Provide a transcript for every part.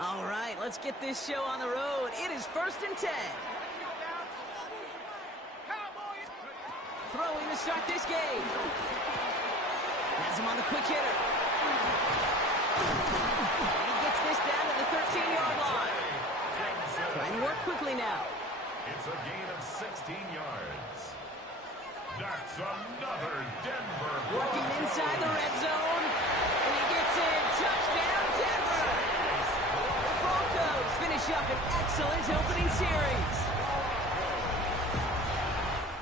All right, let's get this show on the road. It is 1st and 10. Throwing to start this game. Has him on the quick hitter. He gets this down to the 13-yard line. Trying to work quickly now. It's a gain of 16 yards. That's another Denver. Working inside the red zone. And he gets in. Touchdown, Denver. The Broncos finish up an excellent opening series.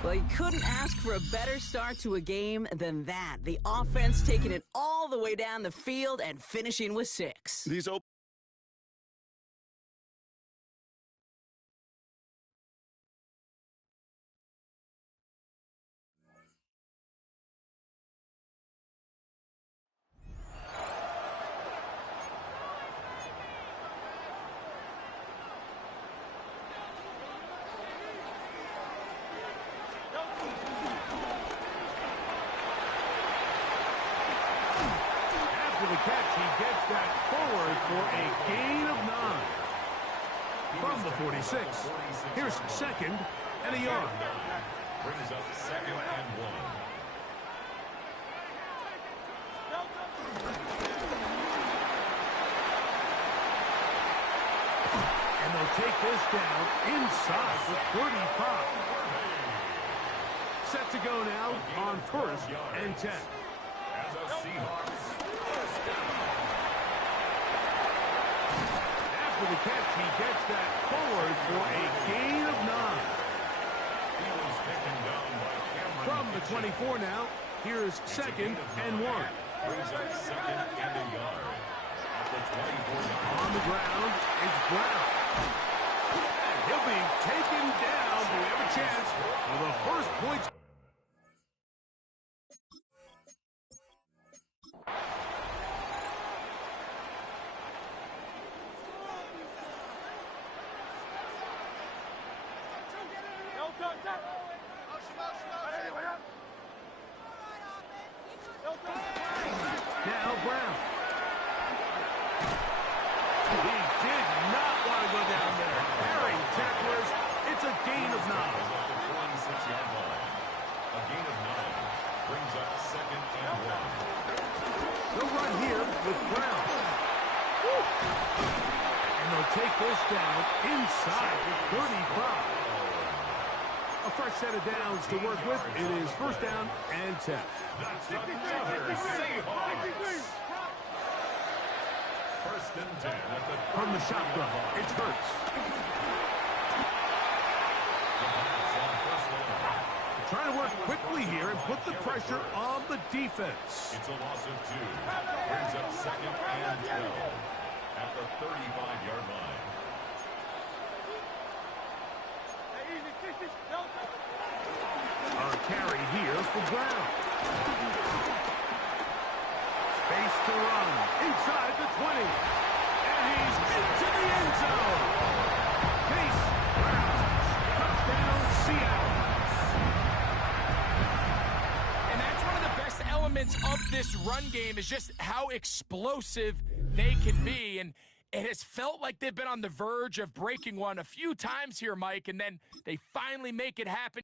Well, you couldn't ask for a better start to a game than that. The offense taking it all the way down the field and finishing with 6. These the catch, he gets that forward for a gain of 9. From the 46, here's 2nd and a yard. Brings up 2nd and 1. And they'll take this down inside the 35. Set to go now on 1st and 10. As a Seahawks. After the catch, he gets that forward for a gain of 9. He was taken down by 24 now. Here's second and 1. Brings up second and a yard. At the 24. On the ground, it's Brown. And he'll be taken down. Do we have a chance for the first points? Now Brown. He did not want to go down there. Herring tacklers. It's a gain of 9. At the 46-yard line. A gain of 9 brings up second and 1. They'll run here with Brown. And they'll take this down inside the 35. A fresh set of downs to work with. It is first down and 10. That's another Seahawks. First and 10 at the From the shotgun, it's Hurts. Trying to work quickly here and put the pressure on the defense. It's a loss of 2. Brings up second and 12 at the 35-yard line. A carry here for Brown. Space to run inside the 20. And he's into the end zone. Chase Brown. Touchdown, Seattle. And that's one of the best elements of this run game is just how explosive they can be. And it has felt like they've been on the verge of breaking one a few times here, Mike, and then they finally make it happen.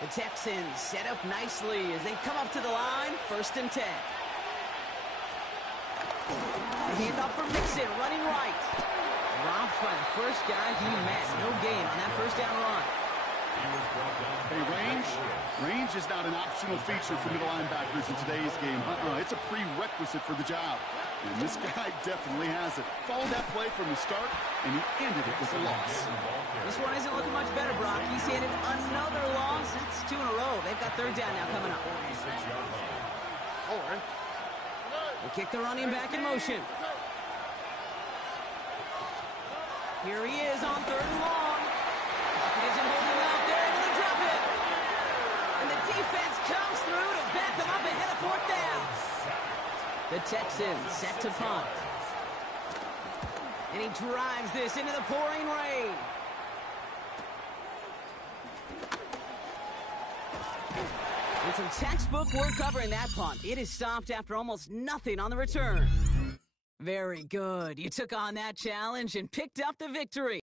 The Texans set up nicely as they come up to the line, first and 10. Handoff for Mixon, running right. Dropped by the first guy he met. No gain on that first down run. Hey, range is not an optional feature for middle linebackers in today's game. It's a prerequisite for the job. And this guy definitely has it. Followed that play from the start, and he ended it with a loss. This one isn't looking much better, Brock. He's handed another loss. It's 2 in a row. They've got third down now coming up. They kick the running back in motion. Here he is on third and long. Pocket isn't holding up. They're able to drop it. And the defense comes through to back them up ahead of fourth down. The Texans set to punt. And he drives this into the pouring rain. And some textbook work covering that punt. It is stopped after almost nothing on the return. Very good. You took on that challenge and picked up the victory.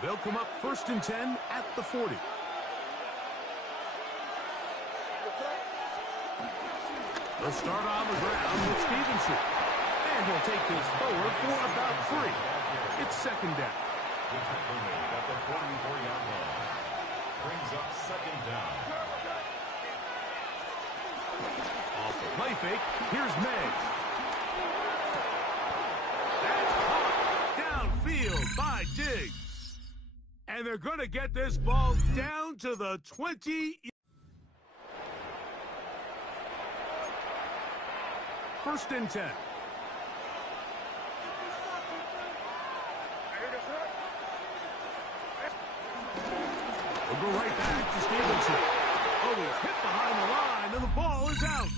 They'll come up first and 10 at the 40. They'll start on the ground with Stevenson. And he'll take this forward for about 3. It's second down. The tackle made at the 44-yard line. Brings up second down. Off the play fake, here's Meggs. That's caught downfield by Diggs. And they're going to get this ball down to the 20. First and 10. We'll go right back to Stevenson. Oh, he's hit behind the line, and the ball is out.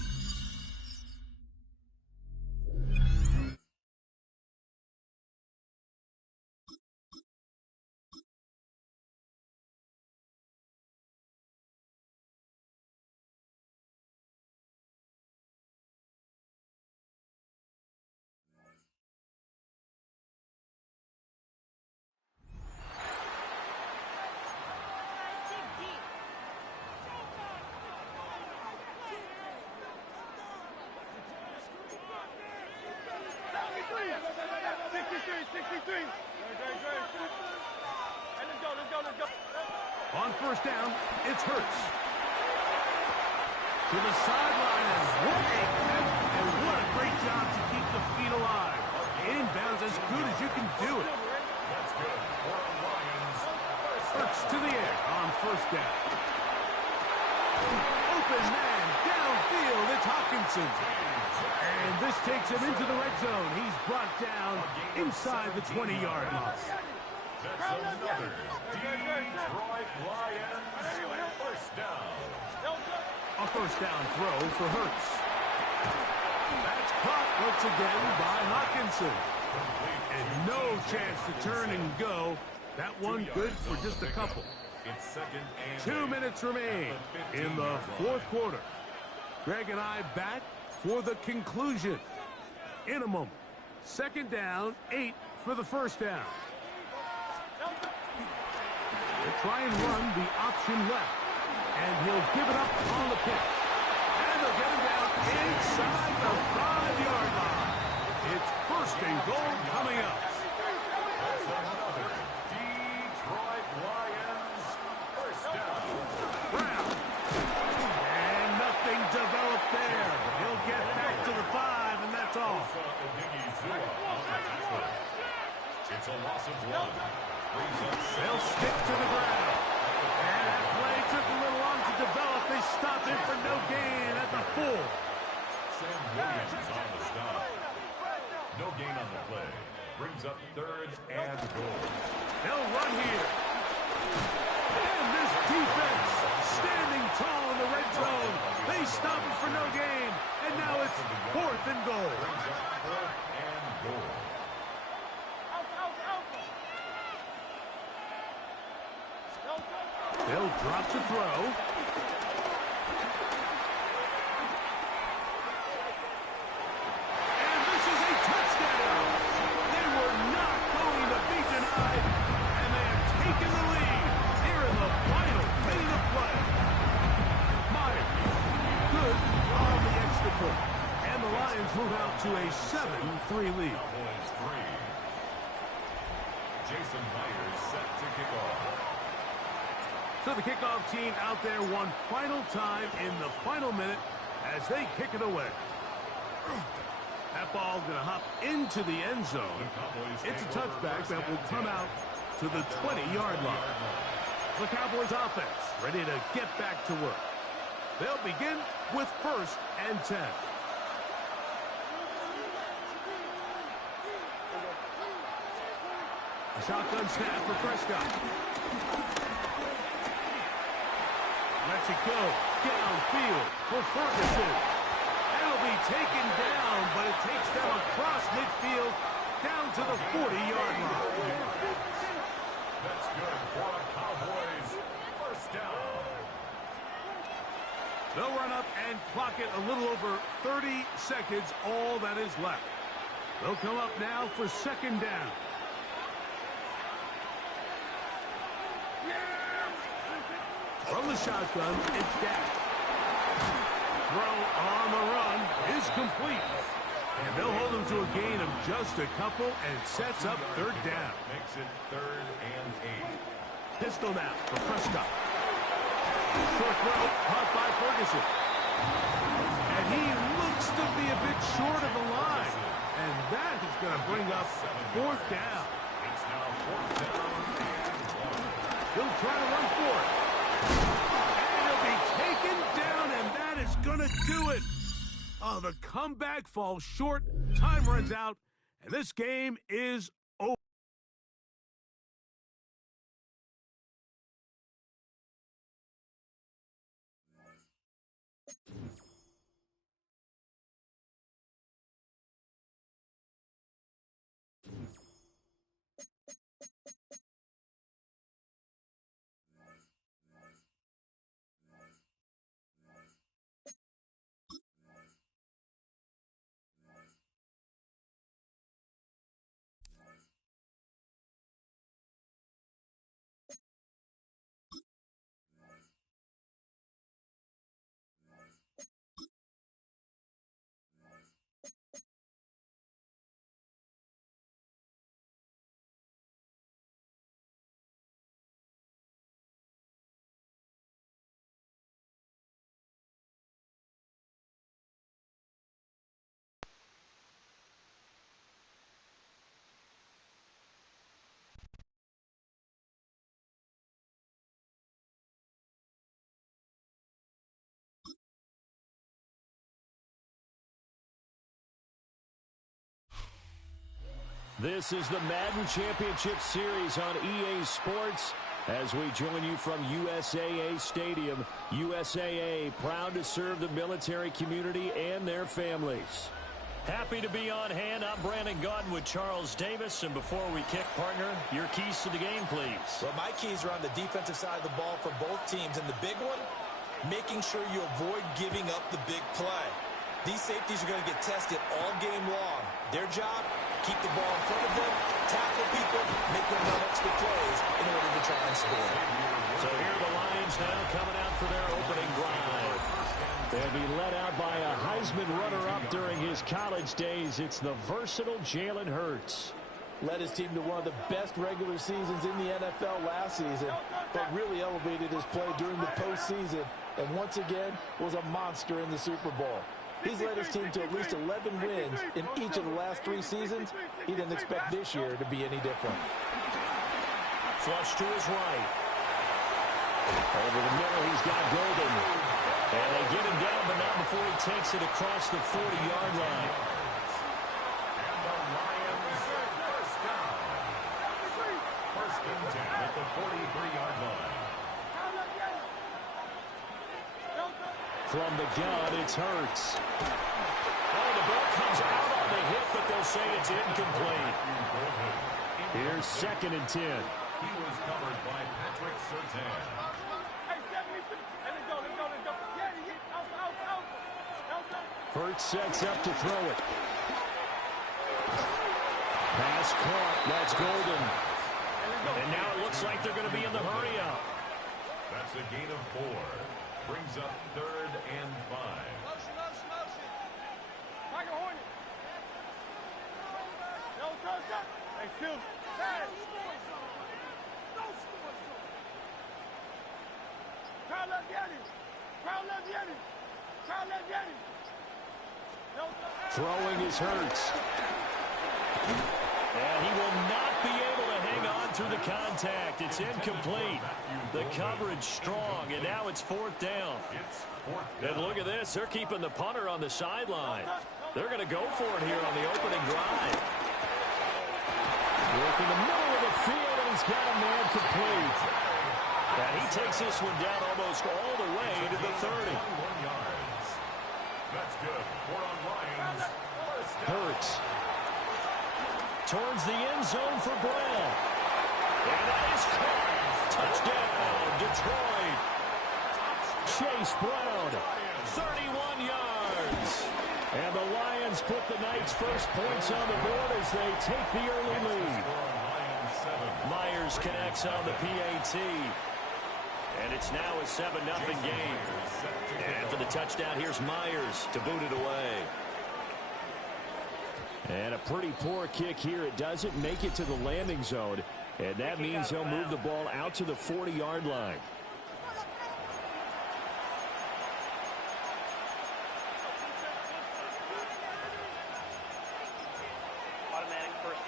On first down, it's Hurts. To the sideline, and what a catch, and what a great job to keep the feet alive. Inbounds as good as you can do it. That's good for the Lions. Hurts to the air on first down. Open man, downfield, it's Hawkinson. And this takes him into the red zone. He's brought down inside the 20-yard line. That's another Detroit Lions first down. A first down throw for Hurts. That's caught once again by Hawkinson. And no chance to turn and go. That one good for just a couple. It's second and 2 minutes remain in the fourth quarter. Greg and I back for the conclusion in a moment. Second down, 8 for the first down. They'll try and run the option left. And he'll give it up on the pitch. And they'll get him down inside the 5-yard line. It's first and goal coming up. that's another Detroit Lions first down. Brown. And nothing developed there. He'll get back to the 5, and that's all. It's a loss of 1. Brings up They'll stick to the ground. And that play took a little long to develop. They stop it for no gain at the 4. Sam Williams on the stop. No gain on the play. Brings up third and goal. They'll run here. And this defense standing tall in the red zone. They stop it for no gain. And now it's 4th and goal. Brings up 4th and goal. They'll drop to throw. And this is a touchdown. They were not going to be denied. And they have taken the lead here in the final minute of play. Myers, good on the extra point. And the Lions move out to a 7-3 lead. Cowboys 3. Jason Myers set to kick off. So the kickoff team out there one final time in the final minute as they kick it away. That ball going to hop into the end zone. It's a touchback that will come out to the 20-yard line. The Cowboys offense ready to get back to work. They'll begin with 1st and 10. A shotgun snap for Prescott. Lets it go downfield for Ferguson. It'll be taken down, but it takes them across midfield down to the 40-yard line. That's good for the Cowboys. First down. They'll run up and clock it a little over 30 seconds, all that is left. They'll come up now for second down. From the shotgun, it's Dak. Throw on the run is complete. And they'll hold him to a gain of just a couple and sets up third down. Makes it 3rd and 8. Pistol now for Prescott. Short throw caught by Ferguson. And he looks to be a bit short of the line. And that is going to bring up 4th down. It's now 4th down and 1. He'll try to run for it. And he'll be taken down, and that is going to do it. Oh, the comeback falls short. Time runs out, and this game is This is the Madden Championship Series on EA Sports as we join you from USAA Stadium. USAA, proud to serve the military community and their families. Happy to be on hand. I'm Brandon Gaudin with Charles Davis. And before we kick, partner, your keys to the game, please. Well, my keys are on the defensive side of the ball for both teams. And the big one, making sure you avoid giving up the big play. These safeties are going to get tested all game long. Their job, keep the ball in front of them, tackle people, make them run extra plays in order to try and score. So here are the Lions now coming out for their opening drive. They'll be led out by a Heisman runner-up during his college days. It's the versatile Jalen Hurts. Led his team to one of the best regular seasons in the NFL last season, but really elevated his play during the postseason, and once again was a monster in the Super Bowl. He's led his team to at least 11 wins in each of the last 3 seasons. He didn't expect this year to be any different. Flush to his right. Over the middle, he's got Golden. And they get him down, but not before he takes it across the 40-yard line. And the Lions first down. First and 10 at the 43-yard line. From the gun, it's Hurts. Oh, the ball comes out on the hit, but they'll say it's incomplete. Here's 2nd and 10. He was covered by Patrick Surtain. Hurts sets up to throw it. Pass caught. That's Golden. And now it looks like they're going to be in the hurry-up. That's a gain of 4. Brings up 3rd and 5. Motion. Like a Hornet. No touchdown. Excuse me. Hey. Crowd left Yeti. Throwing is Hurts. And he will not be able to hang on through the contact. It's incomplete. The coverage strong, and now it's 4th down. And look at this. They're keeping the punter on the sideline. They're going to go for it here on the opening drive. Work in the middle of the field, and he's got a man complete. And he takes this one down almost all the way to the 30. That's good. 4 on Lions. Hurts. Towards the end zone for Brown. And that is caught. Touchdown, Detroit. Chase Brown, 31 yards. And the Lions put the Knights' first points on the board as they take the early lead. Myers connects on the PAT. And it's now a 7-0 game. And for the touchdown, here's Myers to boot it away. And a pretty poor kick here. It doesn't make it to the landing zone. And that means he'll move the ball out to the 40-yard line. Automatic first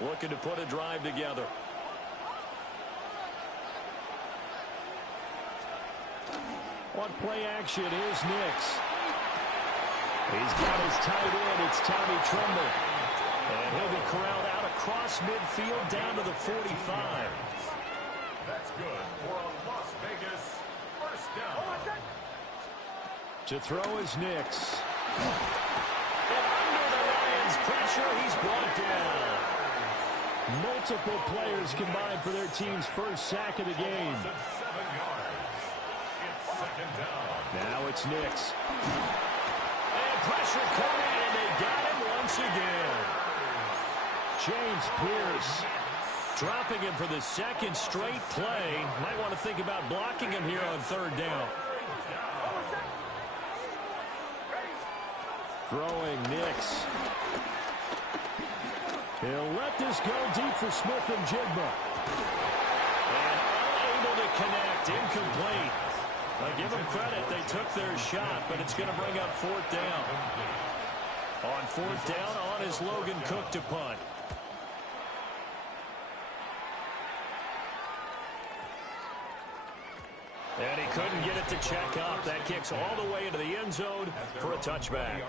down. Looking to put a drive together. On play action is Nix. He's got his tight end. It's Tommy Tremble. And he'll be corralled out across midfield down to the 45. That's good for a Las Vegas first down. To throw is Nix. And under the Lions' pressure, he's brought down. Multiple players combined for their team's first sack of the game. 7 yards. It's 2nd down. Now it's Nix. And pressure coming, and they got him once again. James Pierce dropping him for the 2nd straight play. Might want to think about blocking him here on 3rd down. Throwing Nix. He'll let this go deep for Smith and Jigba. And unable to connect. Incomplete. I give them credit. They took their shot, but it's going to bring up 4th down. On 4th down, on is Logan Cook to punt. And he couldn't get it to check up. That kicks all the way into the end zone for a touchback.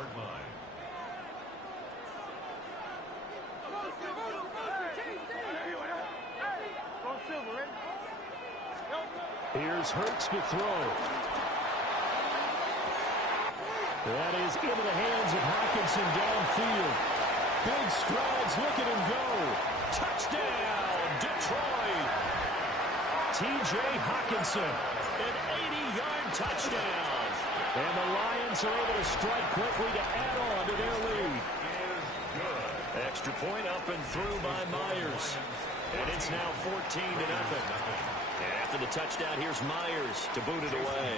Here's Hurts to throw. That is into the hands of Hockenson downfield. Big strides, look at him go. Touchdown, Detroit. T.J. Hockenson, an 80-yard touchdown. And the Lions are able to strike quickly to add on to their lead. Extra point up and through by Myers. And it's now 14-0. And after the touchdown, here's Myers to boot it away.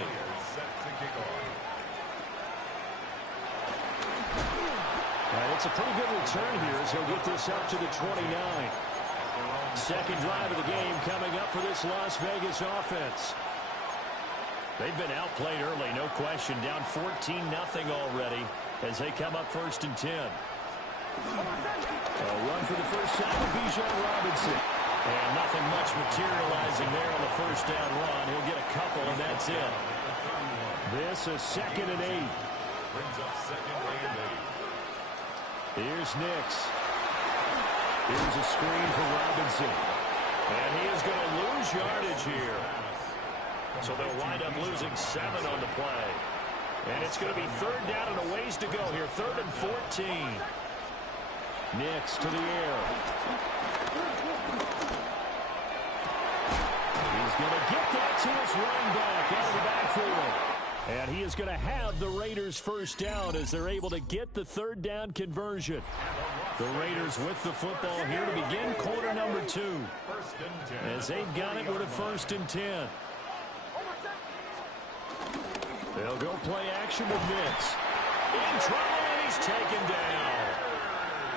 It's a pretty good return here as he'll get this up to the 29. Second drive of the game coming up for this Las Vegas offense. They've been outplayed early, no question. Down 14-0 already as they come up 1st and 10. A run for the first time of Bijan Robinson. And nothing much materializing there on the first down run. He'll get a couple, and that's it. This is 2nd and 8. Brings up 2nd and 8. Here's Nix. Here's a screen for Robinson. And he is going to lose yardage here. So they'll wind up losing 7 on the play. And it's going to be 3rd down and a ways to go here. 3rd and 14. Nix to the air. He's going to get that to his running back out of the backfield. And he is going to have the Raiders first down as they're able to get the 3rd down conversion. The Raiders with the football here to begin quarter number 2. As they've got it with a 1st and 10. They'll go play action with Nix. In trouble, and he's taken down.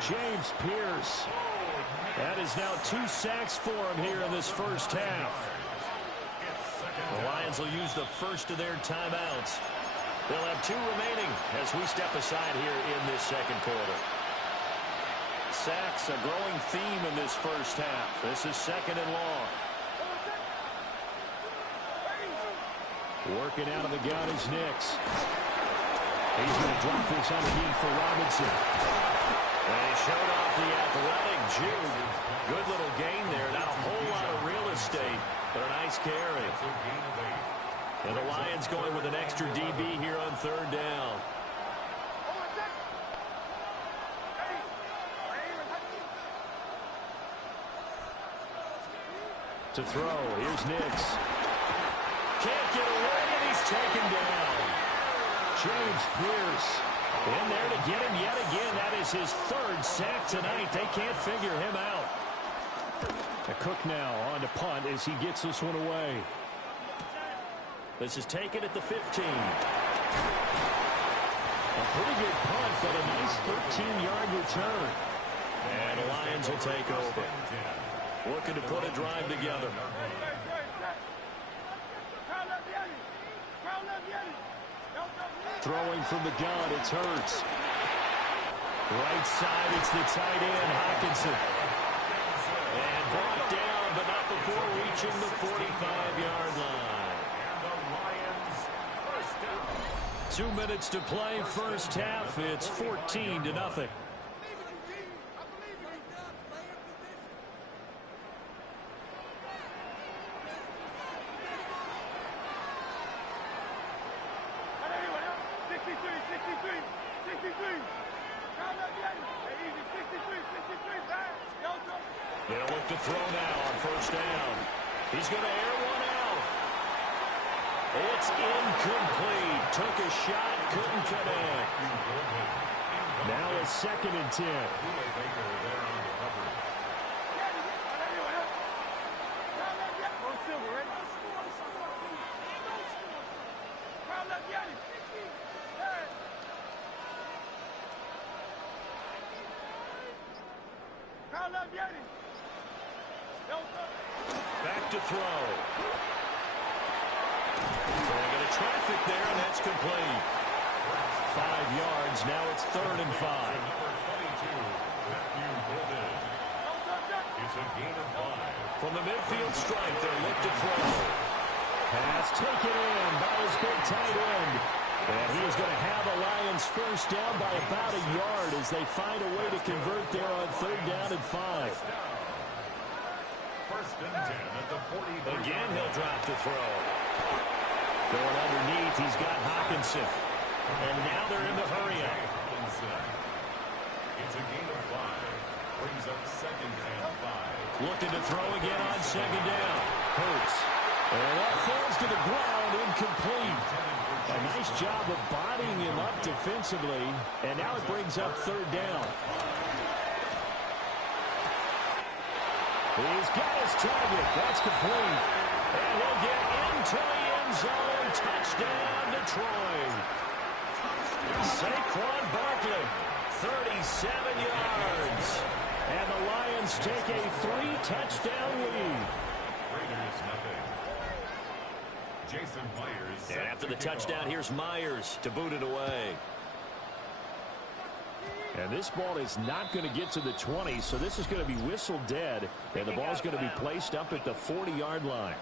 James Pierce. That is now 2 sacks for him here in this first half. The Lions will use the first of their timeouts. They'll have 2 remaining as we step aside here in this second quarter. Sacks, a growing theme in this first half. This is 2nd and long. Working out of the gun is Nix. He's going to drop this underneath for Robinson. And he showed off the athletic juke. Good little gain there. Not a whole lot of real estate, but a nice carry. And the Lions going with an extra DB here on 3rd down. To throw, here's Nix. Can't get away, and he's taken down. James Pierce in there to get him yet again. That is his 3rd sack tonight. They can't figure him out. A Cook now on to punt as he gets this one away. This is taken at the 15. A pretty good punt, but a nice 13-yard return. And the Lions will take over. Looking to put a drive together. Throwing from the gun, it's Hurts. Right side, it's the tight end, Hockenson. And brought down, but not before reaching the 45-yard line. 2 minutes to play, first half. It's 14-0. They'll look to throw now on first down. He's going to air one out. It's incomplete. Took a shot, couldn't connect. Now a 2nd and 10. Back to throw. Throwing into traffic there, and that's complete. 5 yards. Now it's 3rd and 5. From the midfield stripe, they'll look to throw. Pass taken in by his big tight end. And he is going to have the Lions first down by about a yard as they find a way to convert there on 3rd down and 5. 1st and 10 at the 40. Again, he'll drop to throw. Going underneath, he's got Hawkinson. And now they're in the hurry-up. It's a gain of 5. Brings up 2nd and 5. Looking to throw again on 2nd down. Hurts. And that falls to the ground, incomplete. A nice job of bodying him up defensively. And now it brings up 3rd down. He's got his target. That's complete. And he'll get into the end zone. Touchdown, Detroit. Saquon Barkley, 37 yards. And the Lions take a 3-touchdown lead. Raiders nothing. Jason Myers. And after the touchdown, here's Myers to boot it away. And this ball is not going to get to the 20, so this is going to be whistled dead. And the ball's going to be placed up at the 40-yard line.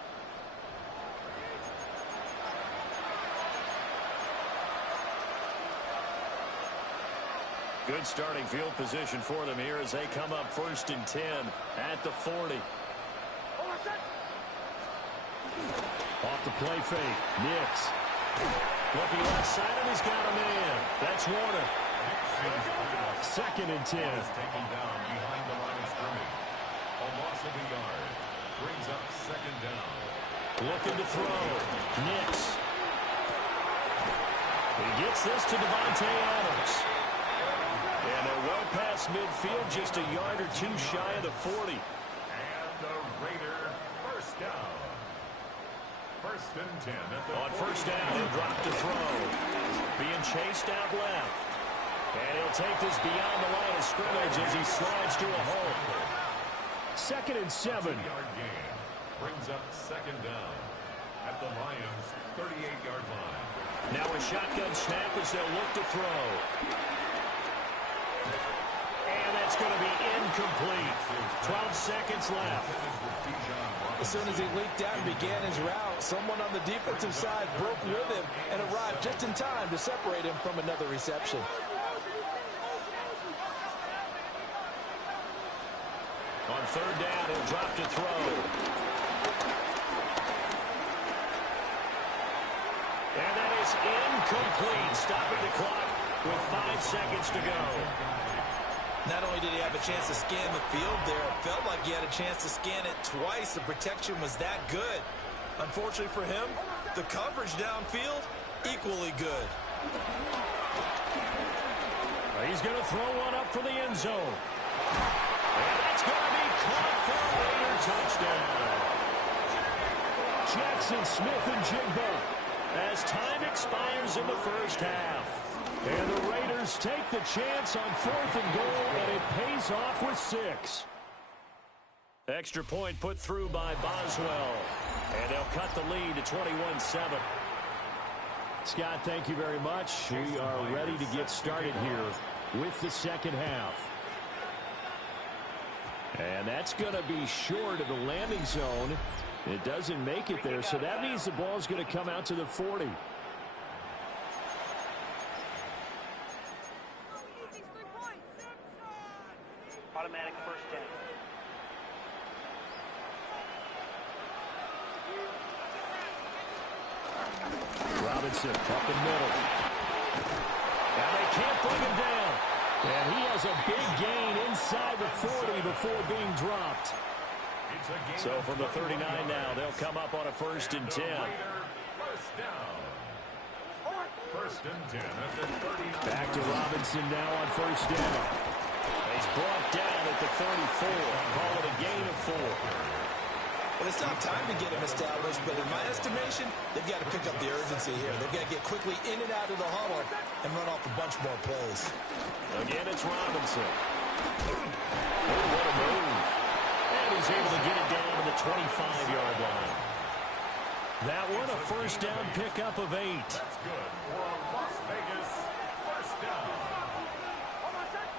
Good starting field position for them here as they come up 1st and 10 at the 40. Off the play fake. Nix. Looking left side, and he's got a man. That's Warner. 2nd and 10. Taken down behind the line of scrimmage. A loss of a yard. Brings up 2nd down. Looking to throw. Nix. He gets this to Devontae Adams. And they're well past midfield, just a yard or 2 shy of the 40. And the Raider 1st down. 1st and 10 at the On 1st down, he'll drop to throw. Being chased out left. And he'll take this beyond the line of scrimmage as he slides to a hole. 2nd and 7. 2-yard gain. Brings up 2nd down at the Lions' 38-yard line. Now a shotgun snap as they'll look to throw. And that's going to be incomplete. 12 seconds left. As soon as he leaked out and began his route, someone on the defensive side broke with him and arrived just in time to separate him from another reception. On 3rd down, he'll drop to throw. And that is incomplete, stopping the clock with 5 seconds to go. Not only did he have a chance to scan the field there, it felt like he had a chance to scan it twice. The protection was that good. Unfortunately for him, the coverage downfield, equally good. He's going to throw one up for the end zone. And that's going to be caught for a Raider touchdown. Jackson Smith-Njigba as time expires in the 1st half. And the Raiders take the chance on 4th and goal, and it pays off with 6. Extra point put through by Boswell. And they'll cut the lead to 21-7. Scott, thank you very much. We are ready to get started here with the 2nd half. And that's going to be short of the landing zone. It doesn't make it there, so that means the ball's going to come out to the 40. Automatic 1st down. Robinson up the middle. And they can't bring him down. And he has a big gain inside the 40 before being dropped. So from the 39 now, they'll come up on a 1st and 10. 1st down. 1st and 10 at the 39. Back to Robinson now on 1st down. He's brought down at the 34. Call it a gain of 4. Well, it's not time to get him established, but in my estimation, they've got to pick up the urgency here. They've got to get quickly in and out of the huddle and run off a bunch more plays. Again, it's Robinson. Oh, what a move. And he's able to get it down to the 25-yard line. That one, a 1st down pickup of 8. That's good for a Las Vegas 1st down.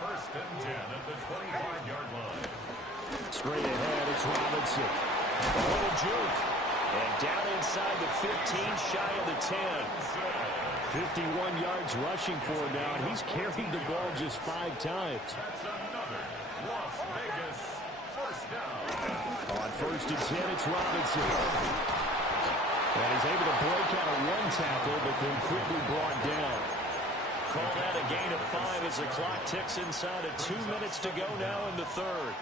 1st and 10 at the 25-yard line. Straight ahead, it's Robinson. A little juke. And down inside the 15, shy of the 10. 51 yards rushing for him now, and he's carried the ball just 5 times. That's another Las Vegas 1st down. On 1st and 10, it's Robinson. And he's able to break out of one tackle, but then quickly brought down. Call that a gain of 5 as the clock ticks inside of 2 minutes to go now in the third.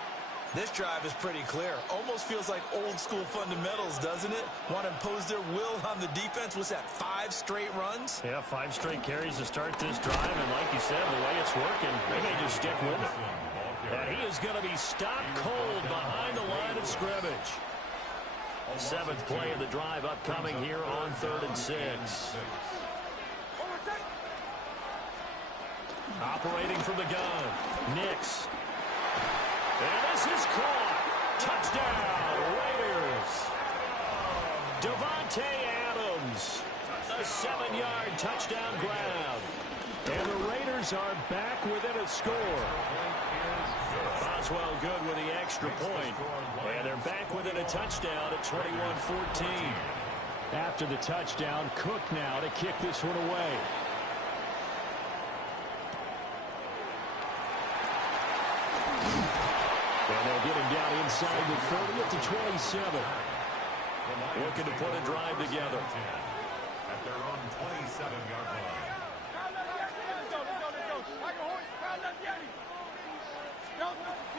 This drive is pretty clear. Almost feels like old school fundamentals, doesn't it? Want to impose their will on the defense. What's that, 5 straight runs? Yeah, 5 straight carries to start this drive. And like you said, the way it's working, they may just stick with it. And he is going to be stopped cold behind the line of scrimmage. 7th play of the drive upcoming here on 3rd and 6. Operating from the gun, Nix. And this is caught. Touchdown, Raiders. Devontae Adams. A 7-yard touchdown grab. And the Raiders are back within a score. Boswell good with the extra point. And they're back within a touchdown at 21-14. After the touchdown, Cook now to kick this one away. And they'll get him down inside the 30 at the 27. Looking to put a drive together. At their own 27-yard line.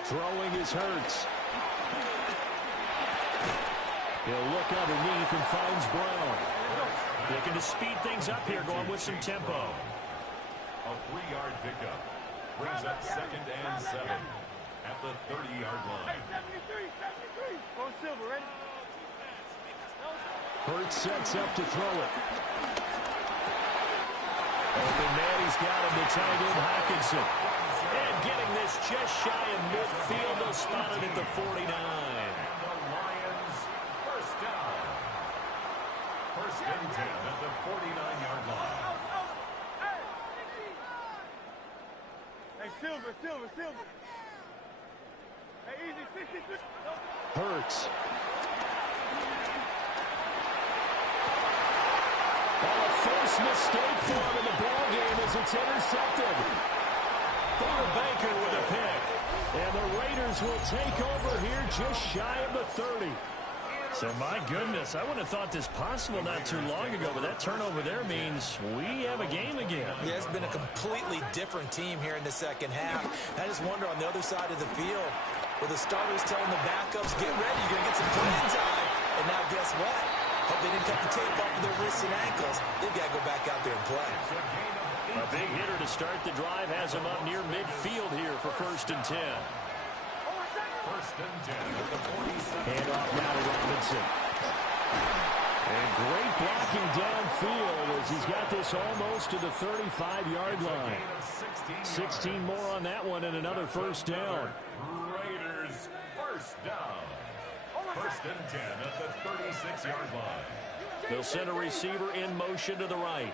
Throwing is Hurts. He'll look underneath and finds Brown. Looking to speed things up here, going with some tempo. A 3-yard pickup brings up 2nd and 7 at the 30-yard line. Hurts sets up to throw it. Open man, he's got him to tight end Hockenson. And getting this just shy of midfield, they'll spot it at the 49. And the Lions first down. 1st and 10 at the 49-yard line. Hey, Silver. Hey, easy, 63. Hurts. A first mistake for him in the ball game as it's intercepted. Baker with a pick. And the Raiders will take over here just shy of the 30. So, my goodness, I wouldn't have thought this possible not too long ago, but that turnover there means we have a game again. Yeah, it's been a completely different team here in the second half. I just wonder on the other side of the field, with the starters telling the backups, get ready, you're going to get some playing time. And now guess what? Hope they didn't cut the tape off of their wrists and ankles. They've got to go back out there and play. A big hitter to start the drive has him up near midfield here for 1st and 10. 1st and 10 at the 47. Hand off now to Robinson. And great blocking downfield as he's got this almost to the 35-yard line. 16 more on that one and another first down. Raiders first down. 1st and 10 at the 36-yard line. They'll send a receiver in motion to the right.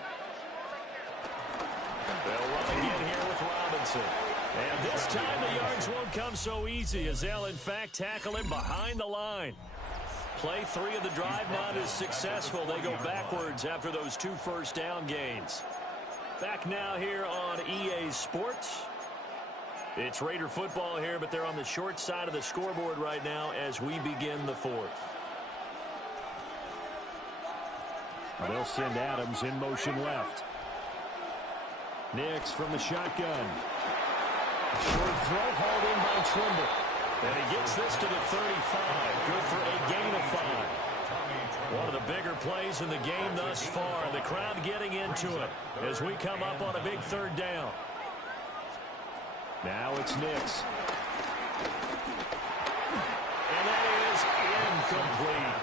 They'll run again here with Robinson. And this time the yards won't come so easy as they'll in fact tackle him behind the line. Play 3 of the drive not as successful. They go backwards after those 2 first down gains. Back now here on EA Sports. It's Raider football here, but they're on the short side of the scoreboard right now as we begin the 4th. They'll send Adams in motion left. Nix from the shotgun. Short throw hauled in by Trimble. And he gets this to the 35. Good for a gain of 5. One of the bigger plays in the game thus far. The crowd getting into it as we come up on a big 3rd down. Now it's Nix. And that is incomplete.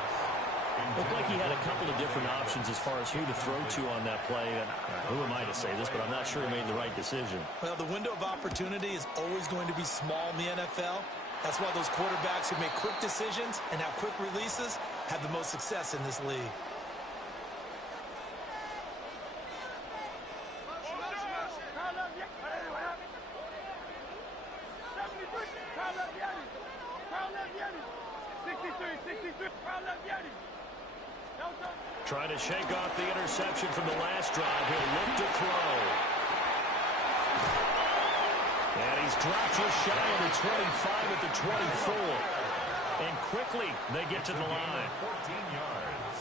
Looked like he had a couple of different options as far as who to throw to on that play. And who am I to say this, but I'm not sure he made the right decision. Well, the window of opportunity is always going to be small in the NFL. That's why those quarterbacks who make quick decisions and have quick releases have the most success in this league. Trying to shake off the interception from the last drive. He'll look to throw. And he's dropped just shy of the 25 at the 24. And quickly they get to the line. 14 yards.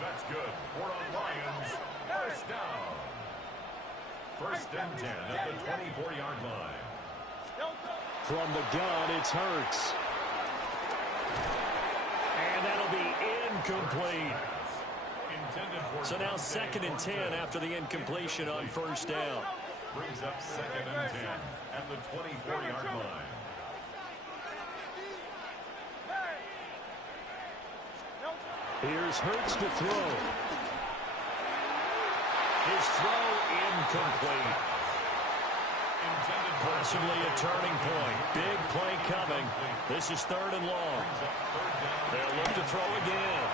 That's good. 4 on Lions. First down. First and 10 at the 24-yard line. From the gun, it's Hurts. And that'll be incomplete. So now 2nd and 10 after the incompletion on first down. Brings up 2nd and 10 at the 24-yard line. Here's Hurts to throw. His throw incomplete. Possibly a turning point. Big play coming. This is 3rd and long. They'll look to throw again.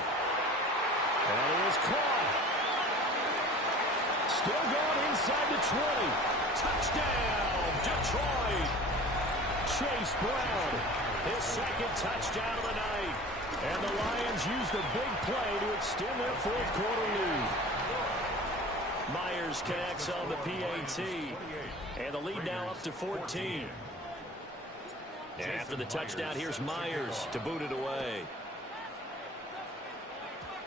And it is caught. Still going inside the 20. Touchdown, Detroit. Chase Brown, his 2nd touchdown of the night. And the Lions use the big play to extend their 4th quarter lead. Myers connects on the PAT. And the lead now up to 14. And after the touchdown, here's Myers to boot it away.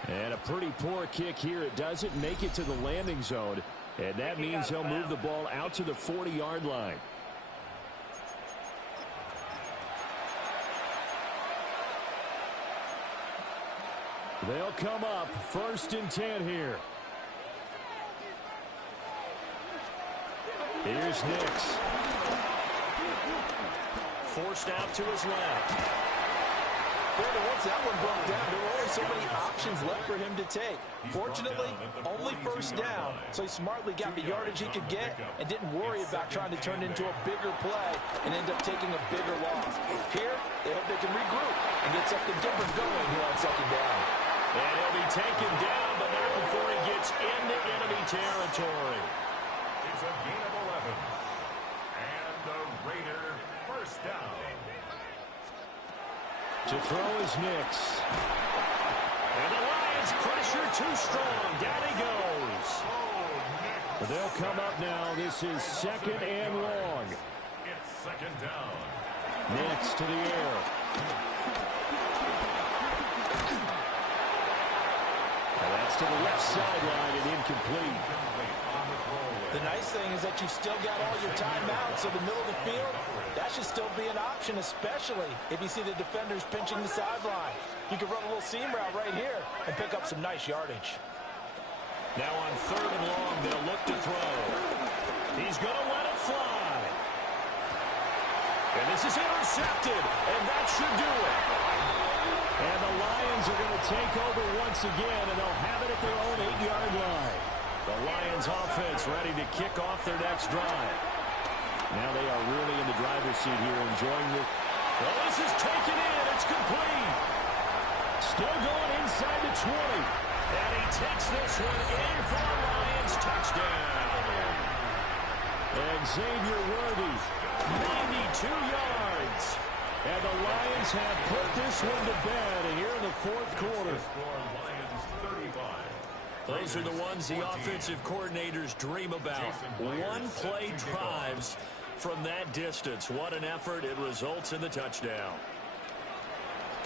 And a pretty poor kick here. It doesn't make it to the landing zone. And that means he'll move the ball out to the 40-yard line. They'll come up 1st and 10 here. Here's Nix. Forced out to his left. Once that one broke down, there were only so many options left for him to take. Fortunately, only first down, so he smartly got the yardage he could get and didn't worry about trying to turn it into a bigger play and end up taking a bigger loss. Here, they hope they can regroup and get something different going here on 2nd down. And he'll be taken down, but not before he gets into enemy territory. It's a gain of 11. And the Raider first down. To throw is Nix. And the Lions pressure too strong. Down he goes. They'll come up now. This is 2nd and long. It's 2nd down. Nix to the air. And that's to the left sideline and incomplete. The nice thing is that you've still got all your timeouts, so the middle of the field, that should still be an option, especially if you see the defenders pinching the sideline. You can run a little seam route right here and pick up some nice yardage. Now on 3rd and long, they'll look to throw. He's going to let it fly. And this is intercepted, and that should do it. And the Lions are going to take over once again, and they'll have it at their own 8-yard line. The Lions offense ready to kick off their next drive. Now they are really in the driver's seat here, enjoying this. Well, this is taken in. It's complete. Still going inside the 20. And he takes this one in for the Lions touchdown. And Xavier Worthy, 92 yards. And the Lions have put this one to bed here in the 4th quarter. Those are the ones the offensive coordinators dream about. One-play drives from that distance. What an effort. It results in the touchdown.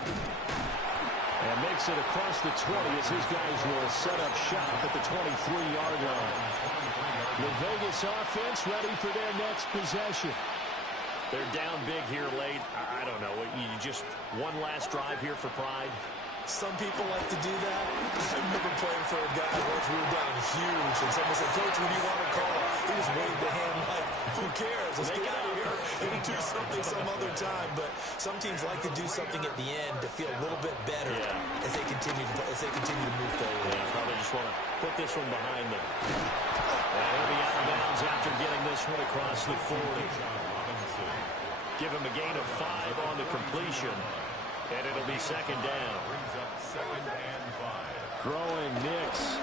And makes it across the 20 as his guys will set up shop at the 23-yard line. The Vegas offense ready for their next possession. They're down big here late. I don't know. You just one last drive here for pride. Some people like to do that. I remember playing for a guy once we were down huge, and someone said, "Coach, what do you want to call?" He just waved the hand like, who cares? Let's get out of here and do something some other time. But some teams like to do something at the end to feel a little bit better as they continue to move forward. Yeah, probably just want to put this one behind them. And he'll be out of bounds after getting this one across the 40. Give him a gain of 5 on the completion. And it'll be 2nd down. Brings up 2nd and 5. Throwing Nix.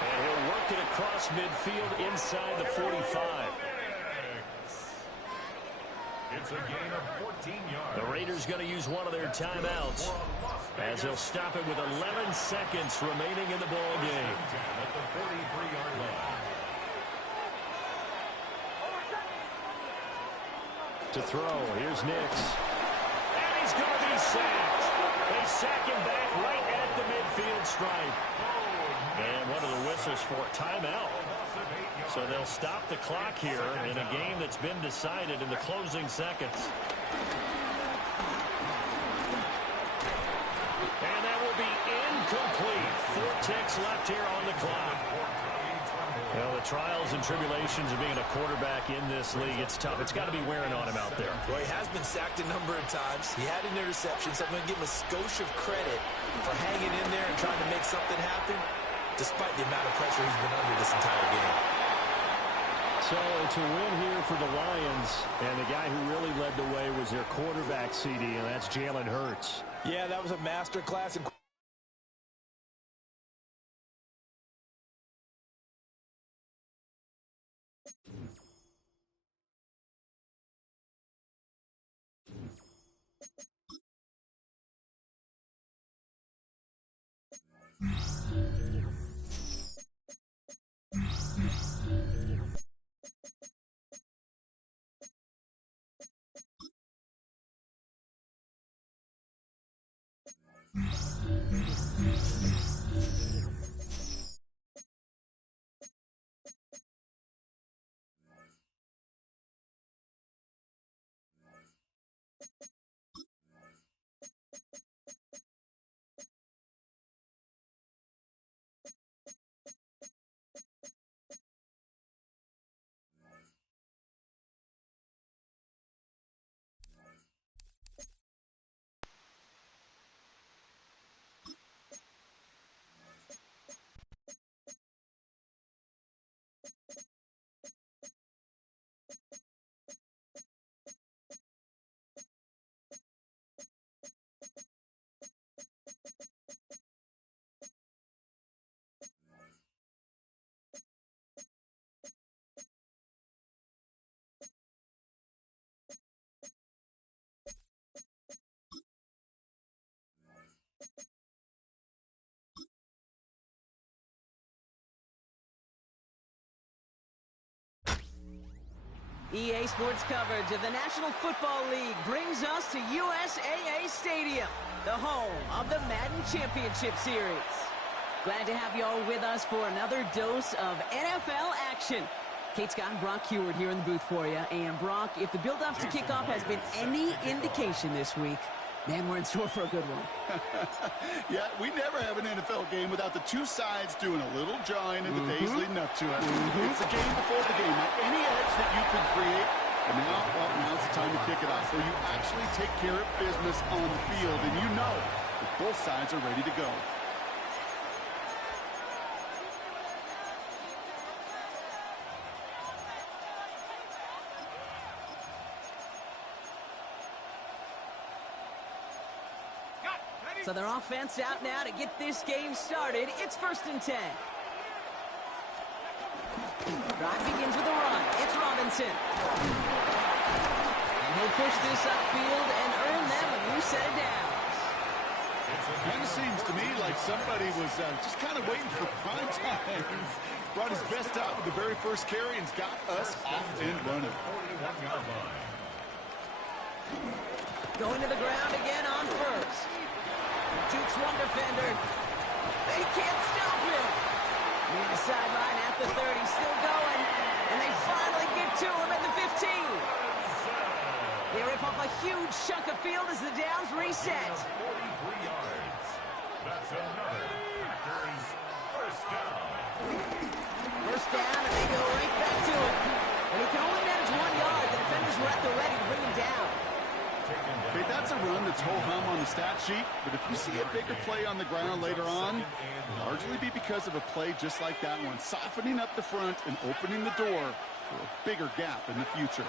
And he'll work it across midfield inside the 45. It's a gain of 14 yards. The Raiders going to use one of their timeouts as they'll stop it with 11 seconds remaining in the ball game. At the 43-yard line. To throw, here's Nix. And he's he's going to be sacked. They sack him back right at the midfield stripe. And one of the whistles for timeout. So they'll stop the clock here in a game that's been decided in the closing seconds. And that will be incomplete. 4 ticks left here on the clock. Well, the trials and tribulations of being a quarterback in this league, it's tough. It's got to be wearing on him out there. Well, he has been sacked a number of times. He had an interception, so I'm going to give him a skosh of credit for hanging in there and trying to make something happen, despite the amount of pressure he's been under this entire game. So it's a win here for the Lions, and the guy who really led the way was their quarterback, CD, and that's Jalen Hurts. Yeah, that was a masterclass in EA Sports coverage of the National Football League brings us to USAA Stadium, the home of the Madden Championship Series. Glad to have you all with us for another dose of NFL action. Kate Scott and Brock Heward here in the booth for you. And Brock, if the build-up to kickoff has been any indication this week, man, we're in store for a good one. Yeah, we never have an NFL game without the two sides doing a little jawing in the days leading up to it. It's the game before the game. Now, any edge that you can create, and now's the time to kick it off, where you actually take care of business on the field, and you know that both sides are ready to go. So their offense out now to get this game started. It's 1st and 10. Drive begins with a run. It's Robinson. And he'll push this upfield and earn them a new set of downs. It kind of seems to me like somebody was just kind of waiting for prime time. Brought his best out with the very first carry and's got us off and running. Going to the ground again on first. Jukes one defender. They can't stop him. Near the sideline at the 30, still going. And they finally get to him at the 15. They rip off a huge chunk of field as the downs reset. 43 yards. That's another Packers first down. First down, and they go right back to it. And he can only manage 1 yard. The defenders were at the ready to bring him down. Okay, that's a run that's ho-hum on the stat sheet, but if you see a bigger play on the ground later on, it'll largely be because of a play just like that one, softening up the front and opening the door for a bigger gap in the future.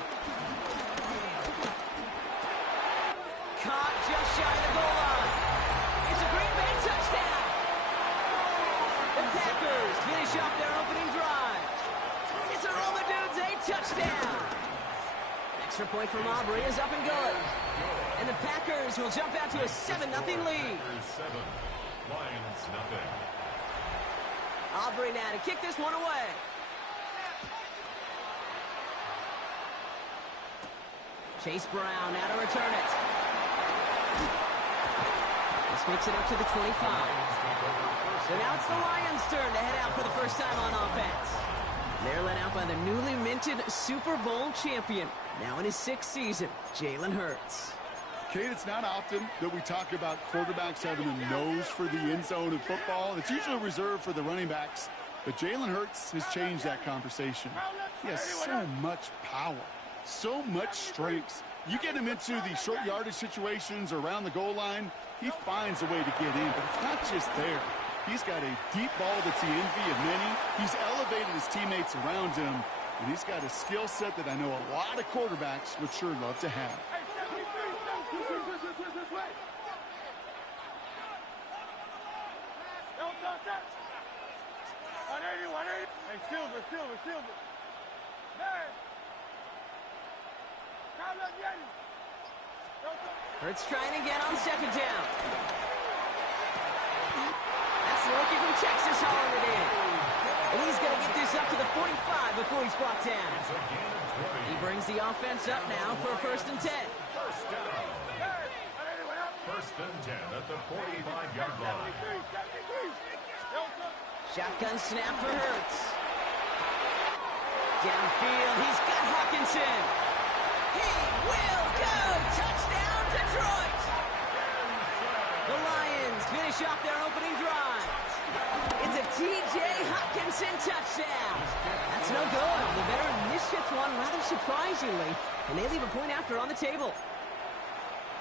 Caught just shy of the goal line. It's a Green Bay touchdown. The Packers finish off their opening drive. It's a Roma Dudes, a touchdown. Extra point from Aubrey is up and good. And the Packers will jump out to a 7-0 lead. 7, Lions nothing. Aubrey now to kick this one away. Chase Brown now to return it. This makes it up to the 25. So now it's the Lions' turn to head out for the first time on offense. They're led out by the newly minted Super Bowl champion, now in his 6th season, Jalen Hurts. Kate, it's not often that we talk about quarterbacks having a nose for the end zone in football. It's usually reserved for the running backs. But Jalen Hurts has changed that conversation. He has so much power, so much strength. You get him into the short yardage situations or around the goal line, he finds a way to get in. But it's not just there. He's got a deep ball that's the envy of many. He's elevated his teammates around him. And he's got a skill set that I know a lot of quarterbacks would sure love to have. Hey, Silver. Hurts trying again on 2nd down. That's the rookie from Texas hauling it in. And he's going to get this up to the 45 before he's brought down. He brings the offense up now for a 1st and 10. First and 10 at the 45-yard line. Shotgun snap for Hurts. Downfield, he's got Hawkinson. He will go! Touchdown, Detroit! The Lions finish off their opening drive. It's a T.J. Hawkinson touchdown. That's no good. The veteran misshits one rather surprisingly, and they leave a point after on the table.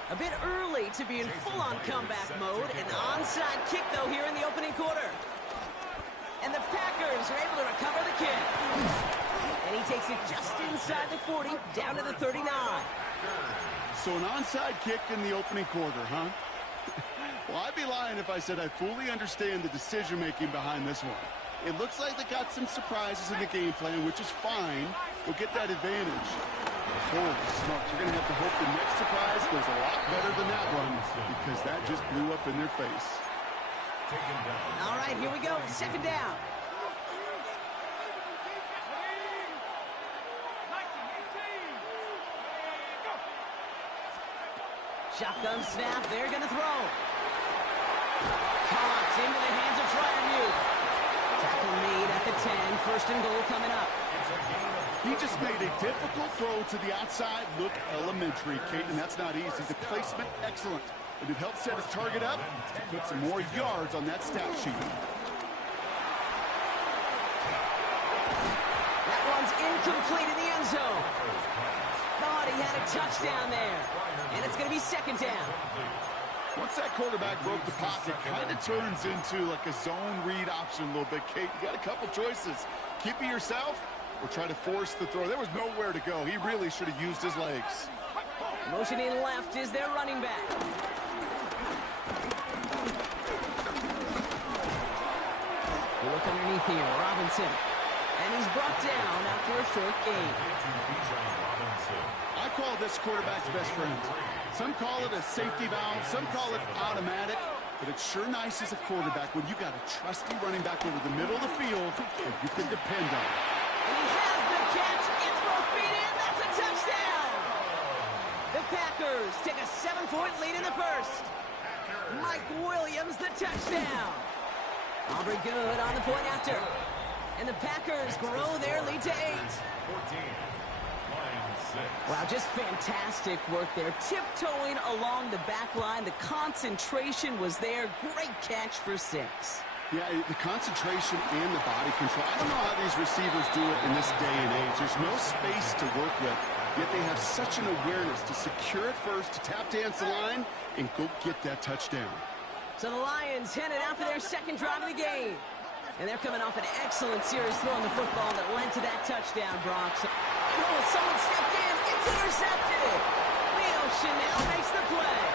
A bit early to be in full-on comeback mode. An onside kick, though, here in the opening quarter. And the Packers are able to recover the kick. And he takes it just inside the 40, down to the 39. So an onside kick in the opening quarter, huh? Well, I'd be lying if I said I fully understand the decision-making behind this one. It looks like they got some surprises in the game plan, which is fine. They'll get that advantage. Holy smokes, you're going to have to hope the next surprise goes a lot better than that one, because that just blew up in their face. All right, here we go. 2nd down. Shotgun snap. They're going to throw. Caught into the hands of Fryermuth. Tackle made at the 10. 1st and goal coming up. He just made a difficult throw to the outside look elementary, Kate, and that's not easy. The placement, excellent. And it helped set his target up to put some more yards on that stat sheet. That one's incomplete in the end zone. Thought he had a touchdown there. And it's going to be 2nd down. Once that quarterback broke the pocket, kind of turns into like a zone read option a little bit, Kate. You got a couple choices. Keep it yourself or try to force the throw. There was nowhere to go. He really should have used his legs. Motioning left is their running back. You look underneath here, Robinson. And he's brought down after a short gain. I call this quarterback's best friend. Some call it a safety valve, some call it automatic, but it's sure nice as a quarterback when you got a trusty running back over the middle of the field that you can depend on. And he has the catch, gets both feet in, that's a touchdown! The Packers take a 7-point lead in the first. Mike Williams, the touchdown. Aubrey good on the point after. And the Packers grow their lead to 8. Wow, just fantastic work there. Tiptoeing along the back line. The concentration was there. Great catch for 6. Yeah, the concentration and the body control. I don't know how these receivers do it in this day and age. There's no space to work with, yet they have such an awareness to secure it first, to tap dance the line, and go get that touchdown. So the Lions headed out for their 2nd drive of the game. And they're coming off an excellent series throwing the football that led to that touchdown, Brock. Oh, someone stepped in. It's intercepted. Leo Chanel makes the play.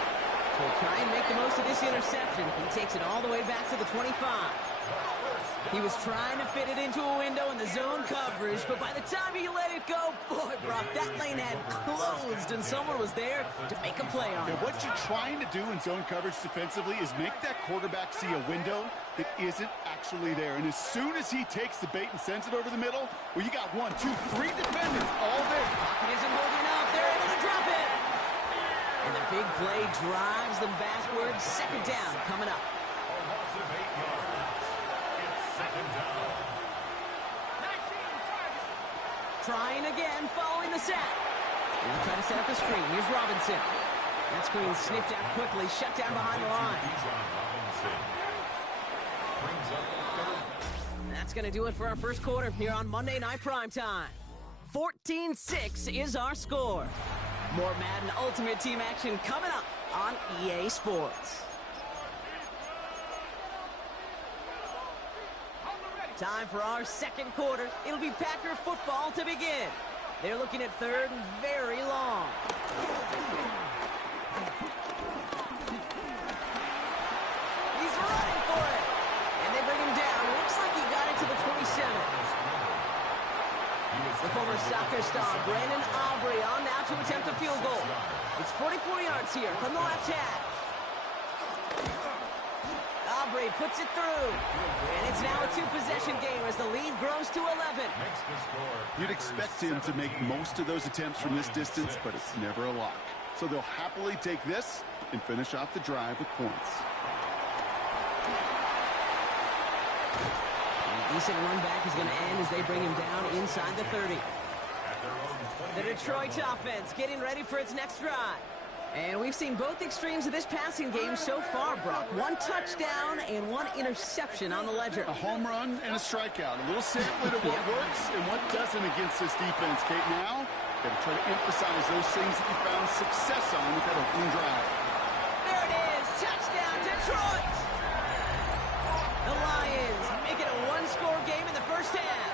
So we'll try and make the most of this interception. He takes it all the way back to the 25. He was trying to fit it into a window in the zone coverage, but by the time he let it go, boy, Brock, that lane had closed, and someone was there to make a play on it. What you're trying to do in zone coverage defensively is make that quarterback see a window that isn't actually there. And as soon as he takes the bait and sends it over the middle, well, you got 1, 2, 3 defenders all there. Pocket isn't holding up. They're able to drop it. And the big play drives them backwards. Second down coming up. A loss of 8 yards. It's second down. Trying again, following the sack. Now trying to set up the screen. Here's Robinson. That screen sniffed out quickly, shut down behind the line. Brings up third. That's going to do it for our first quarter here on Monday Night Primetime. 14-6 is our score. More Madden Ultimate Team action coming up on EA Sports. Time for our second quarter. It'll be Packer football to begin. They're looking at third and very long. He's running for it. And they bring him down. Looks like he got into the 27. The former soccer star, Brandon Aubrey, on now to attempt a field goal. It's 44 yards here from the left hash. Aubrey puts it through. And it's now a two-possession game as the lead grows to 11. You'd expect him to make most of those attempts from this distance, but it's never a lock. So they'll happily take this and finish off the drive with points. A decent run back is going to end as they bring him down inside the 30. The Detroit offense getting ready for its next drive. And we've seen both extremes of this passing game so far, Brock. One touchdown and one interception on the ledger. A home run and a strikeout. A little sampling of what works and what doesn't against this defense. Kate, now got to try to emphasize those things that you found success on with that opening drive. There it is. Touchdown, Detroit. The Lions make it a one-score game in the first half.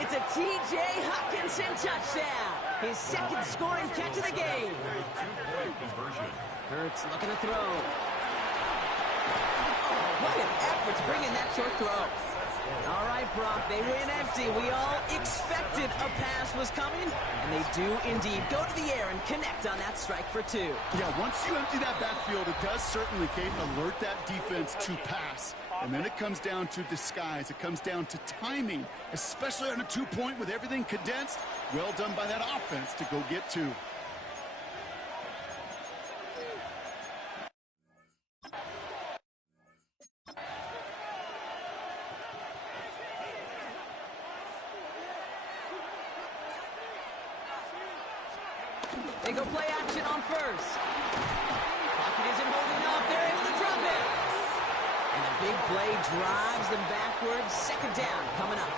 It's a T.J. Hockenson touchdown. His second scoring catch of the game. Hurts looking to throw. Oh, what an effort to bring in that short throw. All right, Brock, they win empty. We all expected a pass was coming, and they do indeed go to the air and connect on that strike for two. Yeah, once you empty that backfield, it does certainly, Kate, alert that defense to pass. And then it comes down to disguise. It comes down to timing, especially on a two-point with everything condensed. Well done by that offense to go get two. They go play action on first. Pocket isn't holding up. They're able to drop it. And a big play drives them backwards. Second down coming up.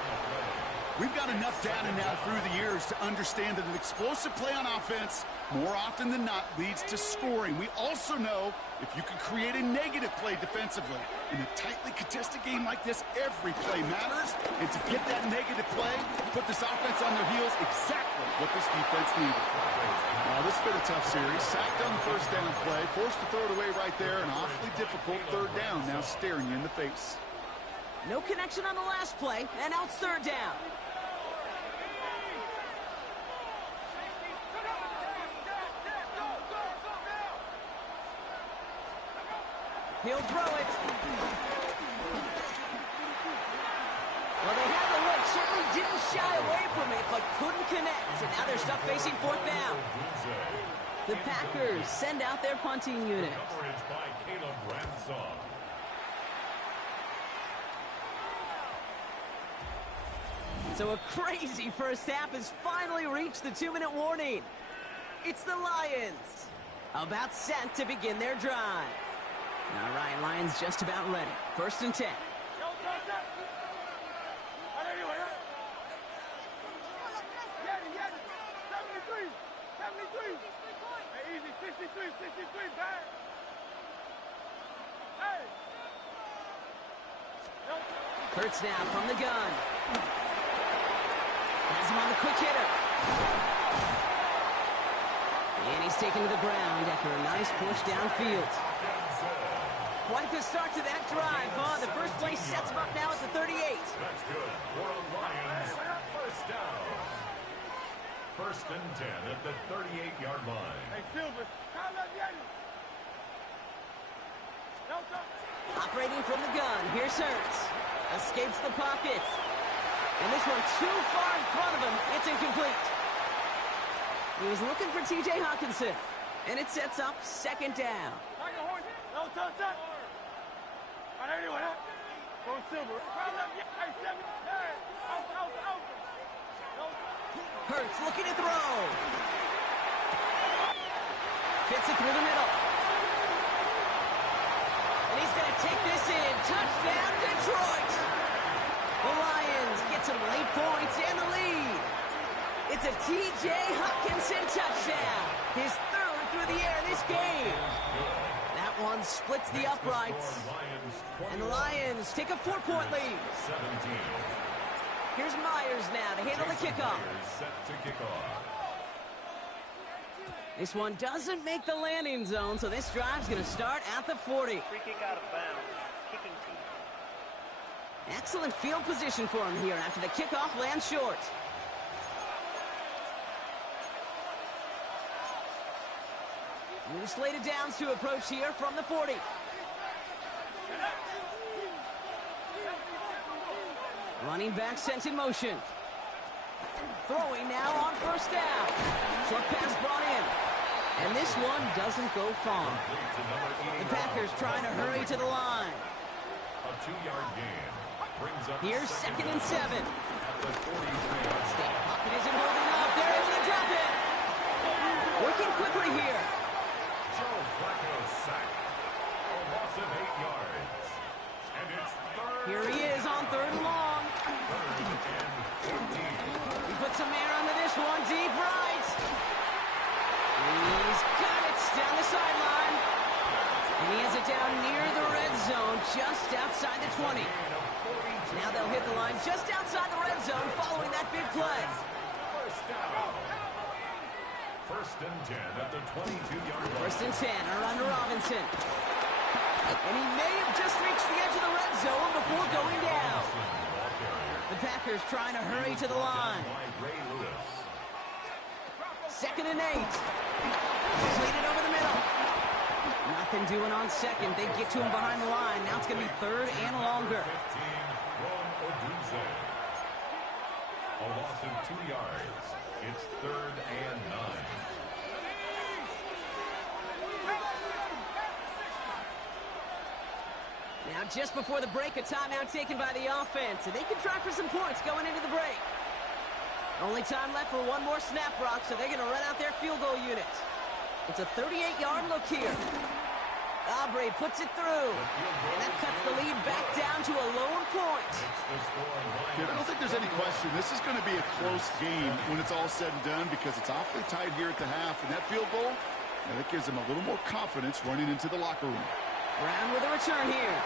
We've got enough data now through the years to understand that an explosive play on offense more often than not leads to scoring. We also know if you can create a negative play defensively. In a tightly contested game like this, every play matters. And to get that negative play, put this offense on their heels, exactly what this defense needed. This has been a tough series. Sacked on the first down play, forced to throw it away right there. An awfully difficult third down now staring you in the face. No connection on the last play, and now it's third down. He'll throw it. Well, they had the look. Certainly didn't shy away from it, but couldn't connect. And now they're stuck facing fourth down. The Packers send out their punting unit. Coverage by Caleb Ransom. So a crazy first half has finally reached the 2-minute warning. It's the Lions, about set to begin their drive. All right, Lions just about ready. First and 10. Hurts now from the gun. Has him on the quick hitter. And he's taken to the ground after a nice push downfield. Quite the start to that drive, huh? The first play sets him up now at the 38. That's good for a Lions first down. First and 10 at the 38-yard line. Hey, Silver, operating from the gun, here's Hurts. Escapes the pocket. And this one too far in front of him. It's incomplete. He was looking for T.J. Hockenson. And it sets up second down. Hurts looking to throw. Fits it through the middle. And he's going to take this in. Touchdown, Detroit. The Lions get some late points and the lead. It's a T.J. Hockenson touchdown. His third through the air this game. That one splits the uprights. And the Lions take a 4-point lead. 17. Here's Myers now to handle the kickoff. Set to kick off. This one doesn't make the landing zone, so this drive's going to start at the 40. Free kick out of bounds. Kicking team. Excellent field position for him here after the kickoff lands short. New slated downs to approach here from the 40. Running back sent in motion. Throwing now on first down. Short pass brought in. And this one doesn't go far. The Packers trying to hurry to the line. A 2-yard gain. Brings up Here's second and 7. At the 43. State pocket isn't holding up. They're able to drop it. Working quickly here. Joe Flacco sacked. A loss of 8 yards. And it's third. Here he is on third and long. Third and 14. He puts some air under this one, deep right. He's got it down the sideline. And he has it down near the red zone, just outside the 20. Now they'll hit the line just outside the red zone following that big play. First down. First and 10 at the 22-yard line. First and 10, around to Robinson. And he may have just reached the edge of the red zone before going down. The Packers trying to hurry to the line. Second and 8. Completed over the middle. Nothing doing on second. They get to him behind the line. Now it's going to be third and longer. A loss of 2 yards. It's third and 9. Now just before the break, a timeout taken by the offense. And they can try for some points going into the break. Only time left for one more snap, Brock, so they're going to run out their field goal unit. It's a 38-yard look here. Aubrey puts it through. And that cuts the lead back down to a lone point. Kid, I don't think there's any question. This is going to be a close game when it's all said and done because it's awfully tight here at the half. And that field goal, that gives them a little more confidence running into the locker room. Brown with a return here.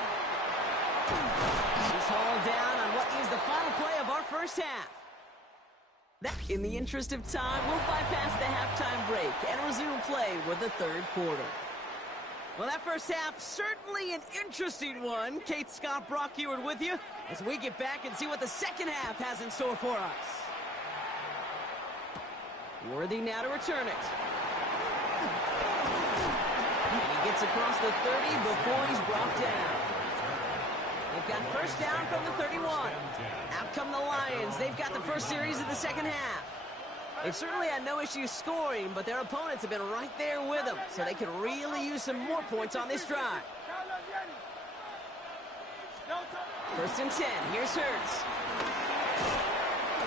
He's hauled down on what is the final play of our first half. In the interest of time, we'll bypass the halftime break and resume play with the third quarter. Well, that first half, certainly an interesting one. Kate, Scott, Brock Ewart with you as we get back and see what the second half has in store for us. Worthy now to return it. And he gets across the 30 before he's brought down. They've got first down from the 31. Out come the Lions. They've got the first series of the second half. They've certainly had no issues scoring, but their opponents have been right there with them, so they could really use some more points on this drive. First and 10. Here's Hurts.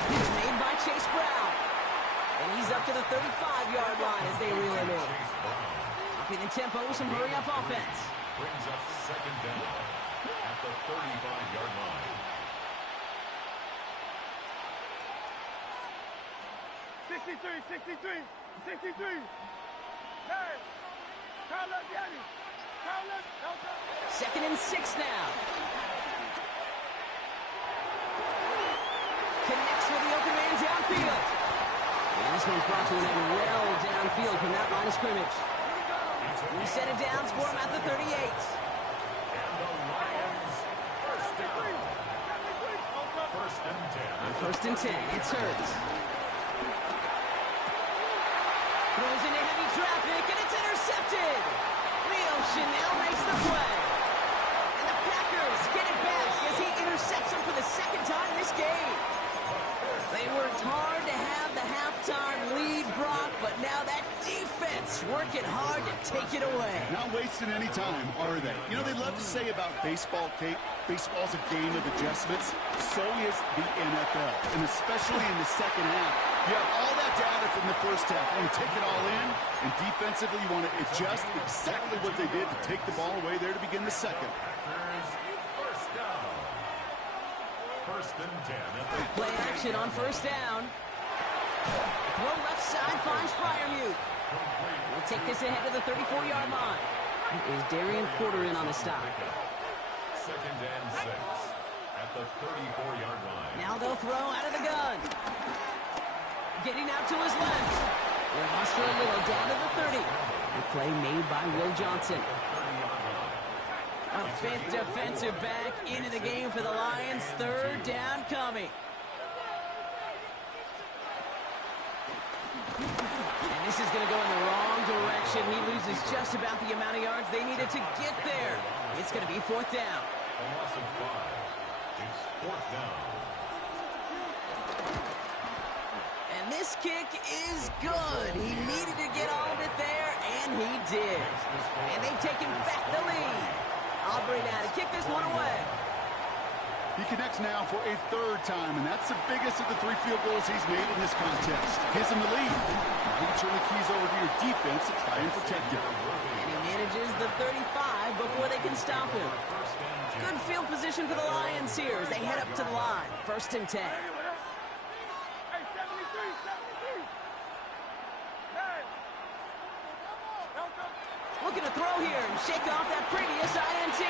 It's made by Chase Brown. And he's up to the 35-yard line as they reel him in. Upping the tempo with some hurry-up offense. Brings up second down at the 35-yard line. 63. Second and 6 now. Connects with the open man downfield. And this one's brought to an end well downfield from that line of scrimmage. We set it down for him at the 38. And the Lions First and 10. It's Hurts. Throws into heavy traffic, and it's intercepted. Leo Chanel makes the play. And the Packers get it back as he intercepts him for the second time this game. They worked hard to have the halftime lead, Brock, but now that defense just working hard to take it away. Not wasting any time, are they? You know, they love to say about baseball, Kate, baseball's a game of adjustments. So is the NFL, and especially in the second half. You have all that data from the first half. You want to take it all in, and defensively you want to adjust exactly what they did to take the ball away there to begin the second. First down. First and 10. Play action on first down. Throw left side finds Fryermuth. We'll take this ahead to the 34-yard line. Is Darian Porter in on the stop. Second and 6 at the 34-yard line. Now they'll throw out of the gun. Getting out to his left. They're lost for a little down to the 30. The play made by Will Johnson. A fifth defensive back into the game for the Lions. Third down coming. And this is going to go in the wrong direction. He loses just about the amount of yards they needed to get there. It's going to be fourth down. A loss of 5. It's fourth down. And this kick is good. He needed to get all of it there, and he did. And they've taken back the lead. Aubrey now to kick this one away. He connects now for a third time, and that's the biggest of the 3 field goals he's made in this contest. Gives him the lead. Now you turn the keys over to your defense to try and protect it. And he manages the 35 before they can stop him. Good field position for the Lions here as they head up to the line. First and 10. Hey, 73. Looking to throw here and shake off that previous INT.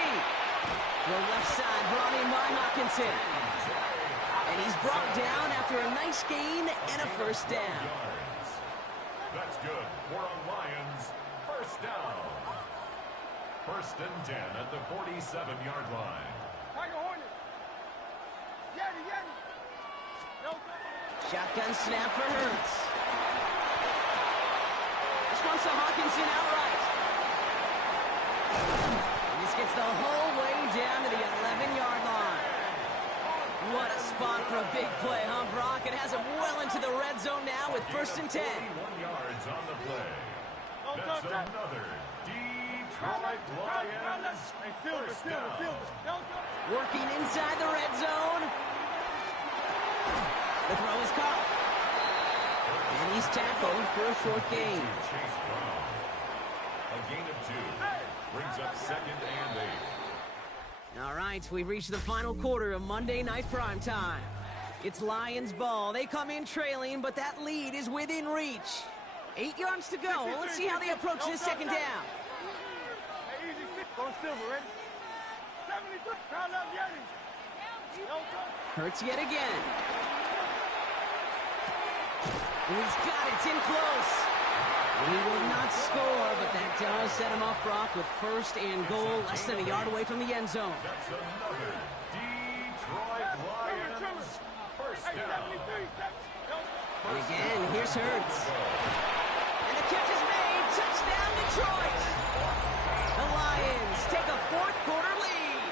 The left side brought in by Hawkinson. And he's brought down after a nice gain and a first down. That's good for a Lions first down. First and 10 at the 47-yard line. Tiger Hornet. Yeti. Shotgun snap for Hurts. This one's to Hawkinson outright. And this gets the whole way down to the 11-yard line. What a spot for a big play, huh, Brock? It has him well into the red zone now with first and 10. 81 yards on the play. That's another Detroit Lions first down. Working inside the red zone. The throw is caught. And he's tackled for a short gain. Chase Brown. A gain of 2. Brings up second and 8. All right, we've reached the final quarter of Monday Night Primetime. It's Lions ball. They come in trailing, but that lead is within reach. 8 yards to go. Let's see how they approach this second down. Hey, easy. Go silver, ready? 73. Round up Yeti. Hurts yet again. He's got it. It's in close. He will not score, but that does set him up, Brock, with first and goal, less than a yard away from the end zone. That's another Detroit Lions first down. And again, here's Hurts. And the catch is made. Touchdown, Detroit. The Lions take a fourth-quarter lead.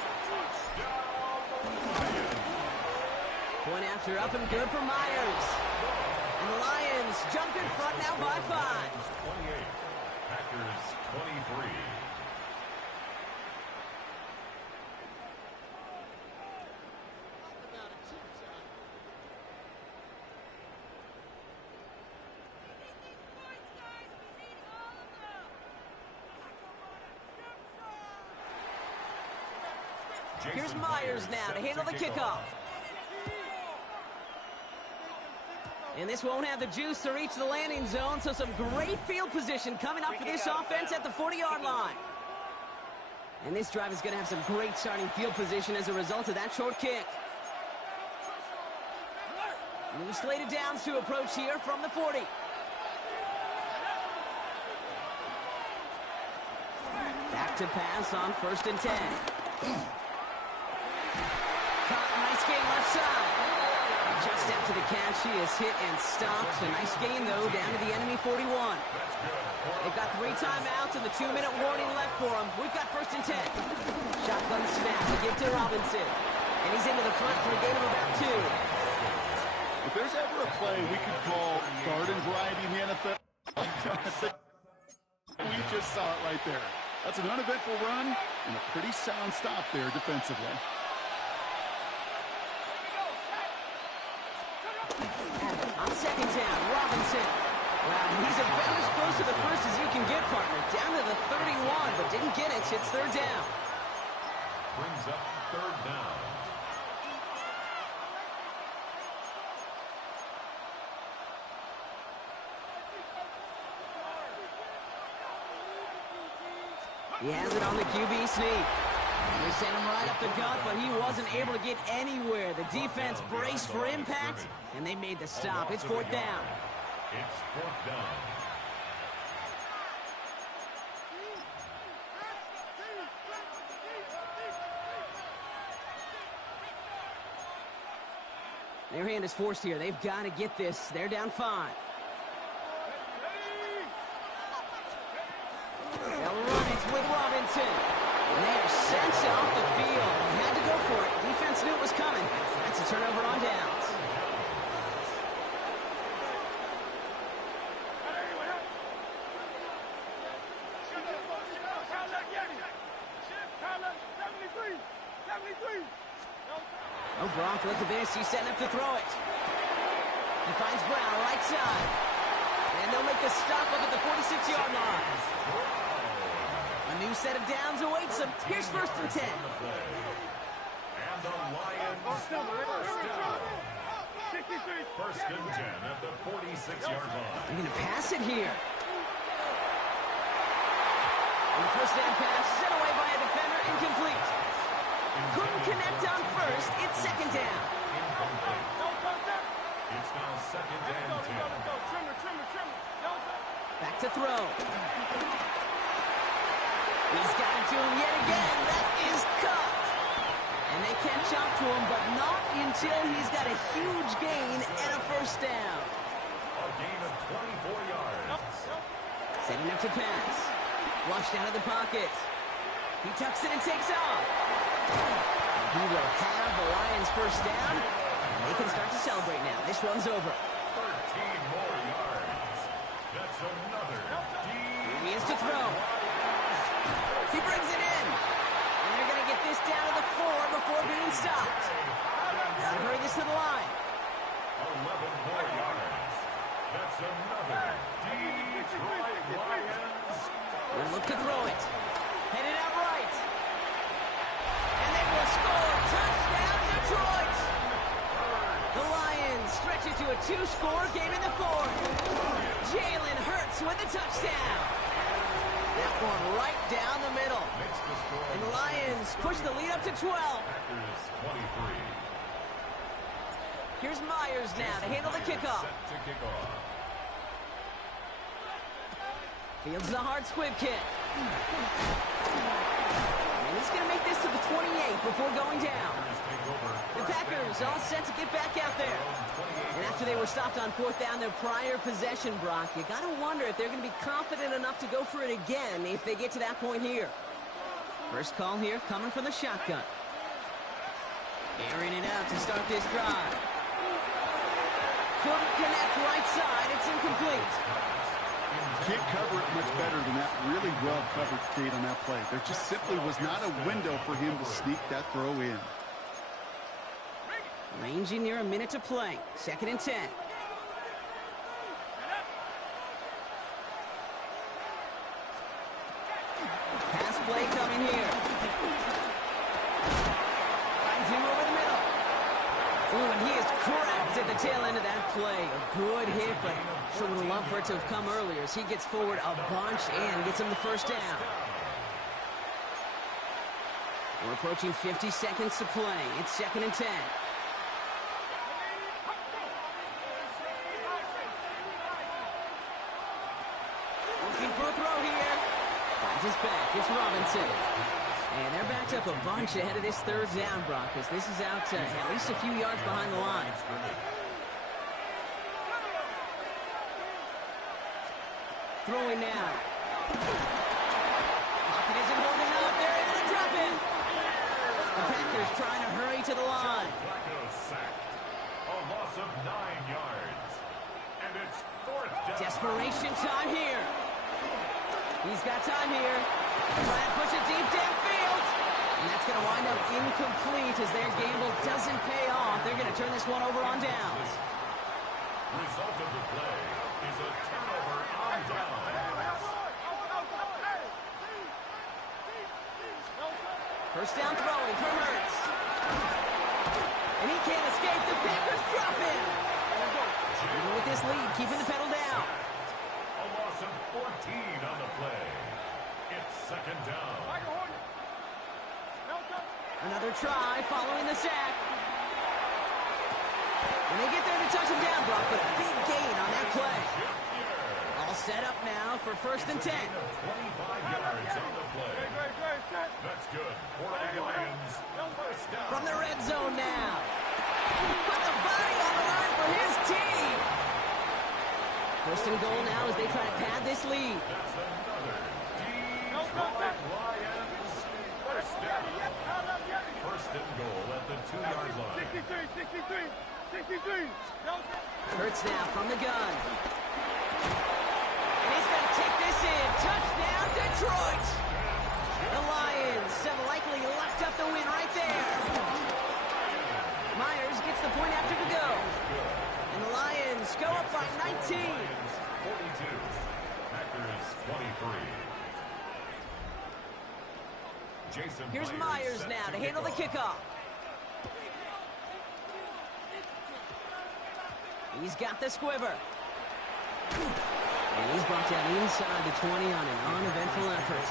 Point after up and good for Myers. And the Lions jump in front now by 5. 28. Packers 23. Here's Myers now to handle the kickoff. And this won't have the juice to reach the landing zone, so some great field position coming up for this offense at the 40-yard line. And this drive is going to have some great starting field position as a result of that short kick. New slated downs to approach here from the 40. Back to pass on first and 10. Caught, nice gain left side. Just after the catch, he is hit and stopped. A nice gain, though, down to the enemy 41. They've got 3 timeouts and the 2-minute warning left for them. We've got first and 10. Shotgun snap to give to Robinson. And he's into the front for a gain of about 2. If there's ever a play we could call garden variety in the NFL, You just saw it right there. That's an uneventful run and a pretty sound stop there defensively. On second down, Robinson. Wow, he's about as close to the first as you can get, partner. Down to the 31, but didn't get it. It's third down. Brings up third down. He has it on the QB sneak. They sent him right up the gut, but he wasn't able to get anywhere. The defense braced for impact, and they made the stop. It's fourth down. It's fourth down. Their hand is forced here. They've got to get this. They're down 5. They'll run it with Robinson. And they are sent off the field. They had to go for it. Defense knew it was coming. That's a turnover on downs. Oh, Brock, look at this. He's setting up to throw it. He finds Brown, right side. And they'll make the stop up at the 46-yard line. A new set of downs awaits them. Here's first and 10. And the Lions first down. First and 10 at the 46-yard line. They're going to pass it here. And the first down pass set away by a defender, incomplete. Couldn't connect on first. It's second down. It's now second and 10. Back to throw. He's got it to him yet again. That is cut. And they catch up to him, but not until he's got a huge gain and a first down. A gain of 24 yards. Setting up to pass. Flushed out of the pocket. He tucks it and takes off. He will have the Lions first down, and they can start to celebrate now. This one's over. 13 more yards. That's another Here he is to throw. He brings it in. And they're going to get this down to the 4 before being stopped. Got to hurry this to the line. 11 more yards. That's another Detroit Lions. We'll look to throw it. Headed out right. And they will score. Touchdown, Detroit. The Lions stretch it to a 2-score game in the 4th. Jalen Hurts with a touchdown. That one right down the middle. Makes the score. And the Lions push the lead up to 12. Packers 23. Here's Myers now to handle the kickoff. Set to kick off. Fields the hard squib kick. And he's going to make this to the 28 before going down. The Packers all set to get back out there. And after they were stopped on 4th down their prior possession, Brock, you got to wonder if they're going to be confident enough to go for it again if they get to that point here. First call here coming from the shotgun. Airing it out to start this drive. Couldn't connect right side. It's incomplete. Can't cover it much better than that. Really well covered, Kate, on that play. There just simply was not a window for him to sneak that throw in. Ranging near a minute to play. Second and 10. Pass play coming here. Finds him over the middle. Ooh, and he is cracked at the tail end of that play. A good hit, but sure would have loved for it to have come earlier as he gets forward a bunch and gets him the first down. We're approaching 50 seconds to play. It's second and 10. Looking for a throw here. Finds his back. It's Robinson. And they're backed up a bunch ahead of this third down, Brock, as this is out at least a few yards behind the line. Throwing now. Pocket isn't holding up. They're able to drop it. The Packers trying to hurry to the line. Flacco sacked. A loss of 9 yards. And it's 4th down. Desperation time here. He's got time here. Trying to push it deep downfield. And that's going to wind up incomplete as their gamble doesn't pay off. They're going to turn this one over on downs. Result of the play is a turnover on downs. First down throwing from Hurts. And he can't escape. The Packers drop him. Even with this lead, keeping the pedal down. A loss of 14 on the play. It's second down. Another try following the sack. And they get there to touch him down, Brock, but a big gain on that play. All set up now for first and 10. 25 yards on the play. That's good for the Lions. First down. From the red zone now. Put the body on the line for his team. First and goal now as they try to pad this lead. That's another Detroit Lions first down. First and goal at the 2-yard line. 63. Hurts now from the gun. And he's going to take this in. Touchdown, Detroit. The Lions have likely locked up the win right there. Myers gets the point after to go. And the Lions go up by 19. 42. Packers 23. Jason Here's Myers now to handle the kickoff. He's got the squiver. And he's brought down inside the 20 on an uneventful effort.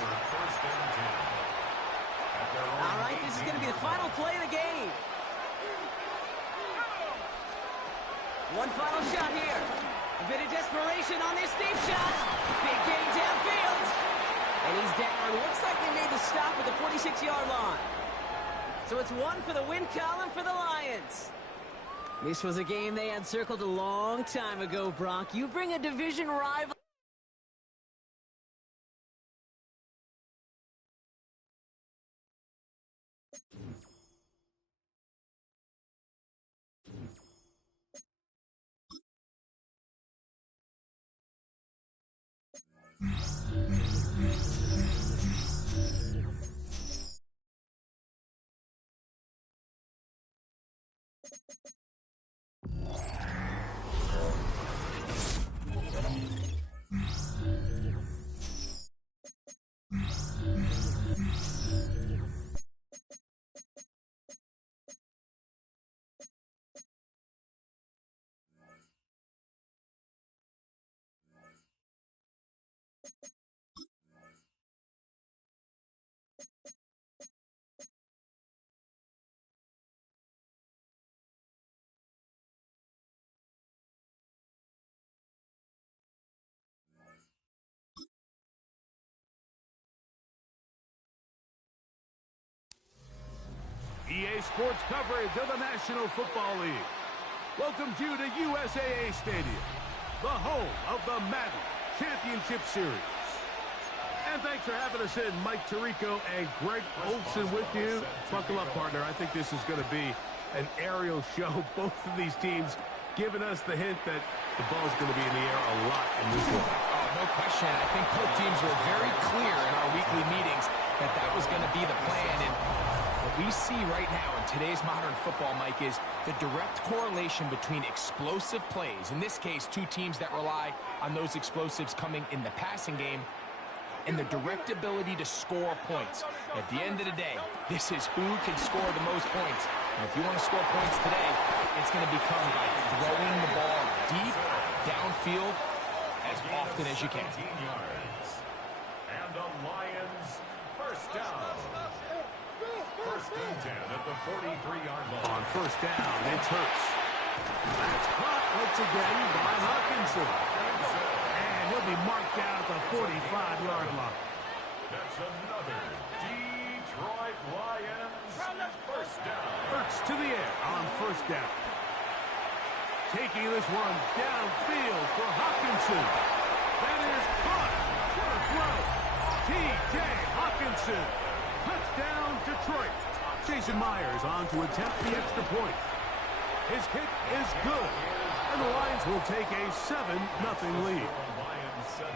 All right, this is going to be the final play of the game. One final shot here. A bit of desperation on this deep shot. Big gain downfield. And he's down. Looks like they made the stop at the 46-yard line. So it's one for the win column for the Lions. This was a game they had circled a long time ago, Brock. You bring a division rival. EA Sports coverage of the National Football League welcomes you to USAA Stadium, the home of the Madden Championship Series. And thanks for having us in, Mike Tirico and Greg Olson with you. Buckle up, partner. I think this is going to be an aerial show. Both of these teams giving us the hint that the ball's going to be in the air a lot in this one. Oh, no question. I think both teams were very clear in our weekly meetings that that was going to be the plan. And what we see right now in today's modern football, Mike, is the direct correlation between explosive plays, in this case, two teams that rely on those explosives coming in the passing game, and the direct ability to score points. At the end of the day, this is who can score the most points. And if you want to score points today, it's going to become by throwing the ball deep, downfield, as often as you can. And the Lions first down. First and 10 at the 43-yard line. On first down, it's Hurts. That's caught once again by Hawkinson. And he'll be marked down at the 45-yard line. That's another Detroit Lions first down. Hurts to the air on first down. Taking this one downfield for Hawkinson. That is caught. What a throw. T.J. Hawkinson. Touchdown, Detroit. Jason Myers on to attempt the extra point. His kick is good. And the Lions will take a 7-0 lead. Lions 7.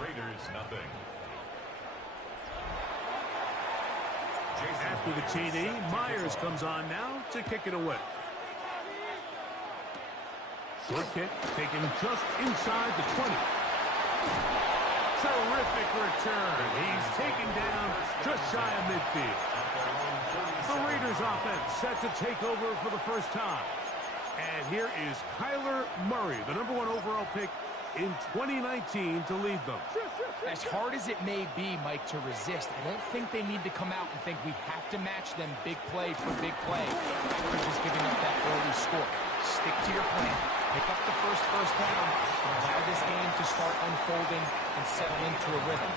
Raiders nothing. After the TD, Myers comes on now to kick it away. Short kick taken just inside the 20. Terrific return. He's taken down just shy of midfield. The Raiders offense set to take over for the first time. And here is Kyler Murray, the #1 overall pick in 2019 to lead them. As hard as it may be, Mike, to resist, I don't think they need to come out and think we have to match them big play for big play after just giving up that early score. Stick to your plan. Pick up the first down and allow this game to start unfolding and settle into a rhythm.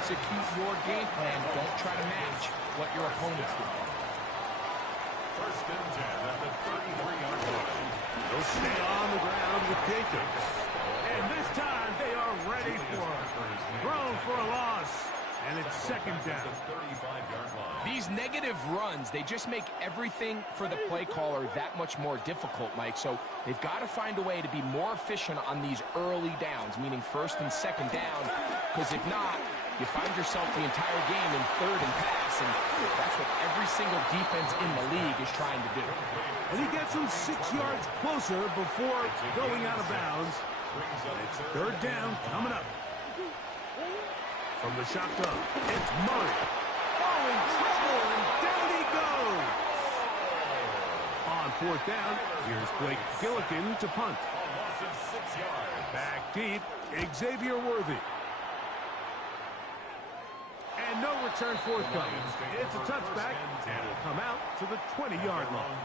Execute your game plan. Don't try to match what your opponents do. First and 10 at the 33-yard line. They'll stay on the ground with Jacobs. And this time they are ready for it. Thrown for a loss. And it's second down. These negative runs, they just make everything for the play caller that much more difficult, Mike. So they've got to find a way to be more efficient on these early downs, meaning first and second down. Because if not, you find yourself the entire game in third and pass. And that's what every single defense in the league is trying to do. And he gets him 6 yards closer before going out of bounds. It's third down coming up. From the shotgun, it's Murray. Oh, in trouble, and down he goes. On fourth down, here's Blake Gillikin to punt. Back deep, Xavier Worthy. And no return forthcoming. It's a touchback, and it'll come out to the 20-yard line.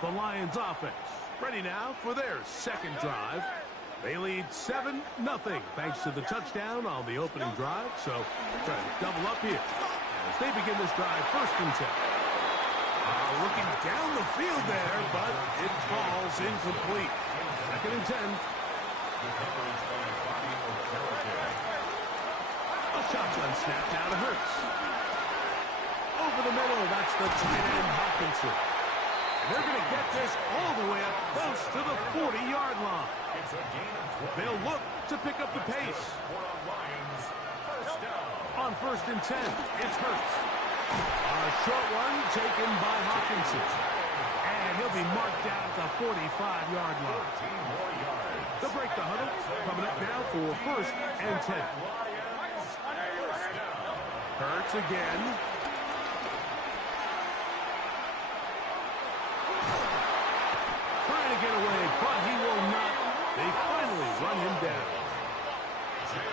The Lions offense ready now for their second drive. They lead 7-0 thanks to the touchdown on the opening drive. So trying to double up here as they begin this drive first and 10. Looking down the field there, but it falls incomplete. Second and 10. A shotgun snap now to Hurts. Over the middle, that's the tight end Hawkinson. They're going to get this all the way up close to the 40-yard line. They'll look to pick up the pace. On first and 10, it's Hurts. A short one taken by Hawkinson. And he'll be marked down at the 45-yard line. They'll break the huddle. Coming up now for first and 10. Hurts again. Trying to get away, but he will not. They finally run him down.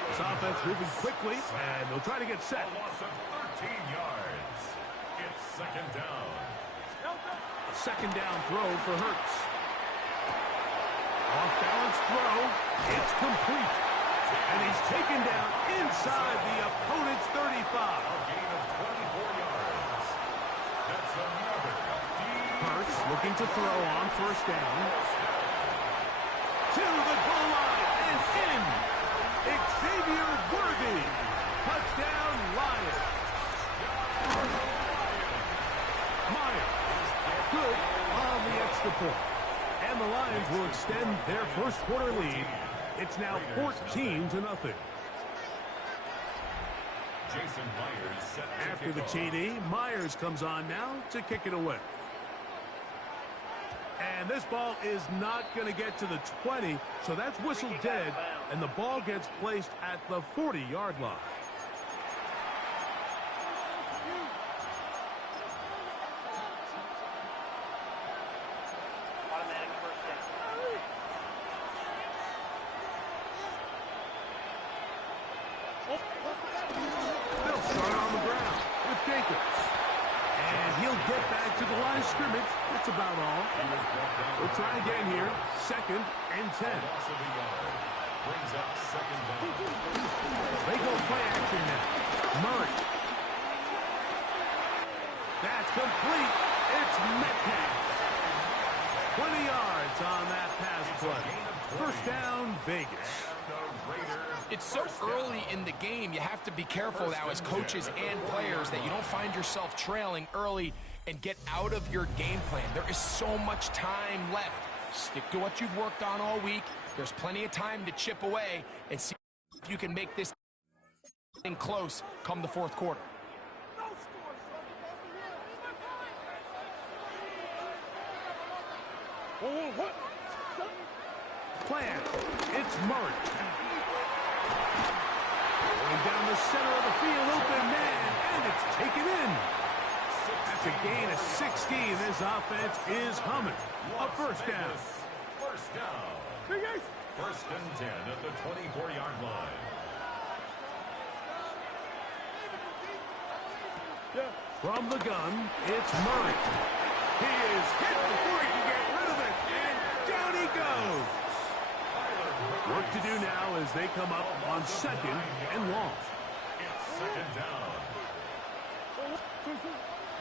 This offense moving quickly, and they'll try to get set. A loss of 13 yards. It's second down. Second down throw for Hurts. Off-balance throw. It's complete. And he's taken down inside the opponent's 35. A gain of 24 yards. That's another. Hurts looking to throw on first down. To the goal line and in. Xavier Worthy. Touchdown Lions. Myers. Good on the extra point. And the Lions will extend their first quarter lead. It's now 14-0. Jason Myers set to After the kick off. TD, Myers comes on now to kick it away. And this ball is not going to get to the 20, so that's whistled dead, and the ball gets placed at the 40-yard line. Automatic first down. They'll start on the ground with Jacobs. And he'll get back to the line of scrimmage. That's about all. We'll try again here. Second and 10. Loss of a yard. Brings up second down. They go play action now. Murray. That's complete. It's Metcalf. 20 yards on that pass play. First down, Vegas. It's so early in the game, you have to be careful now as coaches and players that you don't find yourself trailing early and get out of your game plan. There is so much time left. Stick to what you've worked on all week. There's plenty of time to chip away and see. you can make this thing close come the fourth quarter. Plan. It's Murray. Going down the center of the field, open man, and it's taken in. That's a gain of 16. This offense is humming. A first down. First down. First and 10 at the 24-yard line. From the gun, it's Murray. He is hit before he can get rid of it, and down he goes. Work to do now as they come up on second and long. It's second down.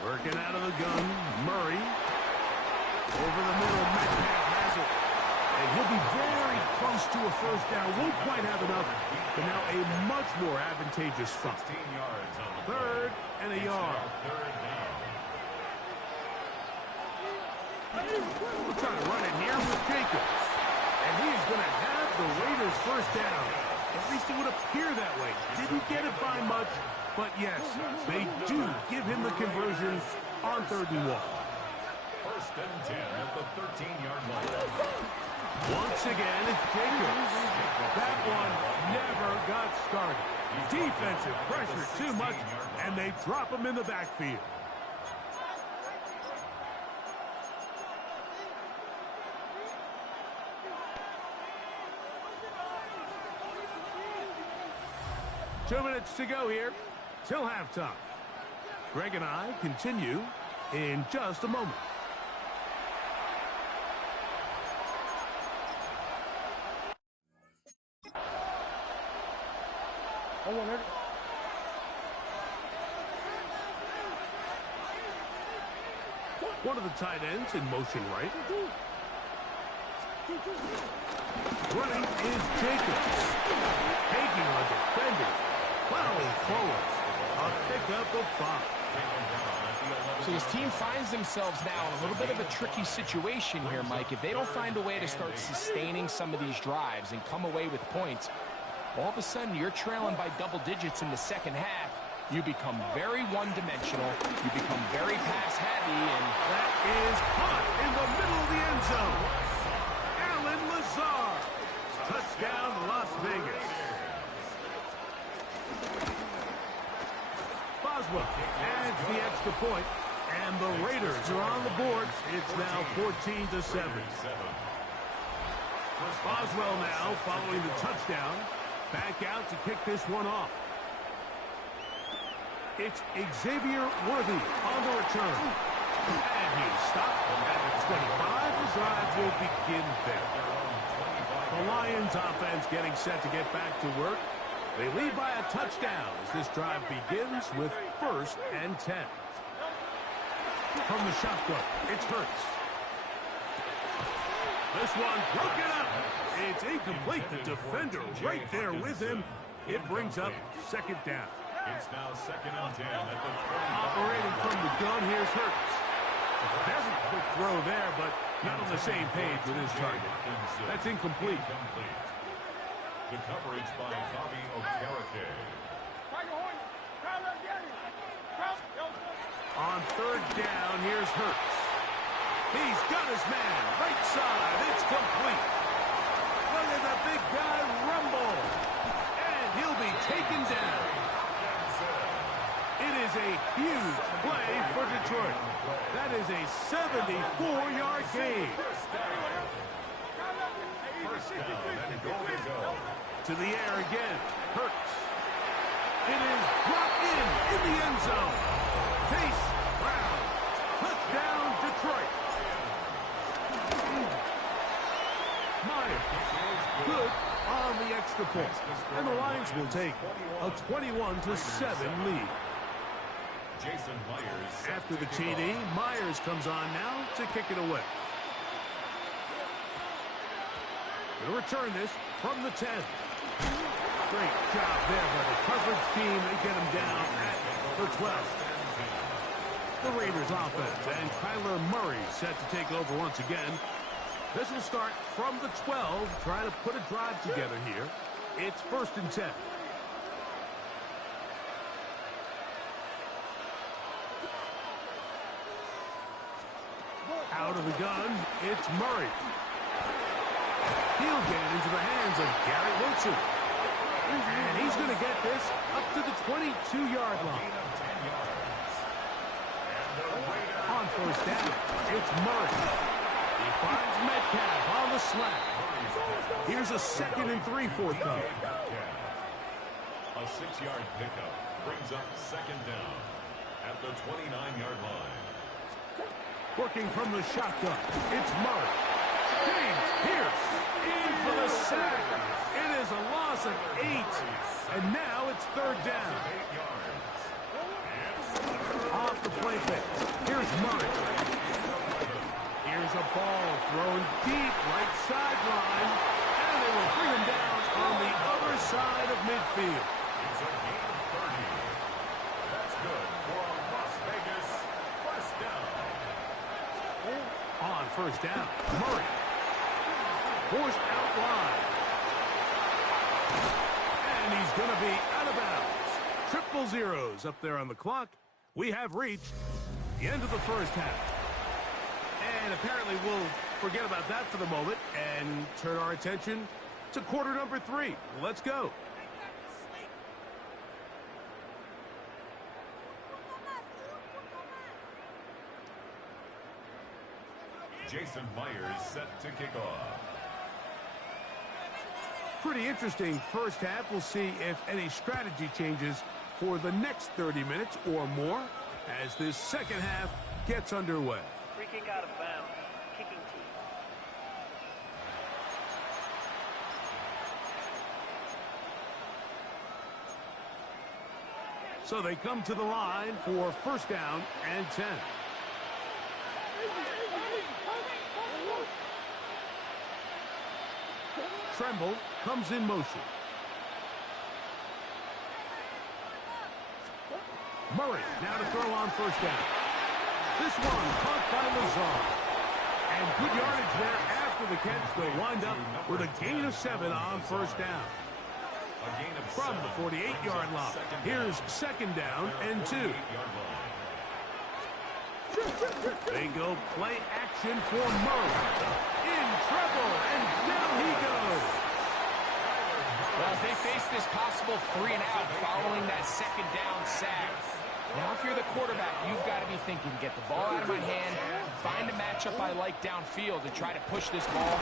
Working out of the gun, Murray. Over the middle, Metcalf has it. And he'll be very close to a first down. Won't quite have enough, but now a much more advantageous spot. 16 yards on the Third and a yard. Third down. We're trying to run it here with Jacobs. And he is going to have the Raiders first down. At least it would appear that way. Didn't get it by much, but yes, they do give him the conversion on third and one. First and 10 at the 13-yard line. Once again, it's Jacobs. That one never got started. Defensive pressure too much, and they drop him in the backfield. Two minutes to go here till halftime. Greg and I continue in just a moment. One of the tight ends in motion right. Running is Jacobs. Taking on defenders. Plowing forward. A pickup of 5. So his team finds themselves now in a little bit of a tricky situation here, Mike. If they don't find a way to start sustaining some of these drives and come away with points, all of a sudden you're trailing by double digits in the second half. You become very one-dimensional. You become very pass-heavy, and that is caught in the middle of the end zone. Alan Lazard. Touchdown, Las Vegas. Boswell adds the extra point, and the Raiders are on the board. It's now 14-7. Boswell now following the touchdown. Back out to kick this one off. It's Xavier Worthy on the return. And he's stopped at 25. The drive will begin there. The Lions offense getting set to get back to work. They lead by a touchdown as this drive begins with first and 10. From the shotgun, it's Hurts. This one broken up. It's incomplete. The defender right there with him. It brings up second down. It's now second and 10 at the 20. Operating from the gun, here's Hurts. A very quick throw there, but not on the same page with his target. That's incomplete. The coverage by Bobby Okereke. On third down, here's Hurts. He's got his man. Right side. It's complete. Look at the big guy rumble. And he'll be taken down. It is a huge play for Detroit. That is a 74-yard gain. First down and goal to go. To the air again. Hurts. It is brought in the end zone. Chase Brown. Touchdown, Detroit. Myers. Good on the extra point. And the Lions will take a 21-7 lead. Jason Myers. After the TD, Myers comes on now to kick it away. They'll return this from the 10. Great job there by the coverage team. They get him down at the 12. The Raiders offense and Kyler Murray set to take over once again. This will start from the 12, trying to put a drive together here. It's 1st and 10. Out of the gun, it's Murray. He'll get into the hands of Gary Wilson. And he's going to get this up to the 22-yard line. On 1st down, it's Murray. He finds Metcalf on the slant. Here's a 2nd and 3 forthcoming. A 6-yard pickup brings up 2nd down at the 29-yard line. Working from the shotgun, it's Murray. James Pierce in for the sack. It is a loss of 8. And now it's 3rd down. Off the play fake. Here's Murray. Here's a ball thrown deep right sideline. And they will bring him down on the other side of midfield. It's a gain of 30. That's good for a Las Vegas 1st down. On 1st down, Murray. Forced out wide. And he's going to be out of bounds. Triple zeros up there on the clock. We have reached the end of the 1st half. And apparently we'll forget about that for the moment and turn our attention to quarter number 3. Let's go. Jason Myers set to kick off. Pretty interesting 1st half. We'll see if any strategy changes for the next 30 minutes or more as this 2nd half gets underway. Free kick out of bounds. Kicking team. So they come to the line for 1st down and 10. Tremble comes in motion. Murray now to throw on 1st down. This one caught by Lazar. And good yardage there after the catch. They'll wind up with a gain of 7 on 1st down. From the 48-yard line. Here's 2nd down and 2. Bingo play action for Murray. In trouble, and down he goes. Well, as they face this possible 3 and out following that 2nd down sack, now if you're the quarterback, you've got to be thinking, get the ball out of my hand, find a matchup I like downfield and try to push this ball.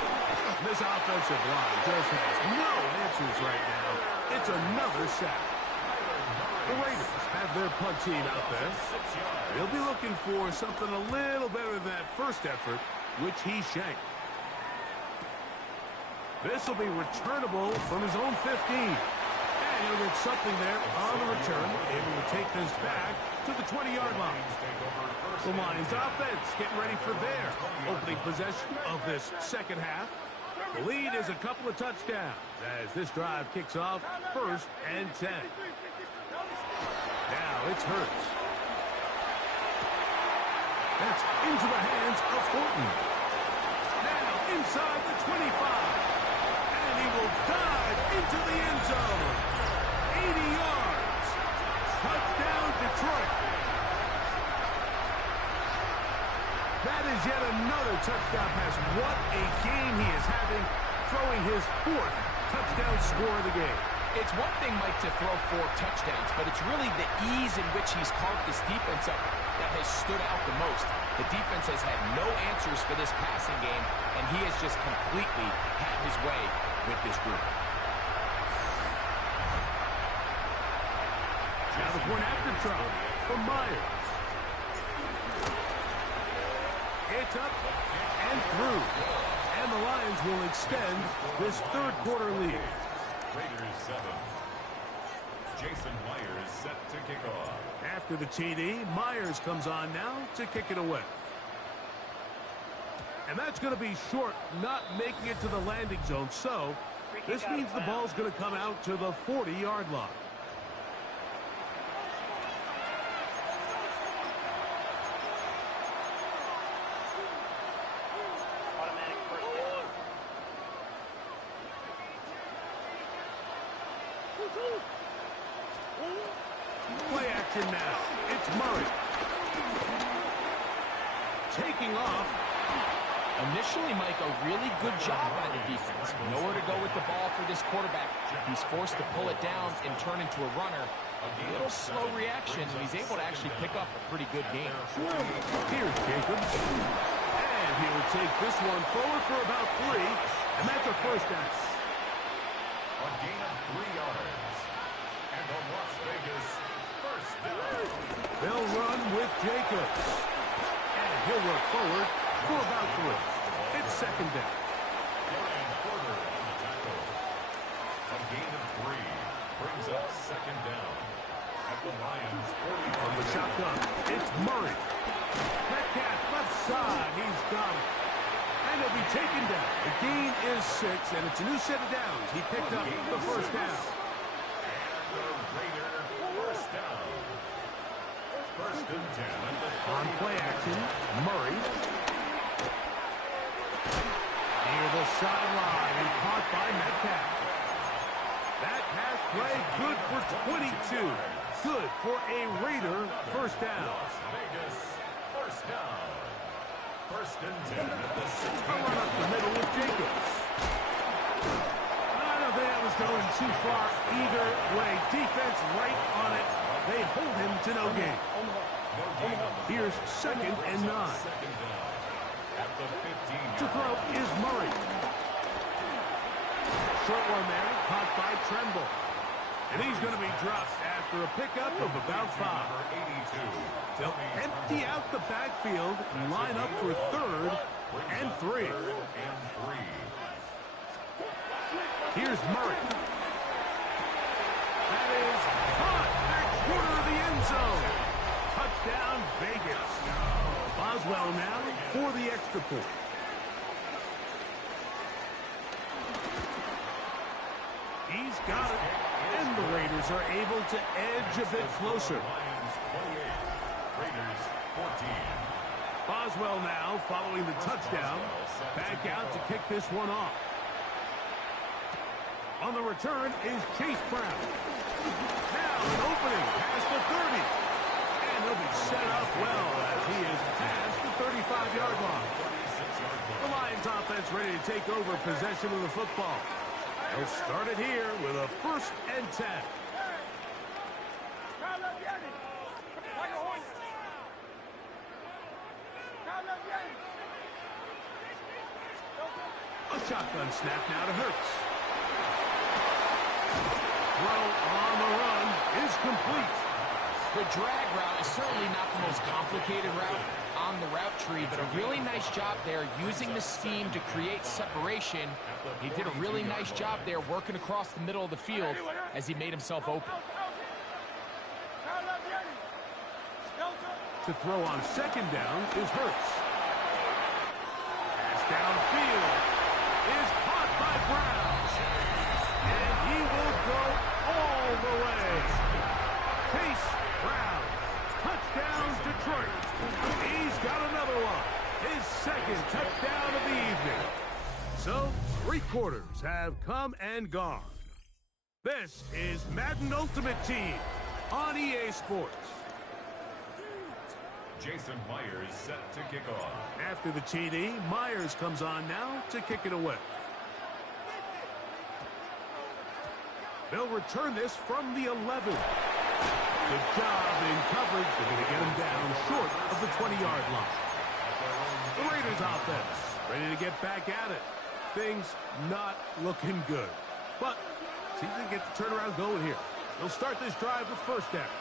This offensive line just has no answers right now. It's another sack. The Raiders have their punt team out there. They'll be looking for something a little better than that first effort, which he shanked. This will be returnable from his own 15. And he'll get something there on the return, able to take this back to the 20-yard line. The Lions offense getting ready for their opening possession of this 2nd half. The lead is a couple of touchdowns as this drive kicks off 1st and 10. Now it's Hurts. That's into the hands of Horton. Now inside the 25. And he will dive into the end zone. 80 yards. Touchdown, Detroit. That is yet another touchdown pass. What a game he is having, throwing his 4th touchdown score of the game. It's one thing, Mike, to throw 4 touchdowns, but it's really the ease in which he's carved this defense up that has stood out the most. The defense has had no answers for this passing game, and he has just completely had his way with this group. Now the point after throw from Myers. It's up and through. And the Lions will extend this 3rd quarter lead. Raiders 7. Jason Myers set to kick off. After the TD, Myers comes on now to kick it away. And that's going to be short, not making it to the landing zone. So this means the ball's going to come out to the 40-yard line. Automatic 1st down. Play action now. It's Murray. Taking off. Initially, Mike, a really good job by the defense. Nowhere to go with the ball for this quarterback. He's forced to pull it down and turn into a runner. A little slow reaction, and he's able to actually pick up a pretty good game. Here's Jacobs. And he'll take this one forward for about 3, and that's a first down. A gain of 3 yards. And the Las Vegas first down. They'll run with Jacobs. And he'll work forward for about 3. It's second down. Ryan Porter on the tackle. A gain of 3 brings up second down. At the Lions 40. From the shotgun, it's Murray. Metcalf left side. He's got it. And he'll be taken down. The gain is 6, and it's a new set of downs. He picked up the first down. And the Raider first down. First and 10 at the 30. On play action, Murray. Near the sideline and caught by Metcalf. That pass play good for 22. Good for a Raider first down. Las Vegas first down. First and 10 at the 60. A run up the middle with Jacobs. I don't think that was going too far either way. Defense right on it. They hold him to no gain. Here's second and 9. Second down. At the 15. To throw is Murray. Short one there, caught by Tremble. And he's going to be dropped after a pickup of about 5. They'll empty out the backfield and line up for 3rd and 3. Here's Murray. That is caught back corner of the end zone. Touchdown, Vegas. Boswell now for the extra point. He's got it. And the Raiders are able to edge a bit closer. Lions 28. Raiders 14. Boswell now following the touchdown. Back out to kick this one off. On the return is Chase Brown. Now an opening past the 30. And he'll be set up well as he is past the 35-yard line. The Lions offense ready to take over possession of the football. They'll start it here with a first and 10. A shotgun snap now to Hurts. Throw on the run is complete. The drag route is certainly not the most complicated route on the route tree, but a really nice job there using the scheme to create separation. He did a really nice job there working across the middle of the field as he made himself open. To throw on second down is Hurts. Pass downfield is caught by Brown. And he will go all the way. Chase Brown. Touchdown, Detroit. He's got another one. His second touchdown of the evening. So, 3 quarters have come and gone. This is Madden Ultimate Team on EA Sports. Jason Myers set to kick off. After the TD, Myers comes on now to kick it away. They'll return this from the 11. Good job in coverage. They're going to get him down short of the 20-yard line. The Raiders offense ready to get back at it. Things not looking good. But see if they can get the turnaround going here. They'll start this drive with first down.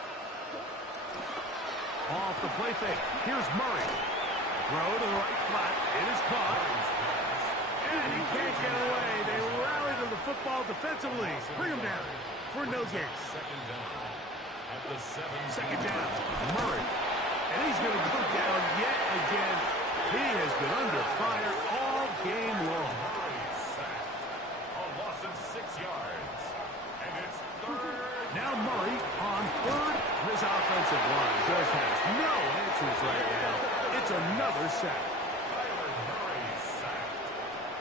Off the play fake. Here's Murray. Throw to the right flat. It is caught. And he can't get away. They rally to the football defensively. Bring him down for no gain. Second down. At the 7. Second down. Murray. And he's going to go down yet again. He has been under fire all game long. A loss of 6 yards. And it's 3rd. Now Murray on 3rd. This offensive line just has no answers right now. It's another sack. Tyler Murray sacked.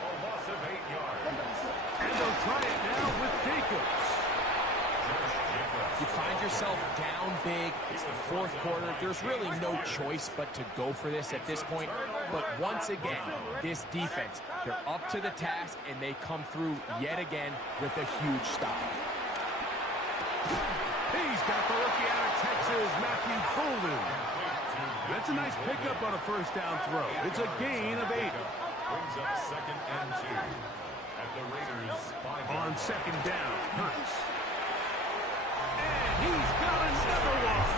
A loss of 8 yards. And they'll try it now with Jacobs. You find yourself down big. It's the fourth quarter. There's really no choice but to go for this at this point. But once again, this defense, they're up to the task, and they come through yet again with a huge stop. He's got the rookie out of Texas, Matthew Golden. That's a nice pickup on a first down throw. It's a gain of 8. Brings up 2nd and 2 at the Raiders' 5. On 2nd down, Hurts. And he's got another one.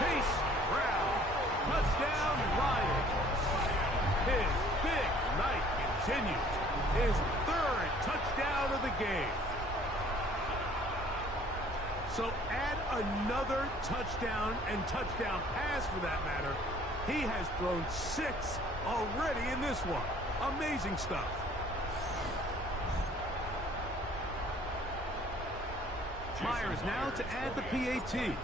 Chase Brown. Touchdown, Lions. His big night continues. His 3rd touchdown of the game. So add another touchdown and touchdown pass for that matter. He has thrown 6 already in this one. Amazing stuff. Myers now to add the PAT. He's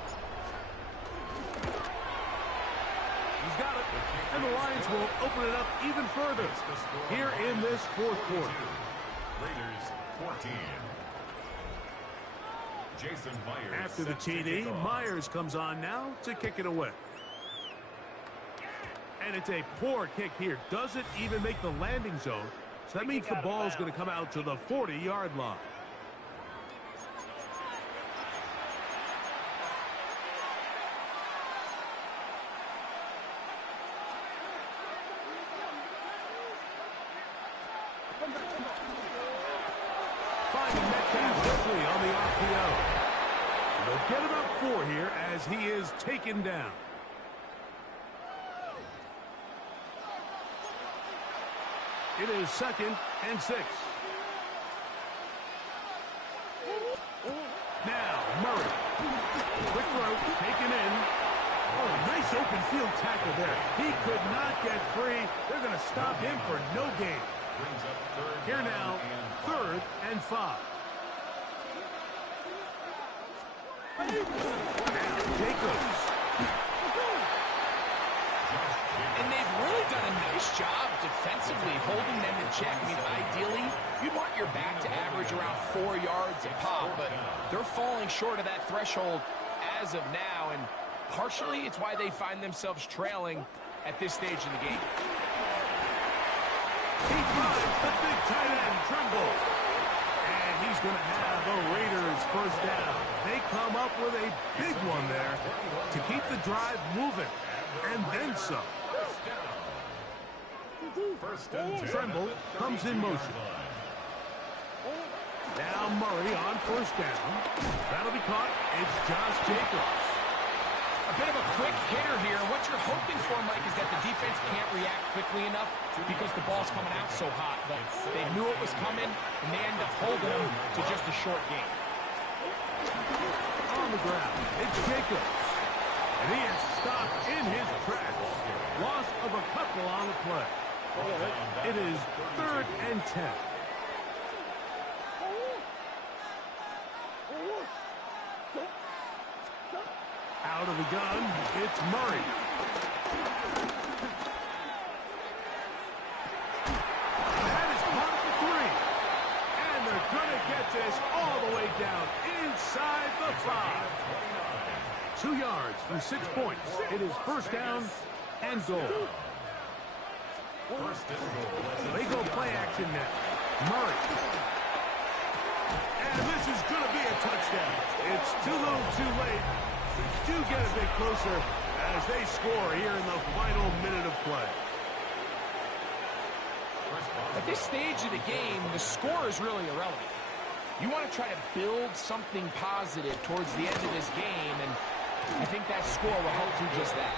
got it. And the Lions will open it up even further here in this fourth quarter. Raiders 14. Jason Myers. After the TD, Myers comes on now to kick it away. And it's a poor kick here. Doesn't even make the landing zone. So that means the ball is going to come out to the 40-yard line. Finding Metcalf quickly on the RPO. And they'll get about 4 here as he is taken down. It is 2nd and 6. Now, Murray. Quick throw, taken in. Oh, nice open field tackle there. He could not get free. They're going to stop him for no gain. Here now, 3rd and 5. Now, Jacobs. And they've really done a nice job defensively holding them in check. I mean, ideally, you'd want your back to average around 4 yards a pop, but they're falling short of that threshold as of now, and partially it's why they find themselves trailing at this stage in the game. He finds the big tight end, Trimble. And he's going to have the Raiders first down. They come up with a big one there to keep the drive moving, and then some. Trimble comes in motion. Now Murray on first down. That'll be caught. It's Josh Jacobs. A bit of a quick hitter here. What you're hoping for, Mike, is that the defense can't react quickly enough because the ball's coming out so hot. But they knew it was coming, and they end up holding them to just a short game. On the ground, it's Jacobs. And he is stopped in his tracks. Loss of a couple on the play. It is 3rd and 10. Out of the gun, it's Murray. That is caught for 3. And they're going to get this all the way down inside the 5. 2 yards from 6 points. It is first down and goal. They go play action now. Murray. And this is going to be a touchdown. It's too little too late. They do get a bit closer as they score here in the final minute of play. At this stage of the game, the score is really irrelevant. You want to try to build something positive towards the end of this game, and I think that score will help do just that.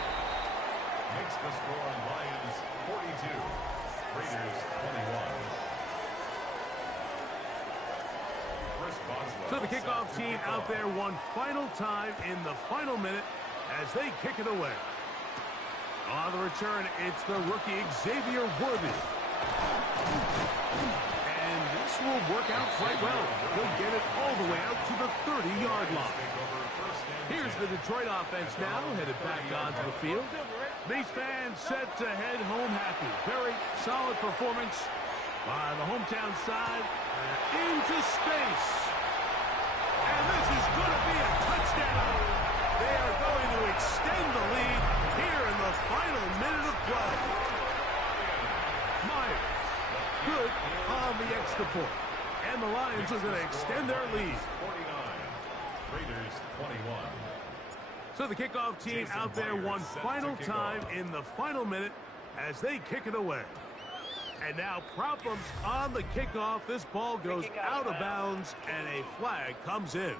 Makes the score Lions 42, Raiders 21. So the kickoff team out there one final time in the final minute as they kick it away. On the return, it's the rookie Xavier Worthy. And this will work out quite well. He'll get it all the way out to the 30-yard line. Here's the Detroit offense now, headed back onto the field. These fans set to head home happy. Very solid performance by the hometown side. Into space. And this is going to be a touchdown. They are going to extend the lead here in the final minute of play. Myers, good on the extra point. And the Lions are going to extend their lead. 49, Raiders 21. So the kickoff team out there one final time in the final minute as they kick it away. And now problems on the kickoff. This ball goes out of bounds and a flag comes in.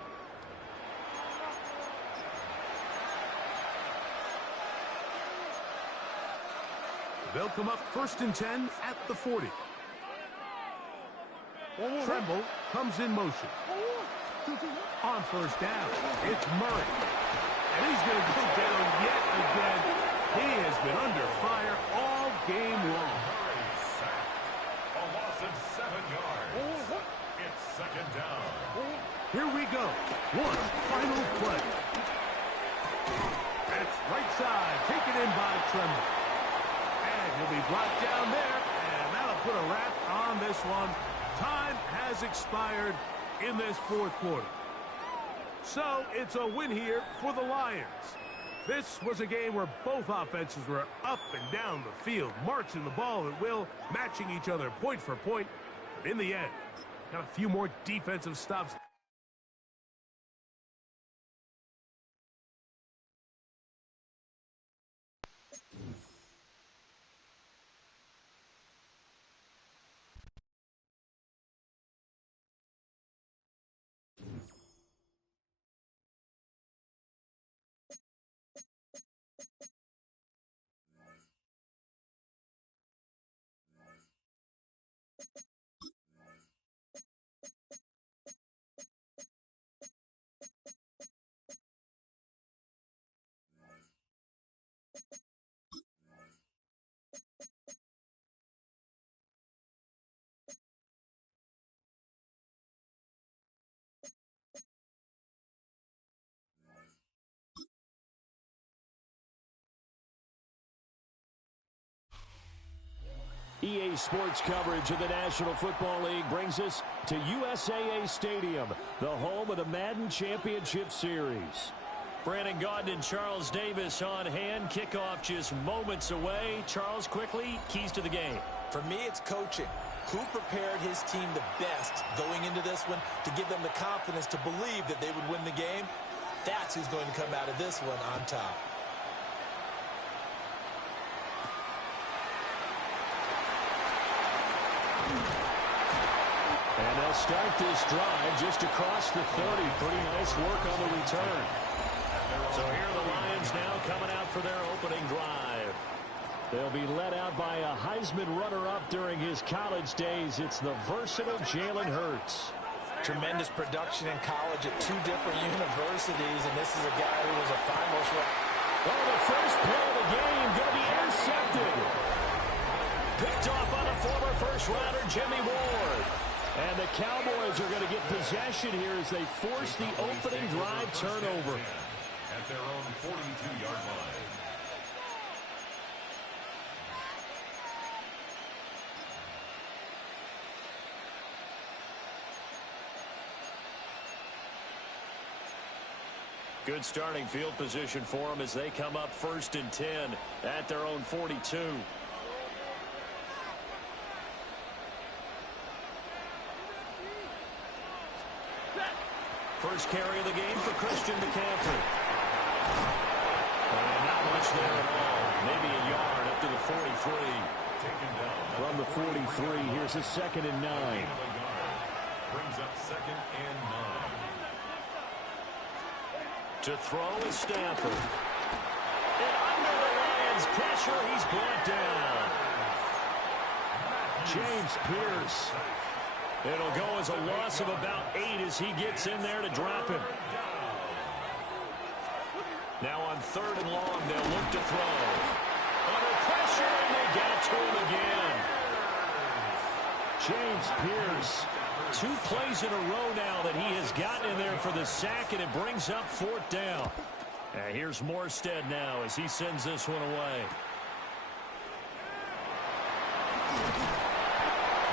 They'll come up 1st and 10 at the 40. Tremble comes in motion. On 1st down, it's Murray. And he's going to go down yet again. He has been under fire all game long. A loss of 7 yards. It's 2nd down. Here we go. One final play. That's right side, taken in by Tremble. And he'll be brought down there, and that'll put a wrap on this one. Time has expired in this 4th quarter. So it's a win here for the Lions. This was a game where both offenses were up and down the field, marching the ball at will, matching each other point for point. But in the end, got a few more defensive stops. EA Sports coverage of the National Football League brings us to USAA Stadium, the home of the Madden Championship Series. Brandon Gaudin and Charles Davis on hand. Kickoff just moments away. Charles, quickly, keys to the game. For me, it's coaching. Who prepared his team the best going into this one to give them the confidence to believe that they would win the game? That's who's going to come out of this one on top. And they'll start this drive just across the 30. Pretty nice work on the return. So here are the Lions now coming out for their opening drive. They'll be led out by a Heisman runner-up during his college days. It's the versatile Jalen Hurts. Tremendous production in college at 2 different universities, and this is a guy who was a finalist. Well, the first play of the game going to be intercepted. Picked off on a former first-rounder, Jimmy Ward. And the Cowboys are going to get possession here as they force the opening drive turnover. At their own 42-yard line. Good starting field position for them as they come up 1st and 10 at their own 42. First carry of the game for Christian McCaffrey. And not much there at all. Maybe a yard up to the 43. From the 43, here's a 2nd and 9. Brings up 2nd and 9. To throw is Stafford. And under the Lions' pressure, he's brought down. James Pierce. It'll go as a loss of about 8 as he gets in there to drop him. Now on 3rd and long, they'll look to throw. Under pressure, and they get to him again. James Pierce. 2 plays in a row now that he has gotten in there for the sack, and it brings up 4th down. And here's Morstead now as he sends this one away.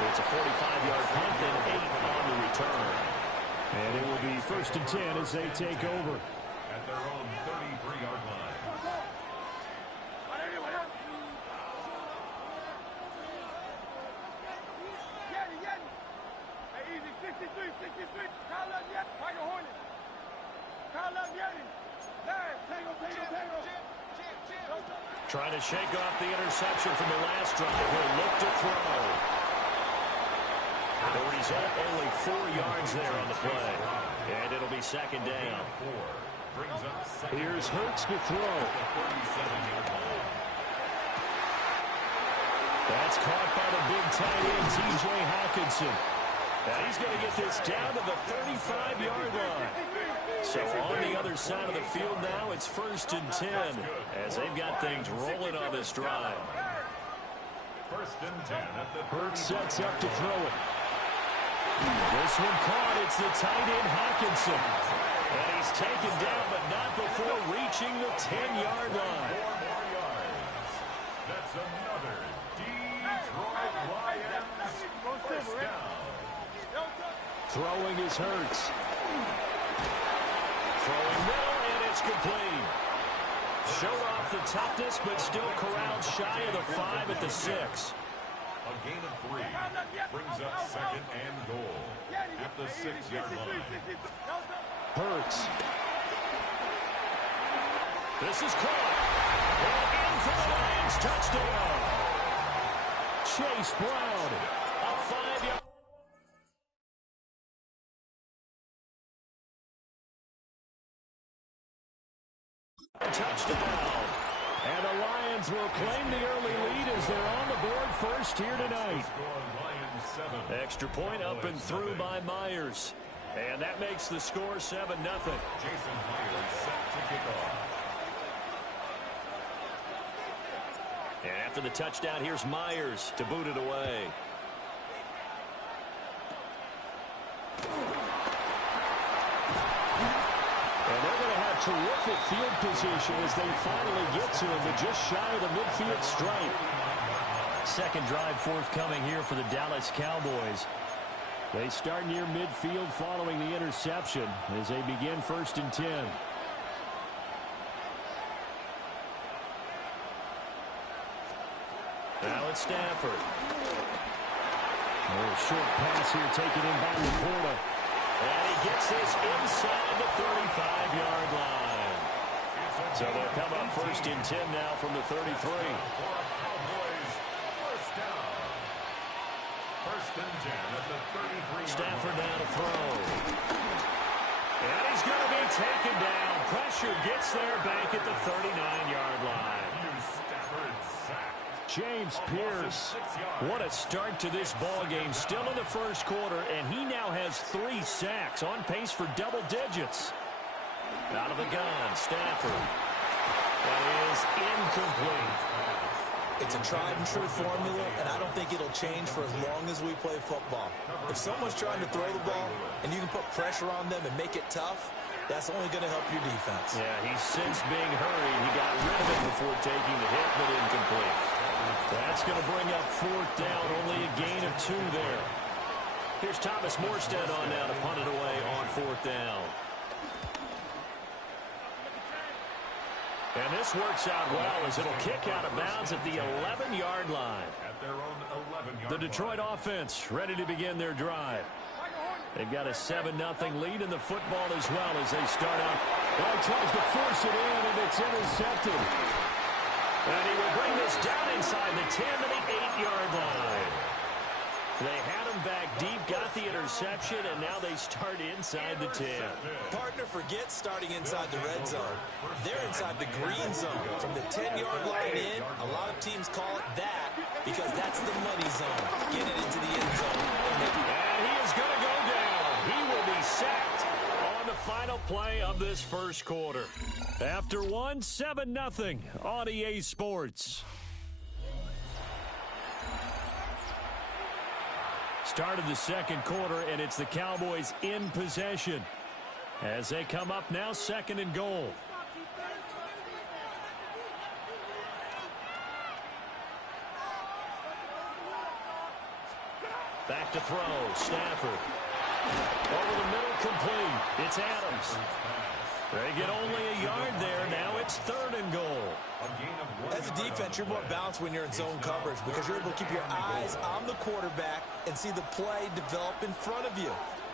It's a 45-yard punt and 8 on the return. And it will be 1st first and 10 as they take over. At their own 33-yard line. Trying to shake off the interception from the last drive. He'll look to throw. The result, only 4 yards there on the play. And it'll be second down. Here's Hurts to throw. That's caught by the big tight end, T.J. Hawkinson. Now he's going to get this down to the 35-yard line. So on the other side of the field now, it's first and 10 as they've got things rolling on this drive. First and 10 at the Hurts sets up to throw it. This one caught. It's the tight end, Hawkinson. And he's taken down, but not before reaching the 10-yard line. 4 more yards. That's another Detroit Lions first down. Throwing is Hurts. Throwing middle, and it's complete. Showed off the toughness, but still corralled shy of the 5 at the 6. A gain of 3 brings up second and goal at the 6-yard line. Hurts. This is caught. And in for the Lions, touchdown. Chase Brown, a 5-yard. Touchdown. And the Lions will claim the early lead as they're on the board first here tonight. Extra point up and through by Myers. And that makes the score 7-0. Jason Myers set to kick off. And after the touchdown, here's Myers to boot it away. And they're going to have terrific field position as they finally get to him. They're just shy of the midfield stripe. Second drive forthcoming here for the Dallas Cowboys. They start near midfield following the interception as they begin first and 10. Now it's Stafford. A short pass here taken in by Laporta. And he gets this inside the 35-yard line. So they'll come up first and 10 now from the 33. First and 10 at the 33. Stafford now to throw. And he's going to be taken down. Pressure gets there back at the 39-yard line. James Pierce, what a start to this ball game. Still in the first quarter, and he now has 3 sacks, on pace for double digits. Out of the gun, Stafford. That is incomplete. It's a tried-and-true formula, and I don't think it'll change for as long as we play football. If someone's trying to throw the ball, and you can put pressure on them and make it tough, that's only going to help your defense. Yeah, he's since being hurried. He got rid of it before taking the hit, but incomplete. That's going to bring up fourth down, only a gain of 2 there. Here's Thomas Morstead on now to punt it away on fourth down. And this works out well as it'll kick out of bounds at the 11-yard line. At their own 11-yard The Detroit offense ready to begin their drive. They've got a 7-0 lead in the football as well as they start out. Well, tries to force it in, and it's intercepted. And he will bring this down inside the 10 to the 8-yard line. They had him back deep, got the interception, and now they start inside the 10. Partner forgets starting inside the red zone. They're inside the green zone. From the 10-yard line in, a lot of teams call it that because that's the money zone. Get it into the end zone. And he is going to go down. He will be sacked on the final play of this first quarter. After 7-0 on EA Sports. Start of the second quarter, and it's the Cowboys in possession as they come up now second and goal. Back to throw, Stafford. Over the middle, complete. It's Adams. They get only a yard there. Now it's 3rd and goal. As a defense, you're more balanced when you're in zone coverage because you're able to keep your eyes on the quarterback and see the play develop in front of you.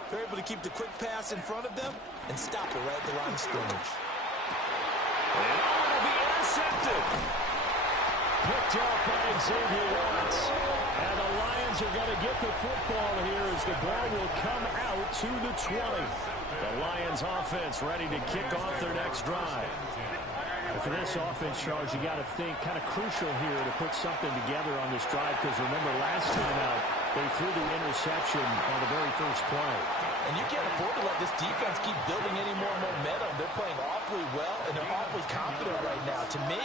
They're able to keep the quick pass in front of them and stop it right at the line of scrimmage. And it'll be intercepted. Picked off by Xavier Watts. And the Lions are going to get the football here as the ball will come out to the 20. The Lions offense ready to kick off their next drive. For this offense, Charles, you got to think kind of crucial here to put something together on this drive because remember last time out, they threw the interception on the very first play. And you can't afford to let this defense keep building any more momentum. They're playing awfully well, and they're awfully confident right now. To me,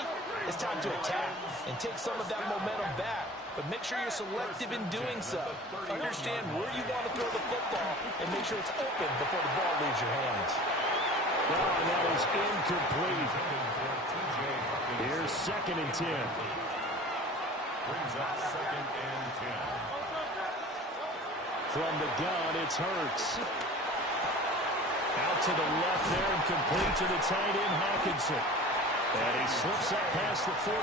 it's time to attack and take some of that momentum back. But make sure you're selective in doing so. Understand where you want to throw the football and make sure it's open before the ball leaves your hands. Oh, that is incomplete. Here's 2nd and 10. Brings up 2nd and 10. From the gun, it's Hurts. Out to the left there and complete to the tight end, Hawkinson. And he slips up past the 45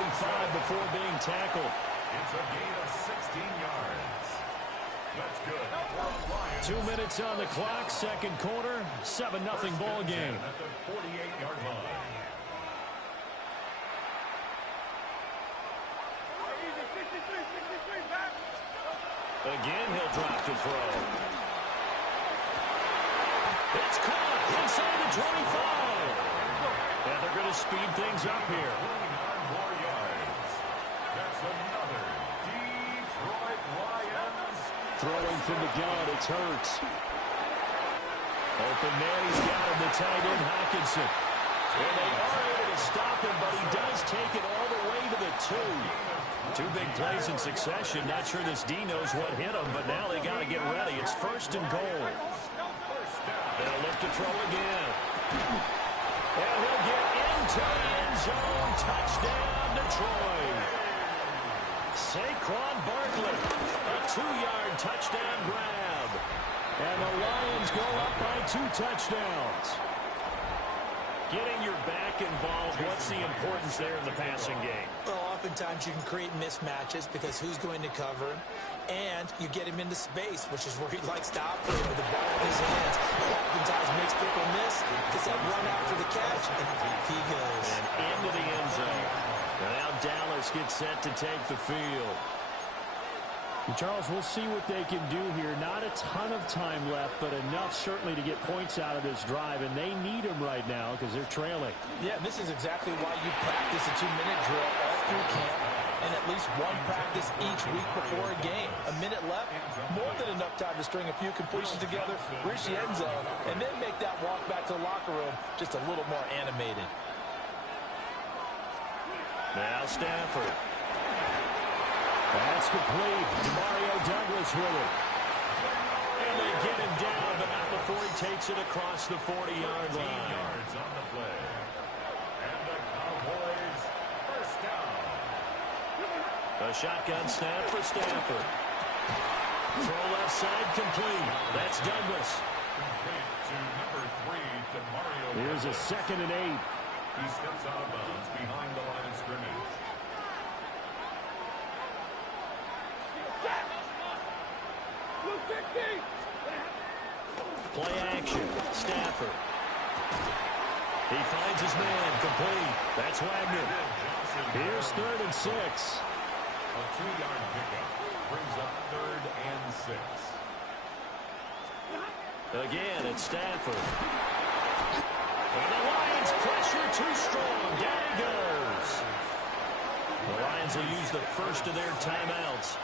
before being tackled. It's a gain of 16 yards. That's good. 2 minutes on the clock, 2nd quarter, 7-0 ball game. At the 48-yard line. Again, he'll drop to throw. It's caught inside the 25. And they're going to speed things up here. 29 more yards. That's another Detroit Lions. Throwing from the gun, it's Hurts. Open man, he's got him, the tight end, Hawkinson. And they are able to stop him, but he does take it all the way to the 2. 2 big plays in succession. Not sure this D knows what hit him, but now they got to get ready. It's 1st and goal. They'll look to throw again. And he'll get into the end zone. Touchdown, Detroit. Saquon Barkley, a 2-yard touchdown grab. And the Lions go up by 2 touchdowns. Getting your back involved, what's the importance there in the passing game? Well, oftentimes you can create mismatches because who's going to cover him, and you get him into space, which is where he likes to operate with the ball in his hands. Oftentimes makes people miss, gets that run after the catch, and off he goes. And into the end zone. Now Dallas gets set to take the field. And Charles, we'll see what they can do here. Not a ton of time left, but enough certainly to get points out of this drive, and they need them right now because they're trailing. Yeah, this is exactly why you practice a 2-minute drill all through camp and at least one practice each week before a game. A minute left, more than enough time to string a few completions together, reach the end zone, and then make that walk back to the locker room just a little more animated. Now Stafford. That's complete. Mario Douglas with it. And they get him down, but not before he takes it across the 40-yard line. Yards on the play. And the Cowboys first down. A shotgun snap for Stafford. Throw left side complete. That's Douglas. Complete to number 3, to Mario. Here's a 2nd and 8. He steps out of bounds behind the line of scrimmage. Play action. Stafford. He finds his man. Complete. That's Wagner. Here's 3rd and 6. A 2-yard pickup brings up 3rd and 6. Again, it's Stafford. And the Lions pressure too strong. Down he goes. The Lions will use the first of their timeouts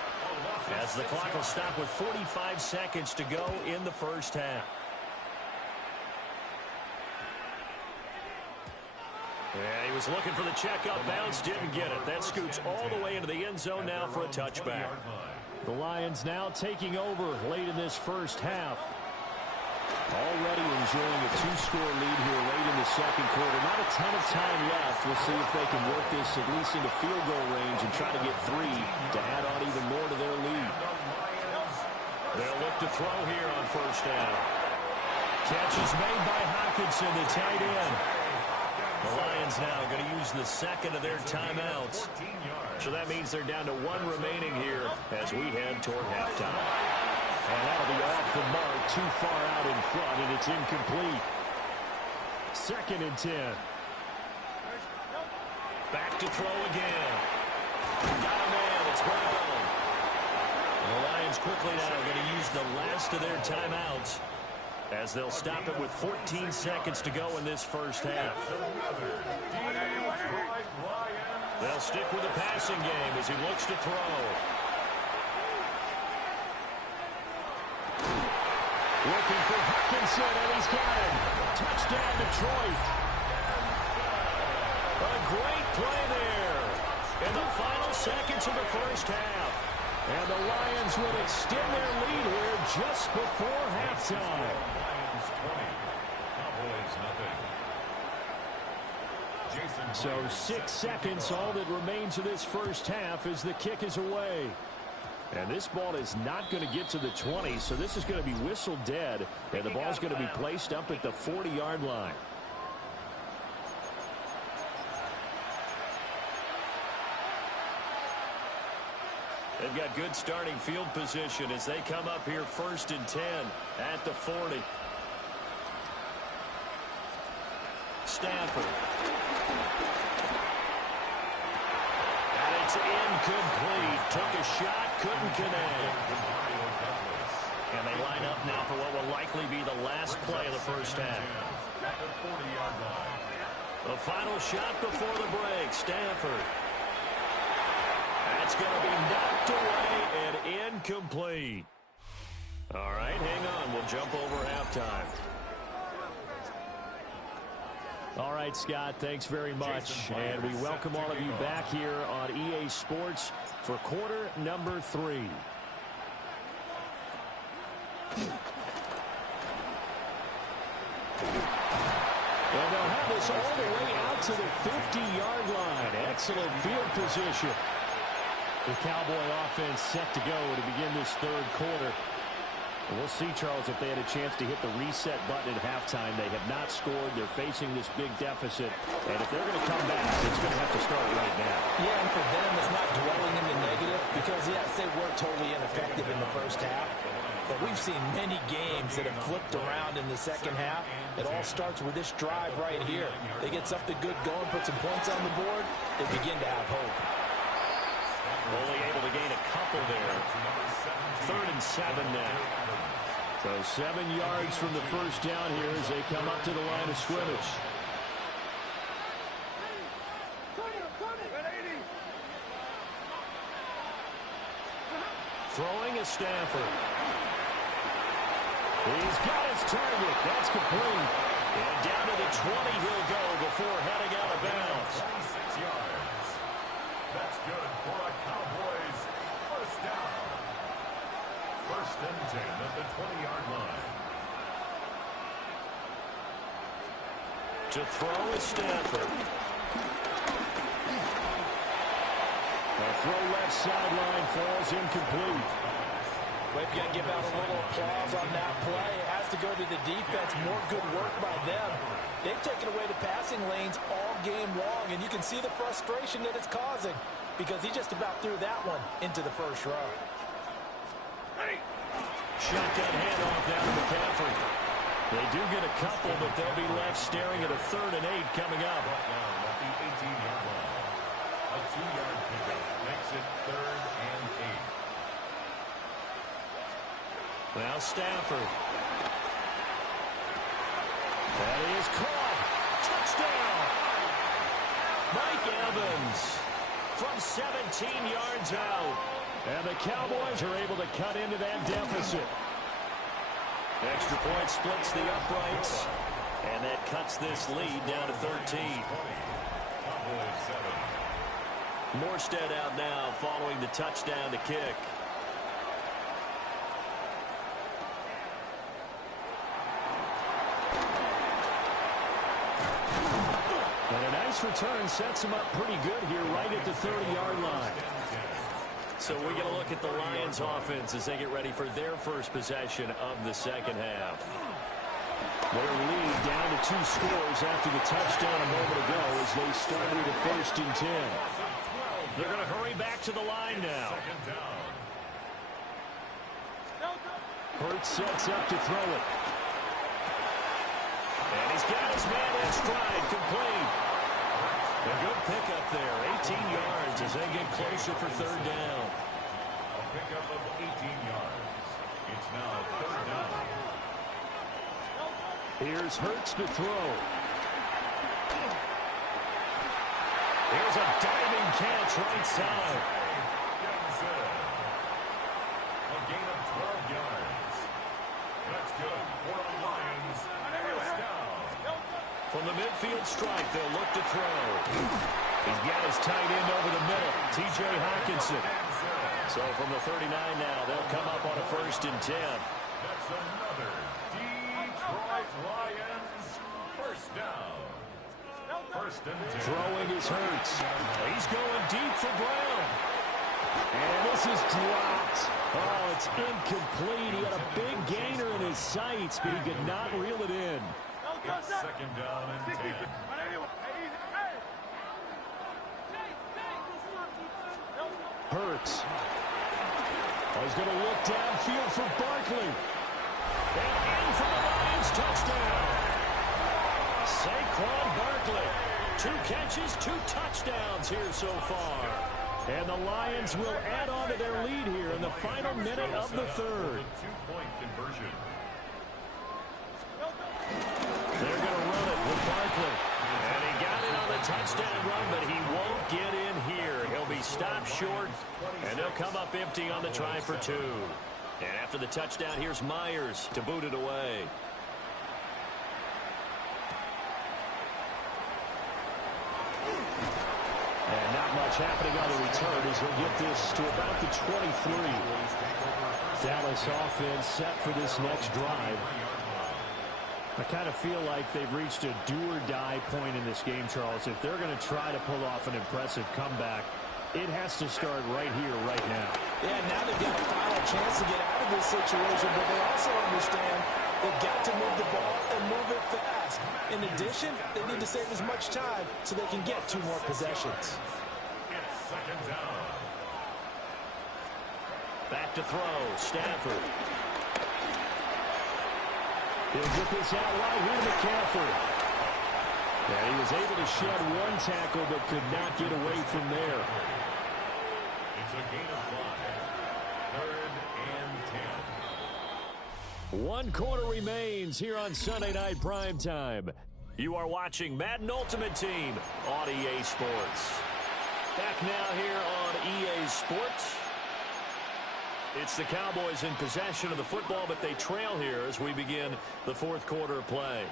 as the clock will stop with 45 seconds to go in the first half. Yeah, he was looking for the checkup bounce, didn't get it. That scoots all the way into the end zone now for a touchback. The Lions now taking over late in this first half. Already enjoying a 2-score lead here late in the second quarter. Not a ton of time left. We'll see if they can work this at least into field goal range and try to get 3 to add on even more to their lead. They'll look to throw here on first down. Catch is made by Hockenson, the tight end. The Lions now going to use the second of their timeouts. So that means they're down to one remaining here as we head toward halftime. And that'll be off the mark, too far out in front, and it's incomplete. 2nd and 10. Back to throw again. Got a man. It's Brown. And the Lions quickly now going to use the last of their timeouts as they'll stop it with 14 seconds to go in this first half. They'll stick with the passing game as he looks to throw. Looking for Hockenson, and he's got him. Touchdown, Detroit. A great play there in the final seconds of the first half. And the Lions will extend their lead here just before halftime. Lions 20, Cowboys nothing. So 6 seconds, all that remains of this first half as the kick is away. And this ball is not going to get to the 20, so this is going to be whistled dead, and the ball's going to be placed up at the 40-yard line. They've got good starting field position as they come up here 1st and 10 at the 40. Stafford. And it's incomplete. Took a shot, couldn't connect. And they line up now for what will likely be the last play of the first half. The final shot before the break. Stafford. That's going to be knocked away and incomplete. All right, hang on. We'll jump over halftime. All right, Scott, thanks very much. And we welcome all of you back here on EA Sports for quarter number 3. And they'll have this all the way out to the 50-yard line. Excellent field position. The Cowboy offense set to go to begin this third quarter. We'll see, Charles, if they had a chance to hit the reset button at halftime. They have not scored. They're facing this big deficit. And if they're going to come back, it's going to have to start right now. Yeah, and for them, it's not dwelling in the negative because, yes, they were totally ineffective in the first half. But we've seen many games that have flipped around in the second half. It all starts with this drive right here. They get something good going, put some points on the board, they begin to have hope. Only able to gain a couple there. 3rd and 7 now. So 7 yards from the first down here as they come up to the line of scrimmage. Throwing a Stafford. He's got his target. That's complete. And down to the 20 he'll go before heading out of bounds. 26 yards. That's good for a Cowboys first down. 1st and 10 at the 20-yard line. To throw is Stafford. The throw left sideline falls incomplete. But if you got to give out a little applause on that play, it has to go to the defense. More good work by them. They've taken away the passing lanes all game long, and you can see the frustration that it's causing because he just about threw that one into the first row. Shotgun handoff down to McCaffrey. They do get a couple, but they'll be left staring at a 3rd and 8 coming up. At the 18-yard line. A 2-yard pickup makes it 3rd and 8. Now Stafford. That is caught. Touchdown. Mike Evans from 17 yards out. And the Cowboys are able to cut into that deficit. Extra point splits the uprights. And that cuts this lead down to 13. Cowboys 7. Morstead out now following the touchdown to kick. And a nice return sets him up pretty good here right at the 30-yard line. So we're going to look at the Lions offense as they get ready for their first possession of the second half. Their lead down to 2 scores after the touchdown a moment ago as they started at 1st and 10. They're going to hurry back to the line now. Hurts sets up to throw it. And he's got his man in stride, complete. A good pickup there, 18 yards as they get closer for 3rd down. A pickup of 18 yards. It's now 3rd down. Here's Hurts to throw. Here's a diving catch right side. A gain of 12 yards. That's good for the Lions. First down. From the midfield strike, they'll look to throw. He's got his tight end over the middle, T.J. Hawkinson. So from the 39 now, they'll come up on a 1st and 10. That's another Detroit Lions first down. 1st and 10. Throwing is Hurts. He's going deep for Brown. And this is dropped. Oh, it's incomplete. He had a big gainer in his sights, but he could not reel it in. It's 2nd down and 10. Hurts. He's going to look downfield for Barkley. And in for the Lions touchdown. Saquon Barkley. 2 catches, 2 touchdowns here so far. And the Lions will add on to their lead here in the final minute of the 3rd. 2-point conversion. They're going to run it with Barkley. And he got it on the touchdown run, but he won't get in here. He'll be stopped short, and they'll come up empty on the try for 2. And after the touchdown, here's Myers to boot it away. And not much happening on the return as he'll get this to about the 23. Dallas offense set for this next drive. I kind of feel like they've reached a do-or-die point in this game, Charles. If they're going to try to pull off an impressive comeback, it has to start right here, right now. Yeah, now they've got a final chance to get out of this situation, but they also understand they've got to move the ball and move it fast. In addition, they need to save as much time so they can get 2 more possessions. It's 2nd down. Back to throw, Stafford. He'll get this out wide here to McCaffrey. And he was able to shed 1 tackle but could not get away from there. It's a gain of 5. 3rd and 10. 1 quarter remains here on Sunday Night Primetime. You are watching Madden Ultimate Team on EA Sports. Back now here on EA Sports. It's the Cowboys in possession of the football, but they trail here as we begin the 4th quarter of play.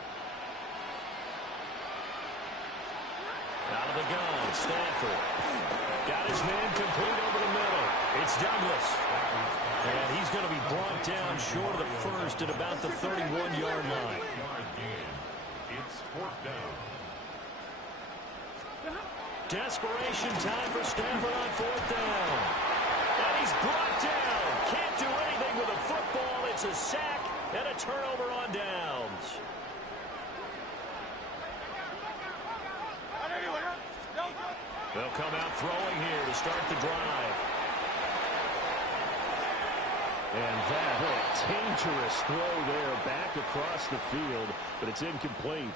Out of the gun, Stafford. Got his man complete over the middle. It's Douglas. And he's going to be brought down short of the 1st at about the 31-yard line. It's 4th down. Desperation time for Stafford on 4th down. And he's brought down. Can't do anything with a football. It's a sack and a turnover on downs. They'll come out throwing here to start the drive. And that a dangerous throw there back across the field, but it's incomplete.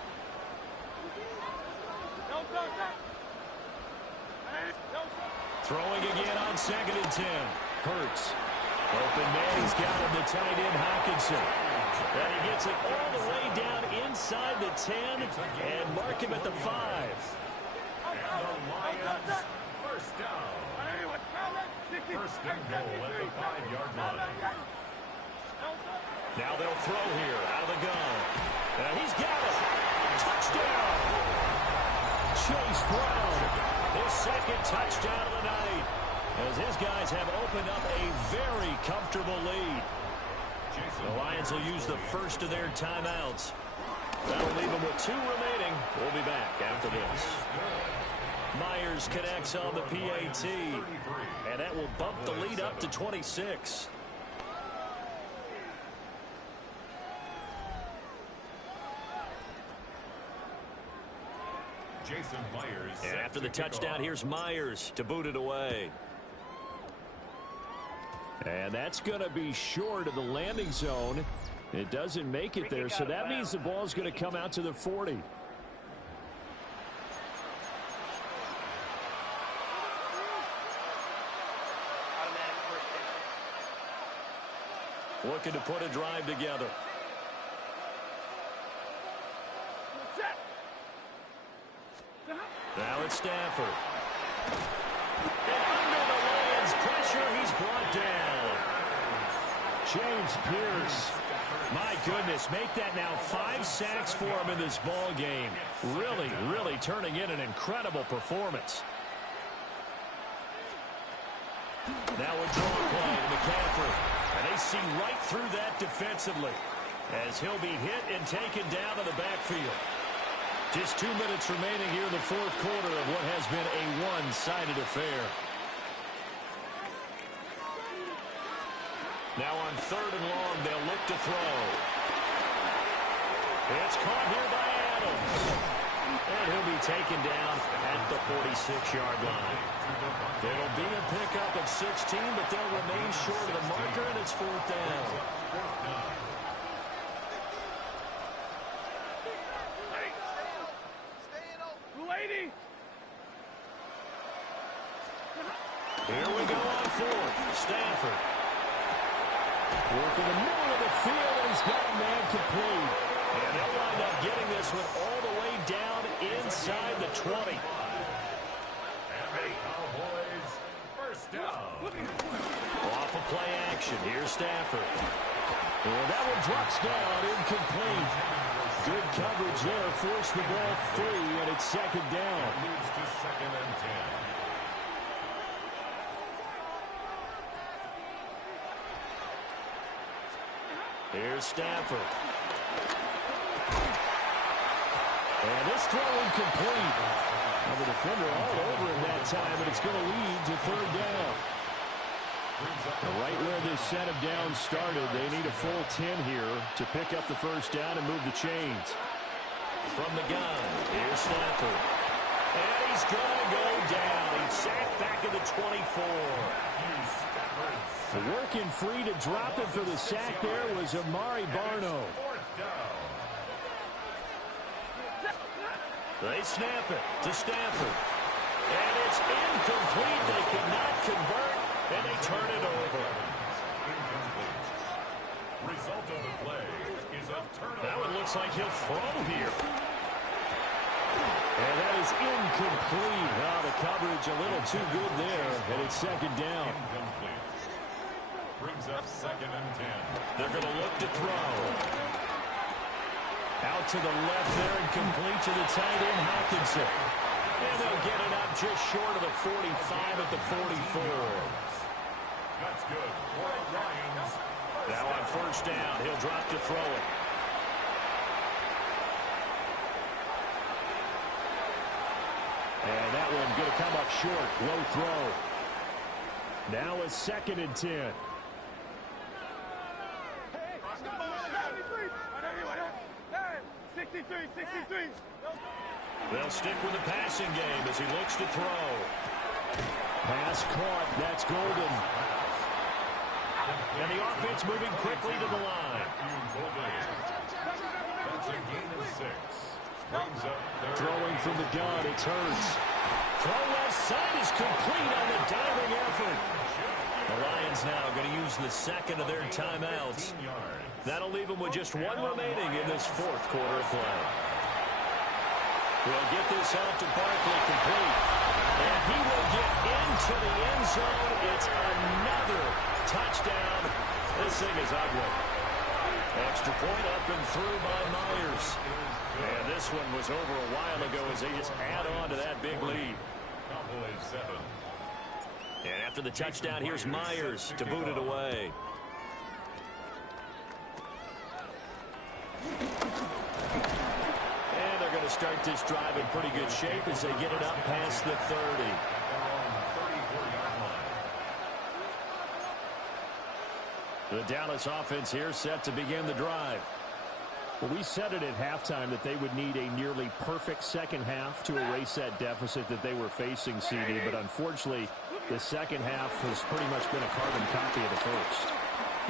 Throwing again on 2nd and 10. Hurts. Open man, he's got him, the tight end, Hawkinson. And he gets it all the way down inside the 10 and mark him at the 5. And the Lions first down. 1st and goal at the 5-yard line. Now they'll throw here out of the gun. And he's got it. Touchdown. Chase Brown. His 2nd touchdown of the night. As his guys have opened up a very comfortable lead. The Lions will use the first of their timeouts. That'll leave them with 2 remaining. We'll be back after this. Myers connects on the PAT. And that will bump the lead up to 26. And after the touchdown, here's Myers to boot it away. And that's going to be short of the landing zone. It doesn't make it there, so that means the ball's going to come out to the 40. Looking to put a drive together. Now it's Stafford. And under the Lions' pressure, he's brought down. James Pierce. My goodness, make that now 5 sacks for him in this ball game. Really, really turning in an incredible performance. Now a draw play to McCaffrey. And they see right through that defensively as he'll be hit and taken down to the backfield. Just 2 minutes remaining here in the fourth quarter of what has been a one-sided affair. Now on 3rd and long, they'll look to throw. It's caught here by Adams. And he'll be taken down at the 46-yard line. It'll be a pickup of 16, but they'll remain short of the marker, and it's 4th down. Here we go on 4th. Stafford. Work in the middle of the field, and he's got a man complete. And they'll wind up getting this one all the way down inside the 20. Off of play action. Here's Stafford. And that one drops down, incomplete. Good coverage there. Forced the ball free, and it's 2nd down. Moves to 2nd and 10. Here's Stafford. And this throw incomplete. Well, the defender all over him that time, but it's going to lead to 3rd down. Right where this set of downs started, they need a full 10 here to pick up the 1st down and move the chains. From the gun, here's Stafford. And he's going to go down. He's sacked back at the 24. Working free to drop it for the sack there was Amari Barno. They snap it to Stafford. And it's incomplete. They cannot convert, and they turn it over. Result of the play is a turnover. That one looks like he'll throw here. And that is incomplete. Wow, the coverage a little too good there, and it's 2nd down. Incomplete. Brings up 2nd and 10. They're going to look to throw. Out to the left there and complete to the tight end, Hawkinson. And they'll get it up just short of the 45 at the 44. That's good. For Lions. Now on 1st down, he'll drop to throw it. And that one going to come up short. Low throw. Now a 2nd and 10. They'll stick with the passing game as he looks to throw. Pass caught. That's Golden. And the offense moving quickly to the line. That's a gain of 6. Brings up Throwing from the gun. It's Hurts. Throw left side is complete on the diving effort. The Lions now going to use the 2nd of their timeouts. That'll leave them with just 1 remaining in this 4th quarter of play. We'll get this out to Barkley complete. And he will get into the end zone. It's another touchdown. This thing is ugly. Extra point up and through by Myers. And this one was over a while ago as they just add on to that big lead. Cowboys 7. And after the touchdown, here's Myers to boot it away. And they're going to start this drive in pretty good shape as they get it up past the 30. The Dallas offense here set to begin the drive. Well, we said it at halftime that they would need a nearly perfect second half to erase that deficit that they were facing, CD. But unfortunately, the second half has pretty much been a carbon copy of the first.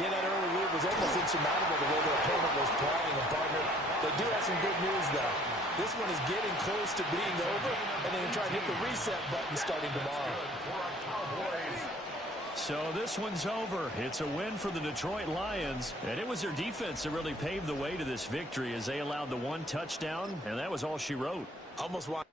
Yeah, that early lead was almost insurmountable the way their opponent was playing. And, partner, they do have some good news, though. This one is getting close to being over, and then try to hit the reset button starting tomorrow. So this one's over. It's a win for the Detroit Lions, and it was their defense that really paved the way to this victory as they allowed the one touchdown, and that was all she wrote. Almost watched.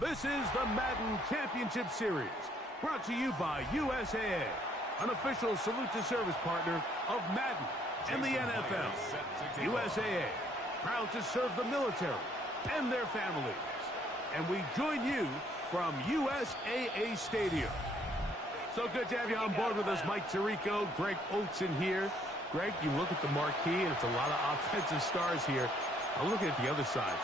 This is the Madden Championship Series, brought to you by USAA, an official salute-to-service partner of Madden and the NFL. USAA, proud to serve the military and their families. And we join you from USAA Stadium. So good to have you on board with us, Mike Tirico, Greg Oates in here. Greg, you look at the marquee, and it's a lot of offensive stars here. I'm looking at the other side.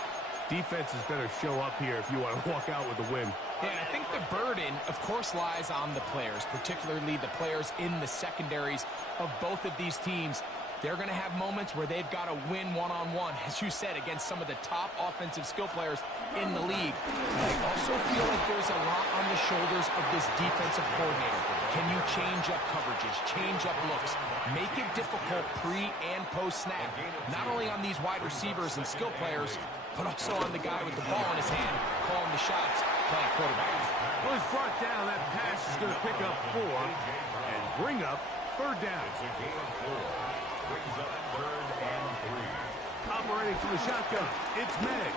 Defenses better show up here if you want to walk out with a win. Yeah, and I think the burden, of course, lies on the players, particularly the players in the secondaries of both of these teams. They're going to have moments where they've got to win one-on-one, as you said, against some of the top offensive skill players in the league. I also feel like there's a lot on the shoulders of this defensive coordinator. Can you change up coverages, change up looks, make it difficult pre- and post-snap, not only on these wide receivers and skill players, but also on the guy with the ball in his hand, calling the shots, playing quarterback. Well, it's brought down. That pass is going to pick up 4 and bring up third down. It's a gain of 4. Brings up 3rd and 3. Operating from the shotgun, it's Meg.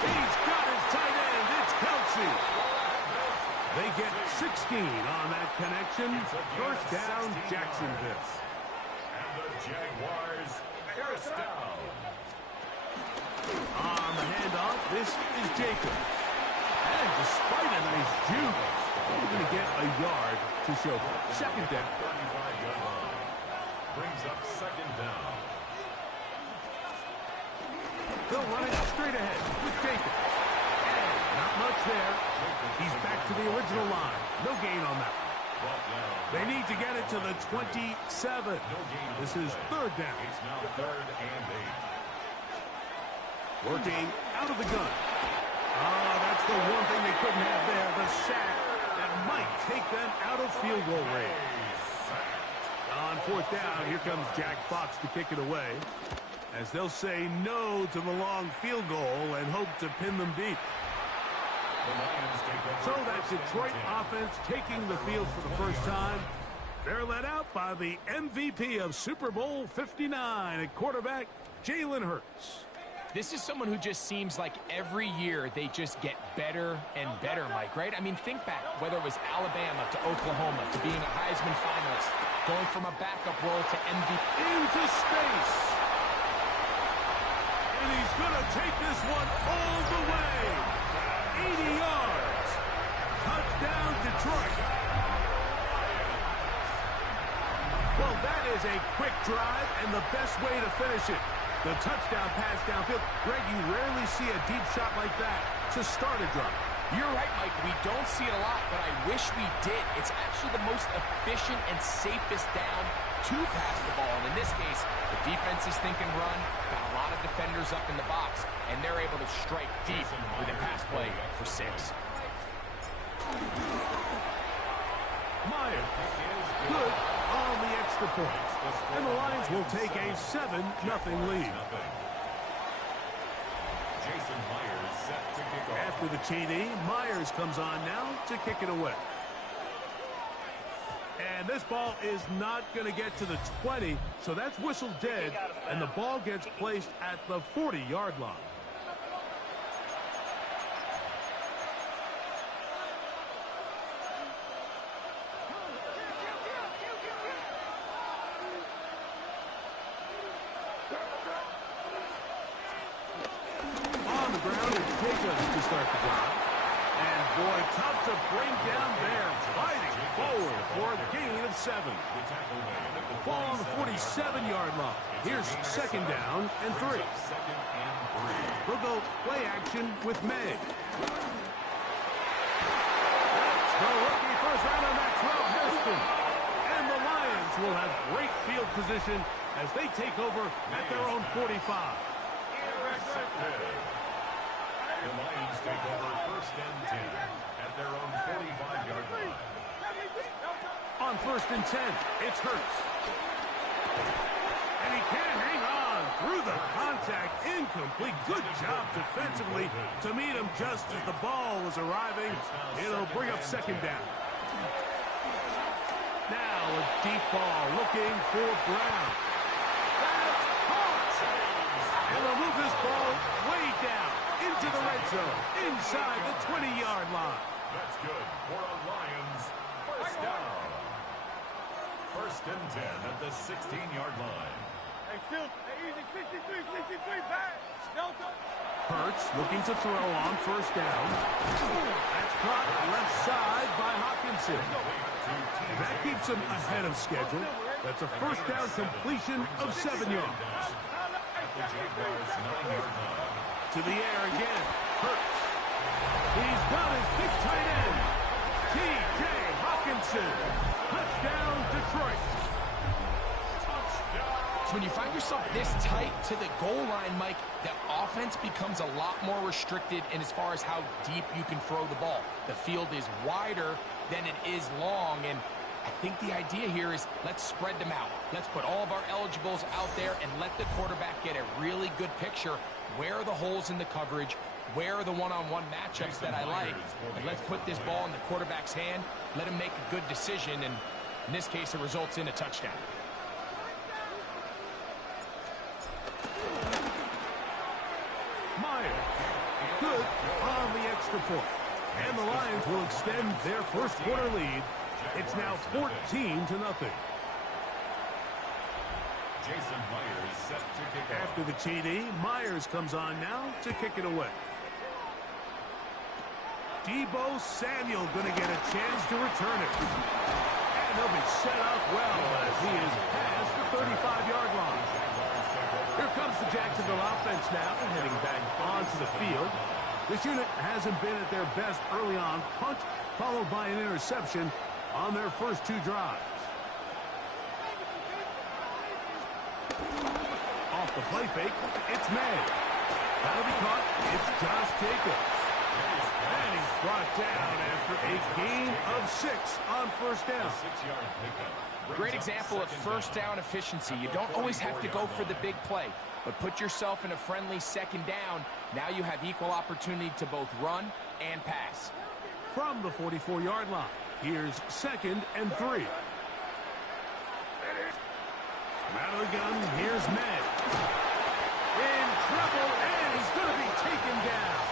He's got his tight end. It's Kelsey. They get 16 on that connection. First down, Jacksonville. And the Jaguars, first down. On the handoff, this is Jacobs. And despite a nice juke, we're going to get a yard to show for it. Second down. 35-yard line. Brings up 2nd down. They'll run it straight ahead with Jacobs. And not much there. He's back to the original line. No gain on that one. They need to get it to the 27. This is third down. It's now 3rd and 8. Working out of the gun. Oh, that's the one thing they couldn't have there, the sack that might take them out of field goal range. On fourth down, here comes Jack Fox to kick it away, as they'll say no to the long field goal and hope to pin them deep. So that Detroit offense taking the field for the first time. They're led out by the MVP of Super Bowl 59 at quarterback, Jalen Hurts. This is someone who just seems like every year they just get better and better, Mike, right? I mean, think back, whether it was Alabama to Oklahoma to being a Heisman finalist, going from a backup role to MVP. Into space. And he's gonna take this one all the way. 80 yards. Touchdown, Detroit. Well, that is a quick drive and the best way to finish it. The touchdown pass downfield. Greg, you rarely see a deep shot like that to start a drive. You're right, Mike. We don't see it a lot, but I wish we did. It's actually the most efficient and safest down to pass the ball. And in this case, the defense is thinking run, got a lot of defenders up in the box, and they're able to strike deep with a pass play for 6. Myers, good on the extra point. And the Lions will take a 7-0 lead. Jason Myers set to kick off. After the TD, Myers comes on now to kick it away. And this ball is not going to get to the 20, so that's whistled dead, and the ball gets placed at the 40-yard line. On the ground, it's Jacobs to start the drive. And boy, tough to bring down there, fighting forward for a gain of 7. Ball on the 47-yard line. Here's 2nd down and 3. We'll go play action with May. That's the rookie first rounder, Maxwell Hairston. And the Lions will have great field position as they take over at their own 45. The Lions take over 1st and 10 at their own 45-yard line. On 1st and 10, it's Hurts. And he can't hang on through the contact. Incomplete. Good job defensively to meet him just as the ball was arriving. It'll bring up 2nd down. Now a deep ball looking for Brown. That's caught. And they'll move this ball way down into the red zone, inside the 20-yard line. That's good for a Lions 1st down. 1st and 10 at the 16-yard line. Hey, Phil, easy, 63, back. Delta. Hurts looking to throw on 1st down. That's caught left side by Hawkinson. And that keeps him ahead of schedule. That's a 1st down completion of 7 yards. The Jaguars 9-yard line. To the air again. Hurts. He's got his big tight end. T.J. Hawkinson. Touchdown, Detroit. So when you find yourself this tight to the goal line, Mike, the offense becomes a lot more restricted in as far as how deep you can throw the ball. The field is wider than it is long, and I think the idea here is let's spread them out. Let's put all of our eligibles out there and let the quarterback get a really good picture. Where are the holes in the coverage? Where are the one-on-one matchups that I like? And let's put this ball in the quarterback's hand. Let him make a good decision, and in this case, it results in a touchdown. Myers. Good on the extra point. And the Lions will extend their first quarter lead. It's now 14-0. Jason Myers set to kick off. After the TD, Myers comes on now to kick it away. Deebo Samuel going to get a chance to return it. And he'll be set up well as he is past the 35-yard line. Here comes the Jacksonville offense now, heading back onto the field. This unit hasn't been at their best early on. Punt followed by an interception on their first 2 drives. Off the play fake, it's May. That'll be caught. It's Josh Jacobs. And he's brought down after a gain of 6 on 1st down. 6-yard pickup. Great example of 1st down efficiency. You don't always have to go for the big play, but put yourself in a friendly 2nd down. Now you have equal opportunity to both run and pass. From the 44-yard line, here's 2nd and 3. Out of the gun, here's May. In trouble, and he's going to be taken down.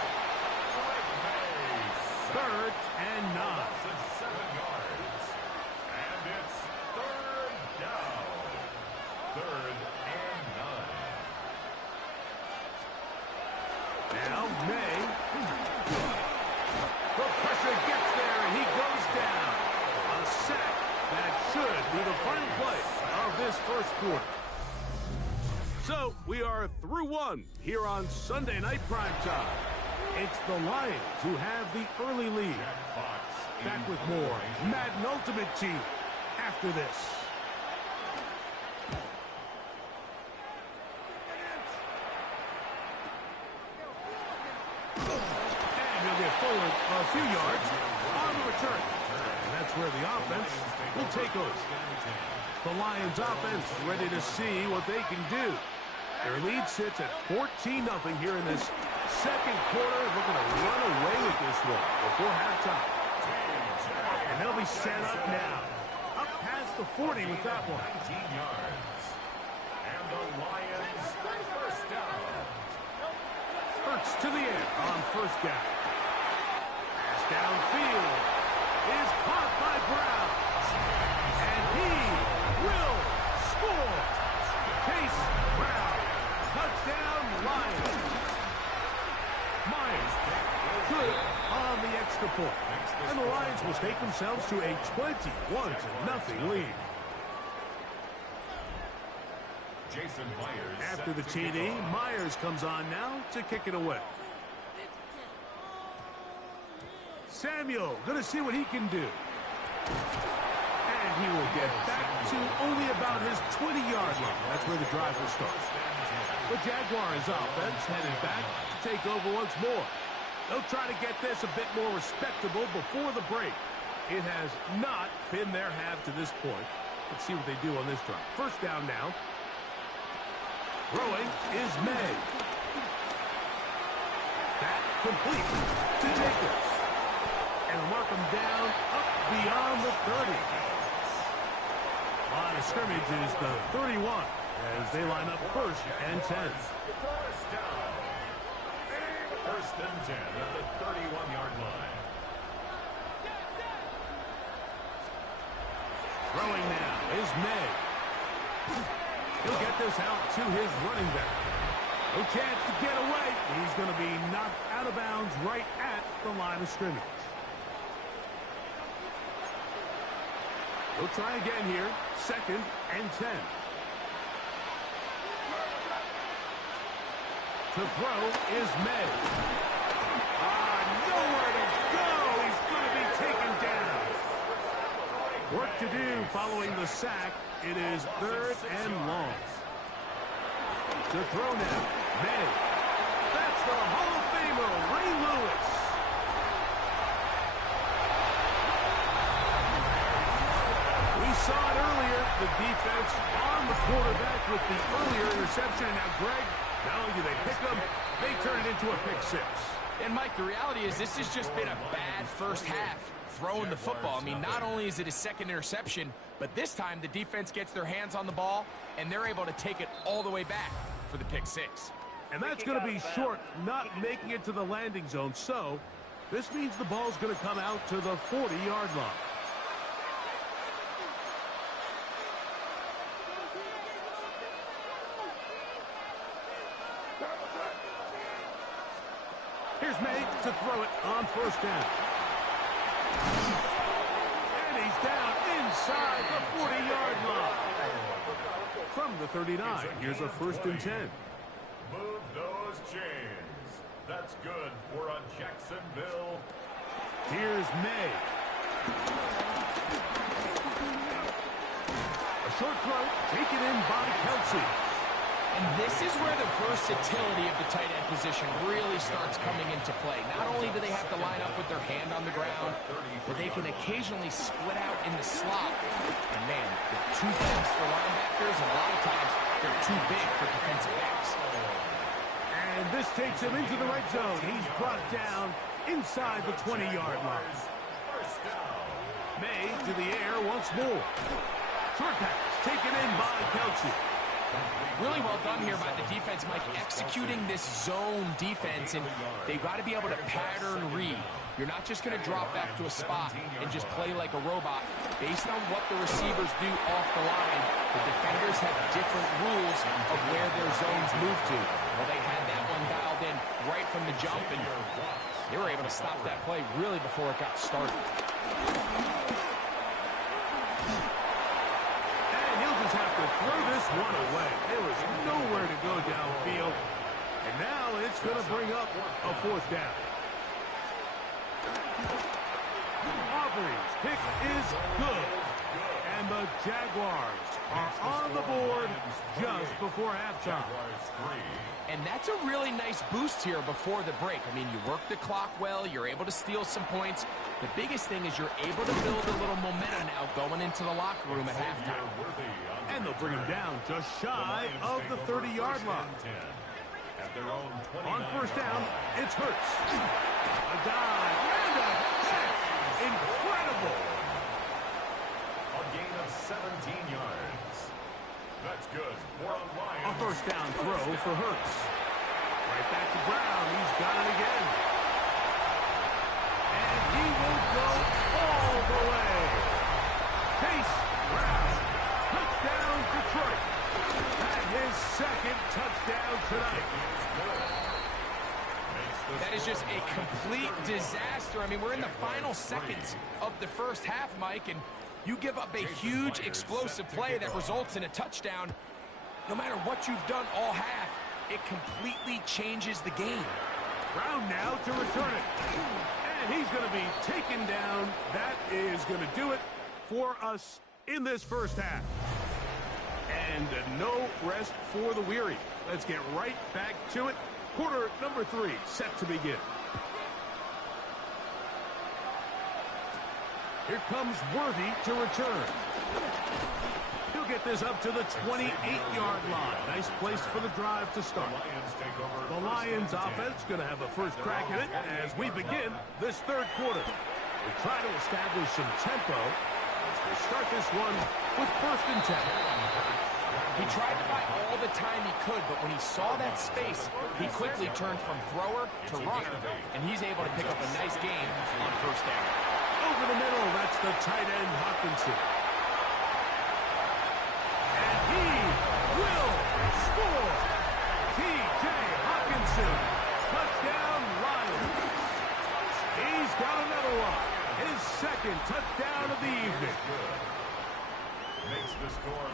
3rd and 9. 7 yards. And it's 3rd down. 3rd and 9. fun here on Sunday Night Primetime. It's the Lions who have the early lead. Back with more Madden Ultimate Team after this. And he'll get forward a few yards on the return. And that's where the offense will take over. The Lions offense ready to see what they can do. Their lead sits at 14-0 here in this second quarter. Looking to run away with this one before halftime. And they'll be set up now. Up past the 40 with that one. 19 yards. And the Lions first down. Hurts to the air on first down. Pass downfield is caught by Brown. And he will score. Chase Brown. Touchdown, Lions. Myers good on the extra point. And the Lions will take themselves to a 21-0 lead. Jason Myers. After the TD, Myers comes on now to kick it away. Samuel going to see what he can do. And he will get back to only about his 20-yard line. That's where the drive will start. The Jaguars offense headed back to take over once more. They'll try to get this a bit more respectable before the break. It has not been their half to this point. Let's see what they do on this drive. First down now. Throwing is May. That complete to Jacobs. And mark him down up beyond the 30. Line of scrimmage is the 31 as they line up first and 10. First down. First and 10 at the 31-yard line. Throwing now is May. He'll get this out to his running back. No chance to get away. He's going to be knocked out of bounds right at the line of scrimmage. We'll try again here. Second and 10. To throw is May. Nowhere to go. He's going to be taken down. Work to do following the sack. It is third and long. To throw now. May. That's the Hall of Famer, Ray Lewis. We saw it earlier. The defense on the quarterback with the earlier interception. And now, Greg, not only do they pick them, they turn it into a pick six. And, Mike, the reality is this has just been a bad first half throwing the football. I mean, not only is it a second interception, but this time the defense gets their hands on the ball, and they're able to take it all the way back for the pick six. And that's going to be short, not making it to the landing zone. So this means the ball's going to come out to the 40-yard line. Here's May to throw it on first down. And he's down inside the 40-yard line. From the 39, here's a first and 10. Move those chains. That's good for a Jacksonville. Here's May. A short throw taken in by Kelsey. And this is where the versatility of the tight end position really starts coming into play. Not only do they have to line up with their hand on the ground, but they can occasionally split out in the slot. And man, they're too fast for linebackers, and a lot of times they're too big for defensive backs. And this takes him into the red zone. He's brought down inside the 20-yard line. May to the air once more. Short pass taken in by Kelsey. Really well done here by the defense, Mike, executing this zone defense, and they've got to be able to pattern read. You're not just going to drop back to a spot and just play like a robot. Based on what the receivers do off the line, the defenders have different rules of where their zones move to. Well, they had that one dialed in right from the jump, and they were able to stop that play really before it got started. Have to throw this one away. There was nowhere to go downfield. And now it's going to bring up a fourth down. Auburn's kick is good. And the Jaguars are on the board just before halftime. And that's a really nice boost here before the break. I mean, you work the clock well. You're able to steal some points. The biggest thing is you're able to build a little momentum now going into the locker room at halftime. And they'll bring him down just shy of the 30-yard line. On first down, it's Hurts. A dive and a catch. Incredible. A gain of 17 yards. That's good. More on Lions. A first down throw for Hurts. Right back to Brown. He's got it again. And he will go all the way. Chase Brown. Touchdown, Detroit. And his second touchdown tonight. That is just a complete disaster. I mean, we're in the final seconds of the first half, Mike, and you give up a huge explosive play that results in a touchdown. No matter what you've done all half, it completely changes the game. Brown now to return it. And he's going to be taken down. That is going to do it for us in this first half. And no rest for the weary. Let's get right back to it. Quarter number 3 set to begin. Here comes Worthy to return. He'll get this up to the 28-yard line. Nice place for the drive to start. The Lions offense going to have a first crack at it as we begin this third quarter. We try to establish some tempo as we start this one with first and 10. He tried to buy all the time he could, but when he saw that space, he quickly turned from thrower to runner, and he's able to pick up a nice gain on first down. Over the middle, that's the tight end, Hawkinson. And he will score. T.J. Hawkinson, touchdown Lions. He's got another one. His second touchdown of the evening.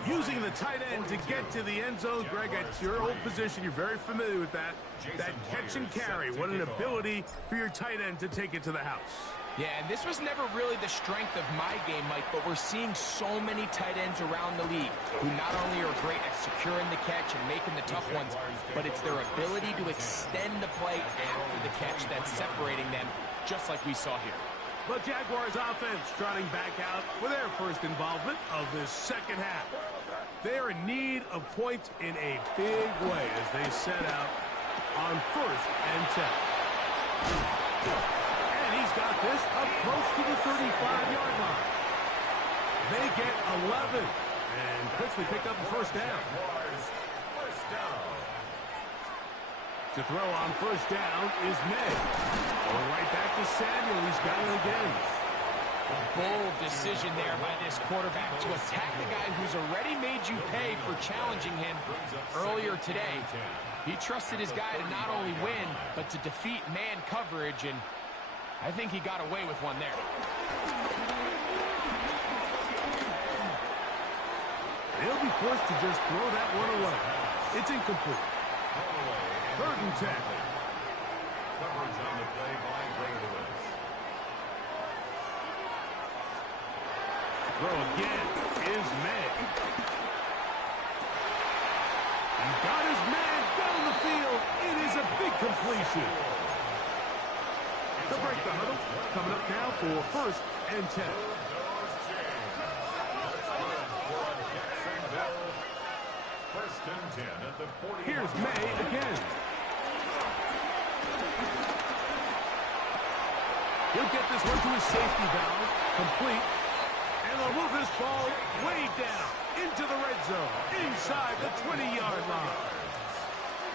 Using the tight end to get to the end zone. Greg, it's your old position. You're very familiar with that. That catch and carry. What an ability for your tight end to take it to the house. Yeah, and this was never really the strength of my game, Mike, but we're seeing so many tight ends around the league who not only are great at securing the catch and making the tough ones, but it's their ability to extend the play after the catch that's separating them, just like we saw here. The Jaguars offense trotting back out for their first involvement of this second half. They are in need of points in a big way as they set out on first and 10. And he's got this up close to the 35-yard line. They get 11 and quickly pick up the first down. To throw on first down is May. Going right back to Samuel. He's got it again. A bold decision there by this quarterback to attack the guy who's already made you pay for challenging him earlier today. He trusted his guy to not only win, but to defeat man coverage, and I think he got away with one there. They'll be forced to just throw that one away. It's incomplete. Third and 10. Coverage on the play by Ray Lewis. Throw again is May. He's got his man down the field. It is a big completion. To break the huddle, coming up now for first and 10. First and 10 at the 40. Here's May again. He'll get this one to his safety valve, complete, and they'll move this ball way down into the red zone, inside the 20-yard line.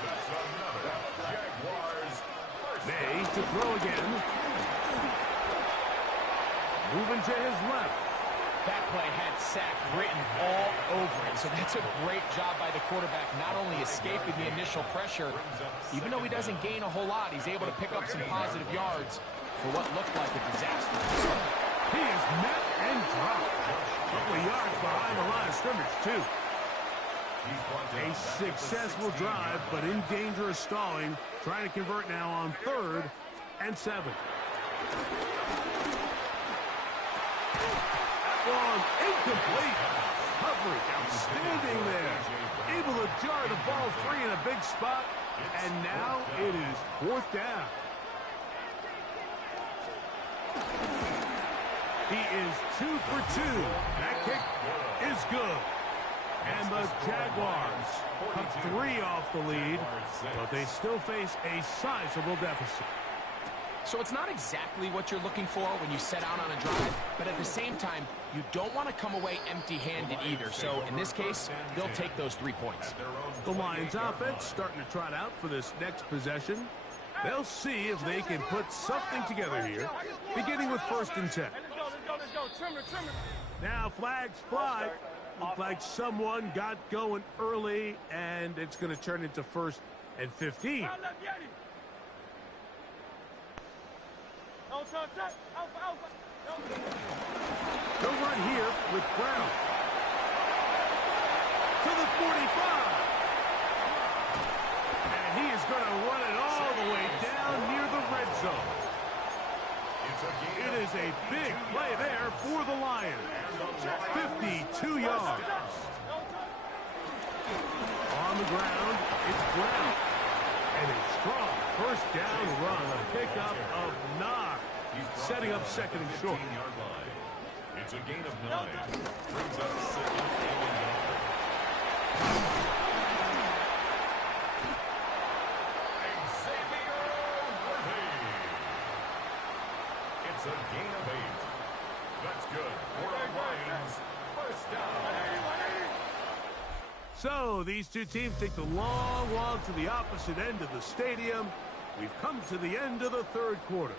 That's another Jaguars. May to throw again. Moving to his left. That play had sack written all over it, so that's a great job by the quarterback, not only escaping the initial pressure, even though he doesn't gain a whole lot, he's able to pick up some positive yards for what looked like a disaster. He is met and dropped. A couple of yards behind the line of scrimmage, too. A successful drive, but in danger of stalling. Trying to convert now on 3rd and 7. That one incomplete. Coverage outstanding there. Able to jar the ball free in a big spot. And now it is 4th down. He is 2 for 2. That kick is good. And the Jaguars cut 3 off the lead, but they still face a sizable deficit. So it's not exactly what you're looking for when you set out on a drive, but at the same time, you don't want to come away empty-handed either. So in this case, they'll take those 3 points. The Lions offense starting to trot out for this next possession. They'll see if they can put something together here, beginning with 1st and 10. Now flags fly. Looked like someone got going early, and it's going to turn into 1st and 15. They'll run here with Brown. To the 45. And he is going to run it all the way down near the red zone. It is a big play there for the Lions. 52 yards. On the ground, it's Brown. And a strong 1st down run, a pickup of 9. Setting up 2nd and short. It's a gain of 9. Brings up 2nd and 8. It's a gain of 8. That's good. For our Lions, 1st down. So these two teams take the long walk to the opposite end of the stadium. We've come to the end of the 3rd quarter.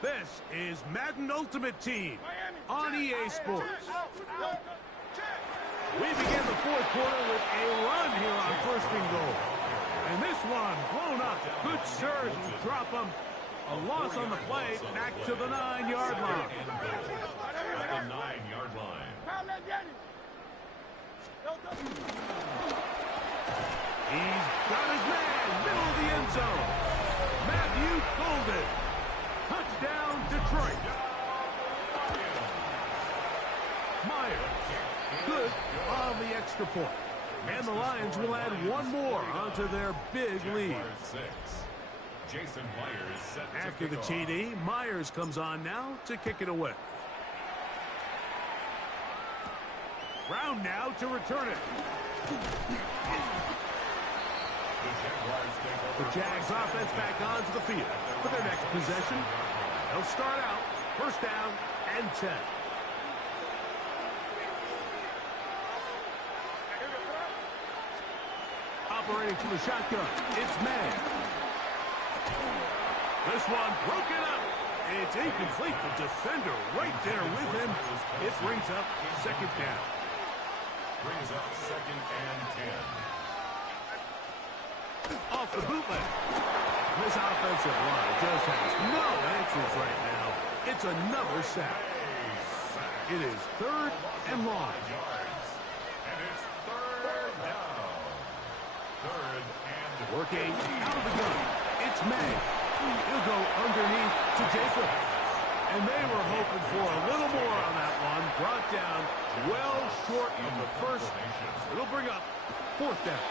This is Madden Ultimate Team on EA Sports. We begin the 4th quarter with a run here on 1st and goal. And this one blown up. Good surge and drop them. A loss on the play, back to the 9-yard line. At the 9-yard line. He's got his man, middle of the end zone. Matthew Golden. Touchdown, Detroit. Myers, good on the extra point. And the Lions will add 1 more onto their big lead. Jason Myers set after the TD, Myers comes on now to kick it away. Brown now to return it. The Jags offense back onto the field for their next possession. They'll start out 1st down and 10. Operating from the shotgun, it's May. This one broken up. It's incomplete. The defender right there with him. It brings up 2nd down. Brings up 2nd and 10. Off the bootleg. This offensive line just has no answers right now. It's another sack. It is 3rd and long. And it's 3rd down. 3rd and working out of the gun. It's May. He'll go underneath to Jacob. And they were hoping for a little more on that one. Brought down well short of the first. It'll bring up 4th down.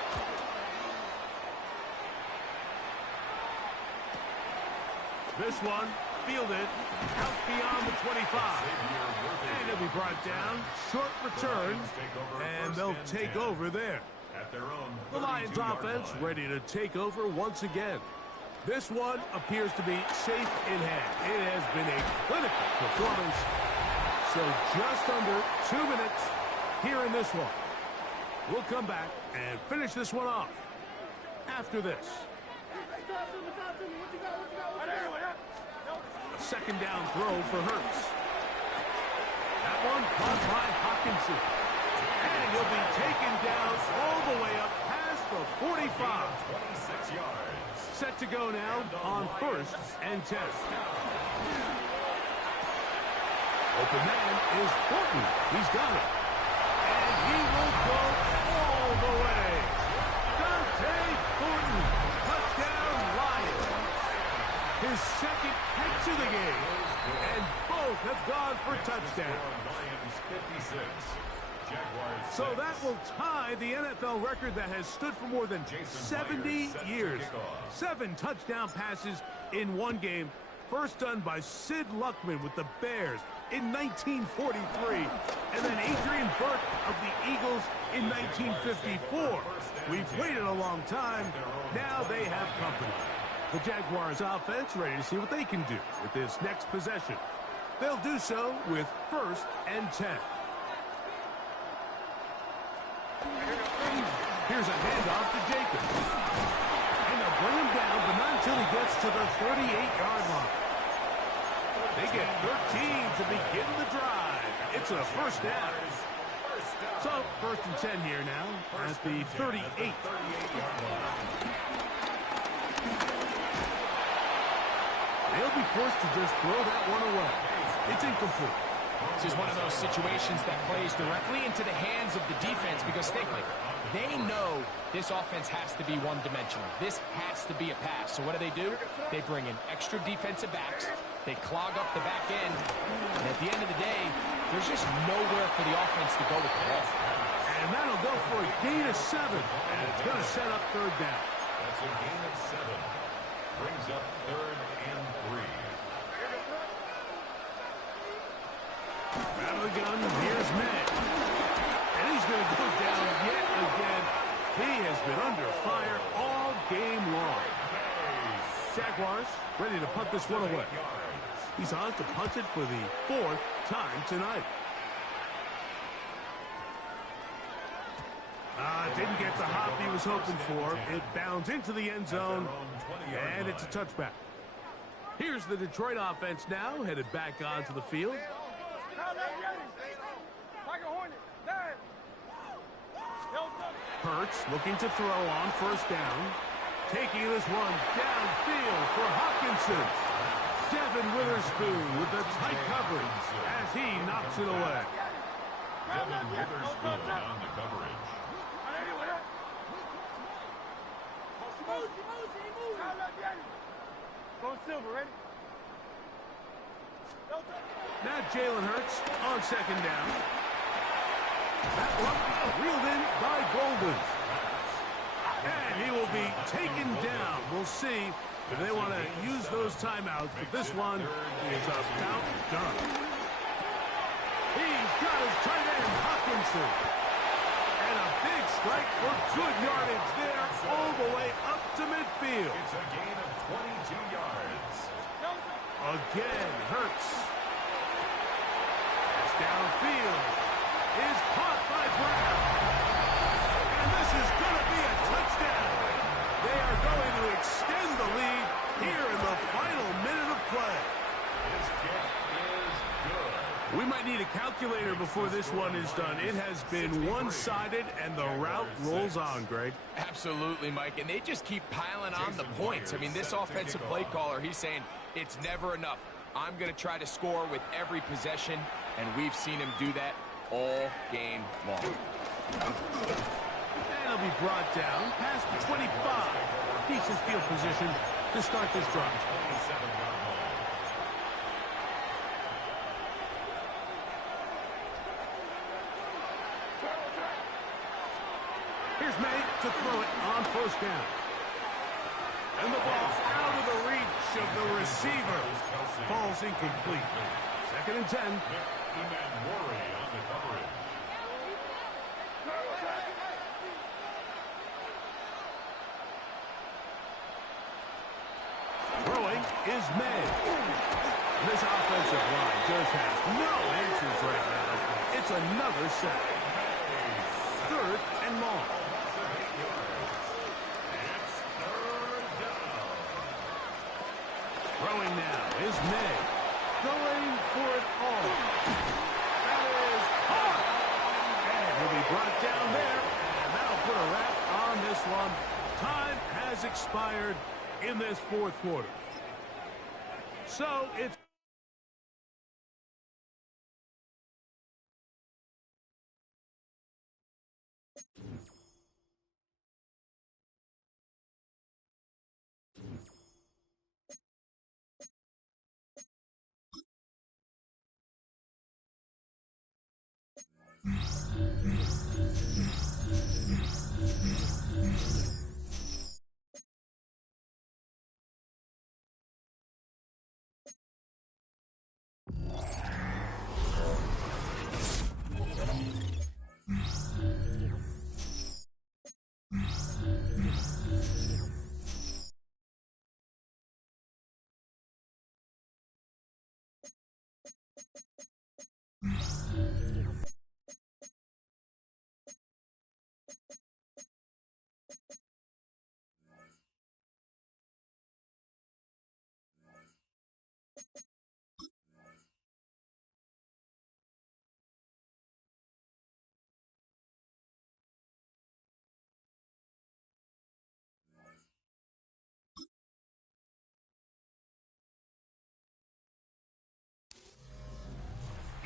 This one fielded out beyond the 25. And it'll be brought down. Short return. And they'll take over there. The Lions offense ready to take over once again. This one appears to be safe in hand. It has been a clinical performance. So just under 2 minutes here in this one. We'll come back and finish this one off after this. A 2nd down throw for Hurts. That one caught by Hawkinson. And he'll be taken down all the way up past the 45. 26 yards. Set to go now on 1st and 10. Open man is Horton. He's got it. And he will go all all the way. Dante Thornton, touchdown Lions. His second catch of the game, and both have gone for touchdowns. Lions 56. Jaguars So 6. that will tie the NFL record that has stood for more than 70 years. 7 touchdown passes in one game. First done by Sid Luckman with the Bears in 1943. And then Adrian Burke of the Eagles in 1954. We've waited a long time. Now they have company. The Jaguars offense ready to see what they can do with this next possession. They'll do so with 1st and 10. Here's a handoff to Jacobs. And they'll bring him down, but not until he gets to the 38-yard line. They get 13 to begin the drive. It's a first down. So, 1st and 10 here now at the 38. They'll be forced to just throw that one away. It's incomplete. This is one of those situations that plays directly into the hands of the defense because think like they know this offense has to be one-dimensional. This has to be a pass. So what do? They bring in extra defensive backs. They clog up the back end. And at the end of the day, there's just nowhere for the offense to go with the ball. And that'll go for a gain of 7. And it's going to set up 3rd down. That's a gain of 7. Brings up 3rd and 3. Out of the gun, here's May. And he's going to go down yet again. He has been under fire all game long. Jaguars ready to punt this one away. He's on to punt it for the 4th time tonight. Didn't get the hop he was hoping for. It bounds into the end zone, and it's a touchback. Here's the Detroit offense now, headed back onto the field. Hurts looking to throw on 1st down. Taking this one downfield for Hawkinson. Devin Witherspoon with the tight coverage as he knocks it away. Devin Witherspoon on the coverage. Now Jalen Hurts on 2nd down. That one reeled in by Golden. And he will be taken down. We'll see if they want to use those timeouts, but this one is about done. He's got his tight end, Hawkinson. And a big strike for good yardage there all the way up to midfield. It's a gain of 22 yards. Again, Hurts. It's downfield. Is caught by Brown. And this is going to be a touchdown. They are going to extend the lead here in the final minute of play. This kick is good. We might need a calculator before this one is done. It has been one-sided, and the route rolls on, Greg. Absolutely, Mike, and they just keep piling on the points. I mean, this offensive play caller, he's saying it's never enough. I'm going to try to score with every possession, and we've seen him do that all game long. And he'll be brought down past the 25. Decent field position to start this drive. Here's May to throw it on 1st down. And the ball out of the reach of the receiver. Falls incomplete. 2nd and 10. On the coverage. Throwing is May. This offensive line just has no answers right now. It's another sack. 3rd and long. Throwing now is May. Going for it all. That is hard. And he'll be brought down there. And that'll put a wrap on this one. Time has expired in this 4th quarter. So it's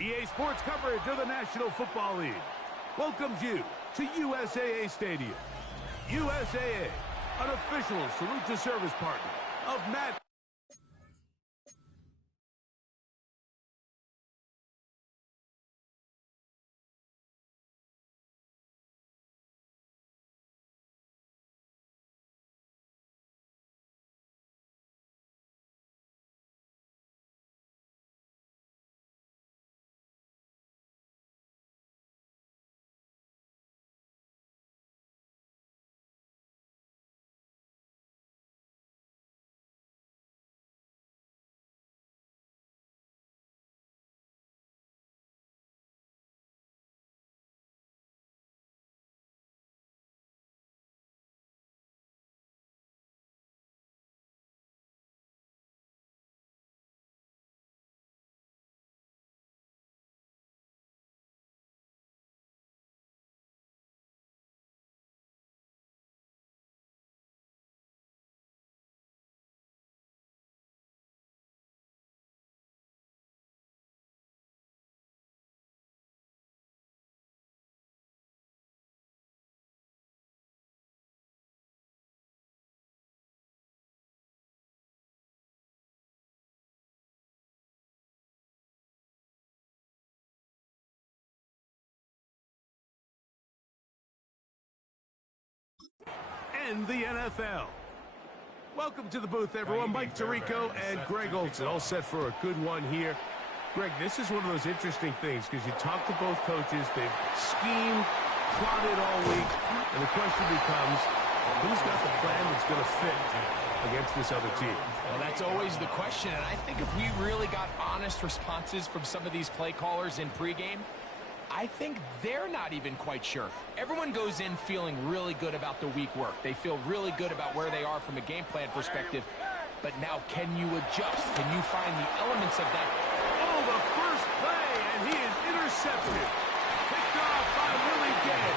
EA Sports coverage of the National Football League welcomes you to USAA Stadium. USAA, an official salute to service partner of Madden. And the NFL. Welcome to the booth, everyone. Mike Tirico and Greg Olson, all set for a good one here. Greg, this is one of those interesting things because you talk to both coaches. They've schemed, plotted all week, and the question becomes, who's got the plan that's going to fit against this other team? Well, that's always the question, and I think if we really got honest responses from some of these play callers in pregame, I think they're not even quite sure. Everyone goes in feeling really good about the week work. They feel really good about where they are from a game plan perspective. But now, can you adjust? Can you find the elements of that? Oh, the first play, and he is intercepted. Picked off by Willie Gay.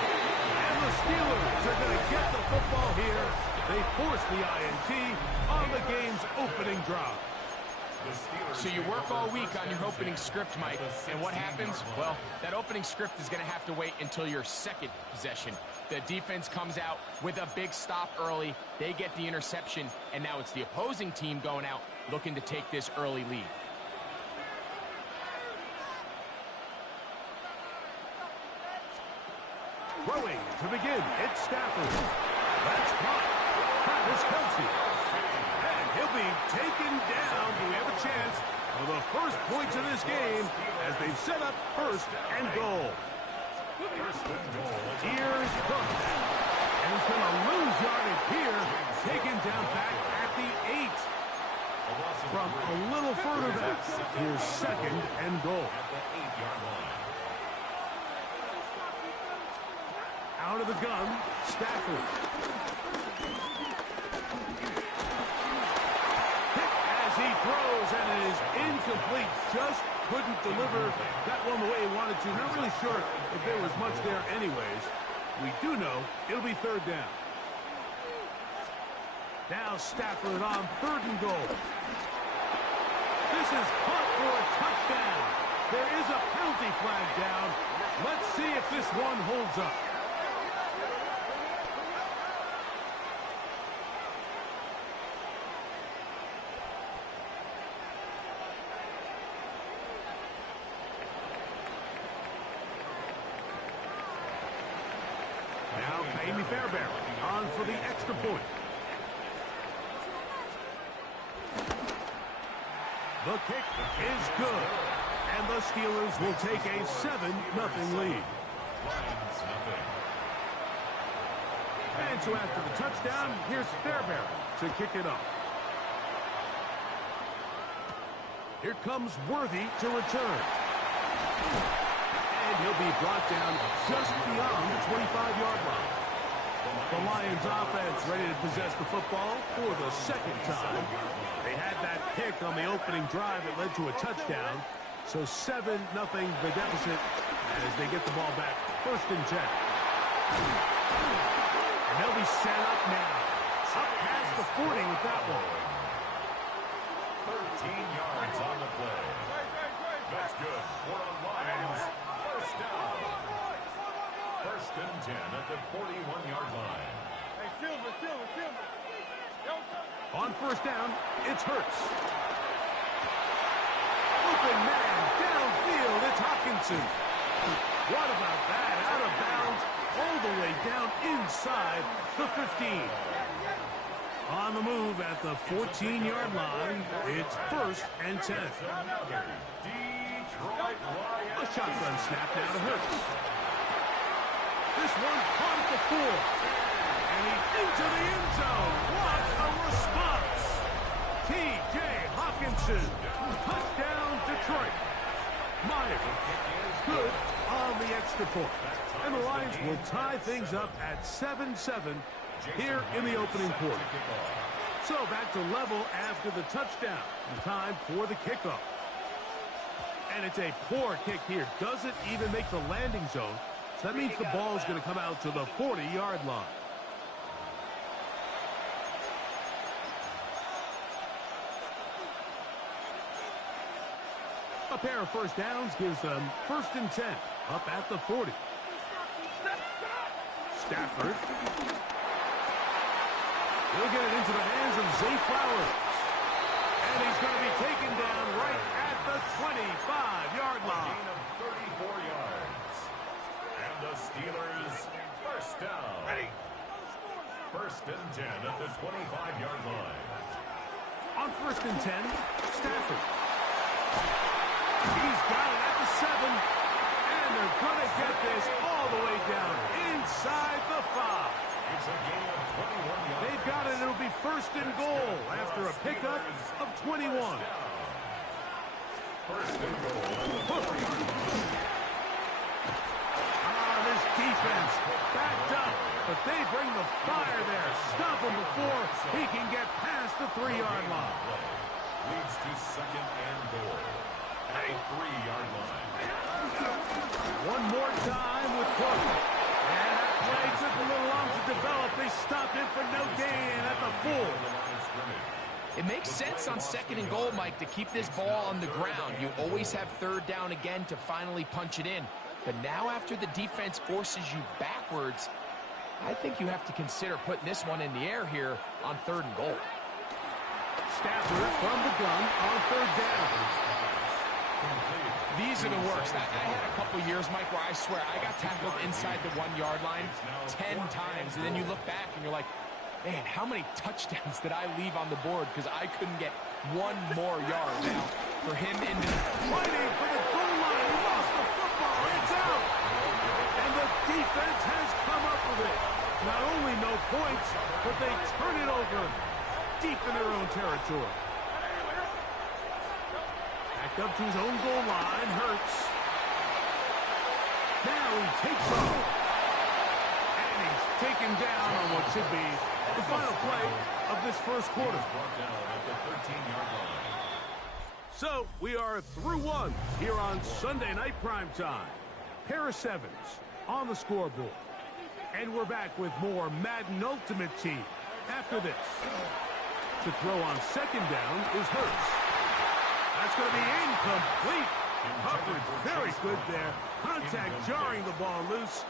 And the Steelers are going to get the football here. They force the INT on the game's opening drive. So you work all week on your opening script, Mike, and what happens? Well, that opening script is going to have to wait until your second possession. The defense comes out with a big stop early. They get the interception, and now it's the opposing team going out looking to take this early lead. Throwing to begin, it's Stafford. That's caught. Travis Kelce. And he'll be taken down. Do we have a chance for the first points of this game as they've set up first and goal. Here's Cook. And he's going to lose yardage here. Taken down back at the 8. From a little further back. Here's second and goal. Out of the gun, Stafford. Hit as he throws, and it is incomplete. Just couldn't deliver that one the way he wanted to. Not really sure if there was much there anyways. We do know it'll be third down. Now Stafford on third and goal. This is caught for a touchdown. There is a penalty flag down. Let's see if this one holds up. Amy Fairbairn on for the extra point. The kick is good. And the Steelers will take a 7-0 lead. And so after the touchdown, here's Fairbairn to kick it off. Here comes Worthy to return. And he'll be brought down just beyond the 25-yard line. The Lions offense ready to possess the football for the second time. They had that pick on the opening drive that led to a touchdown. So 7-0 the deficit as they get the ball back. 1st and 10. And they'll be set up now. Up past the 40 with that one. 13 yards on the play. That's good. We're on Lions. 1st down. 1st and 10 at the 41-yard line. Hey, Silver. On 1st down, it's Hurts. Open man, downfield, it's Hawkinson. What about that? Out of bounds, all the way down inside the 15. On the move at the 14-yard line, it's 1st and 10. A shotgun snap now to Hurts. This one caught at the 4. And he's into the end zone. What a response! T.J. Hawkinson. Touchdown, Detroit. Meyer good on the extra point. And the Lions will tie things up at 7-7 here in the opening quarter. So back to level after the touchdown. Time for the kickoff. And it's a poor kick here. Doesn't even make the landing zone. So that means the ball is going to come out to the 40-yard line. A pair of 1st downs gives them 1st and 10 up at the 40. Stafford. He'll get it into the hands of Zay Flowers. And he's going to be taken down right at the 25-yard line. Gain of 34 yards. And the Steelers 1st down. Ready. 1st and 10 at the 25-yard line. On 1st and 10, Stafford. He's got it at the 7. And they're going to get this all the way down inside the 5. It's a gain of 21 yards. They've got it. It'll be 1st and goal after a pickup of 21. 1st and goal. This defense backed up, but they bring the fire there. Stop him before he can get past the 3-yard line. Leads to 2nd and goal. At a 3-yard line. One more time with Clark. And that play took a little long to develop. They stopped him for no gain at the 4. It makes sense on 2nd and goal, Mike, to keep this ball on the ground. You always have 3rd down again to finally punch it in. But now after the defense forces you backwards, I think you have to consider putting this one in the air here on 3rd and goal. Stafford from the gun on 3rd down. These are the worst. I had a couple years, Mike, where I swear I got tackled inside the 1-yard line 10 times, and then you look back and you're like, man, how many touchdowns did I leave on the board because I couldn't get one more yard. Now, for him into fighting for the goal line, he lost the football. It's out, and the defense has come up with it. Not only no points, but they turn it over deep in their own territory. Up to his own goal line, Hurts. Now he takes off. And he's taken down on what should be the final play of this 1st quarter. So we are through 1 here on Sunday Night Primetime. Pair of 7s on the scoreboard. And we're back with more Madden Ultimate Team after this. To throw on 2nd down is Hurts. That's going to be incomplete. Coverage very good there. Contact jarring the ball loose.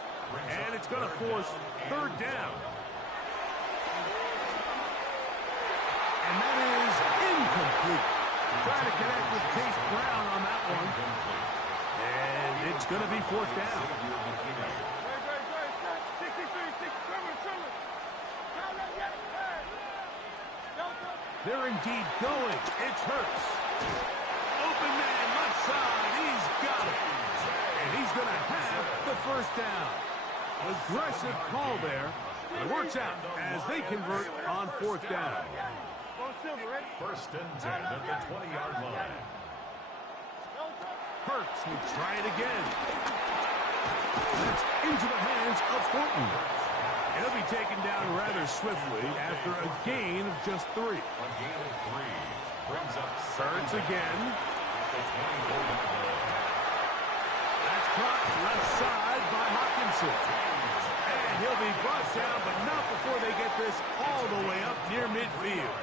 And it's going to force 3rd down. And that is incomplete. Trying to connect with Chase Brown on that one. And it's going to be 4th down. They're indeed going. It's Hurts. Open man, left side. He's got it. And he's going to have the first down. Aggressive call there. It works out as they convert on fourth down. First and 10 at the 20-yard line. Hurts will try it again. That's into the hands of Thornton. He'll be taken down rather swiftly after a gain of just 3. A gain of 3 brings up Hurts again. the 24-yard line. That's caught left side by Hopkinson. And he'll be brought down, but not before they get this all the way up near midfield.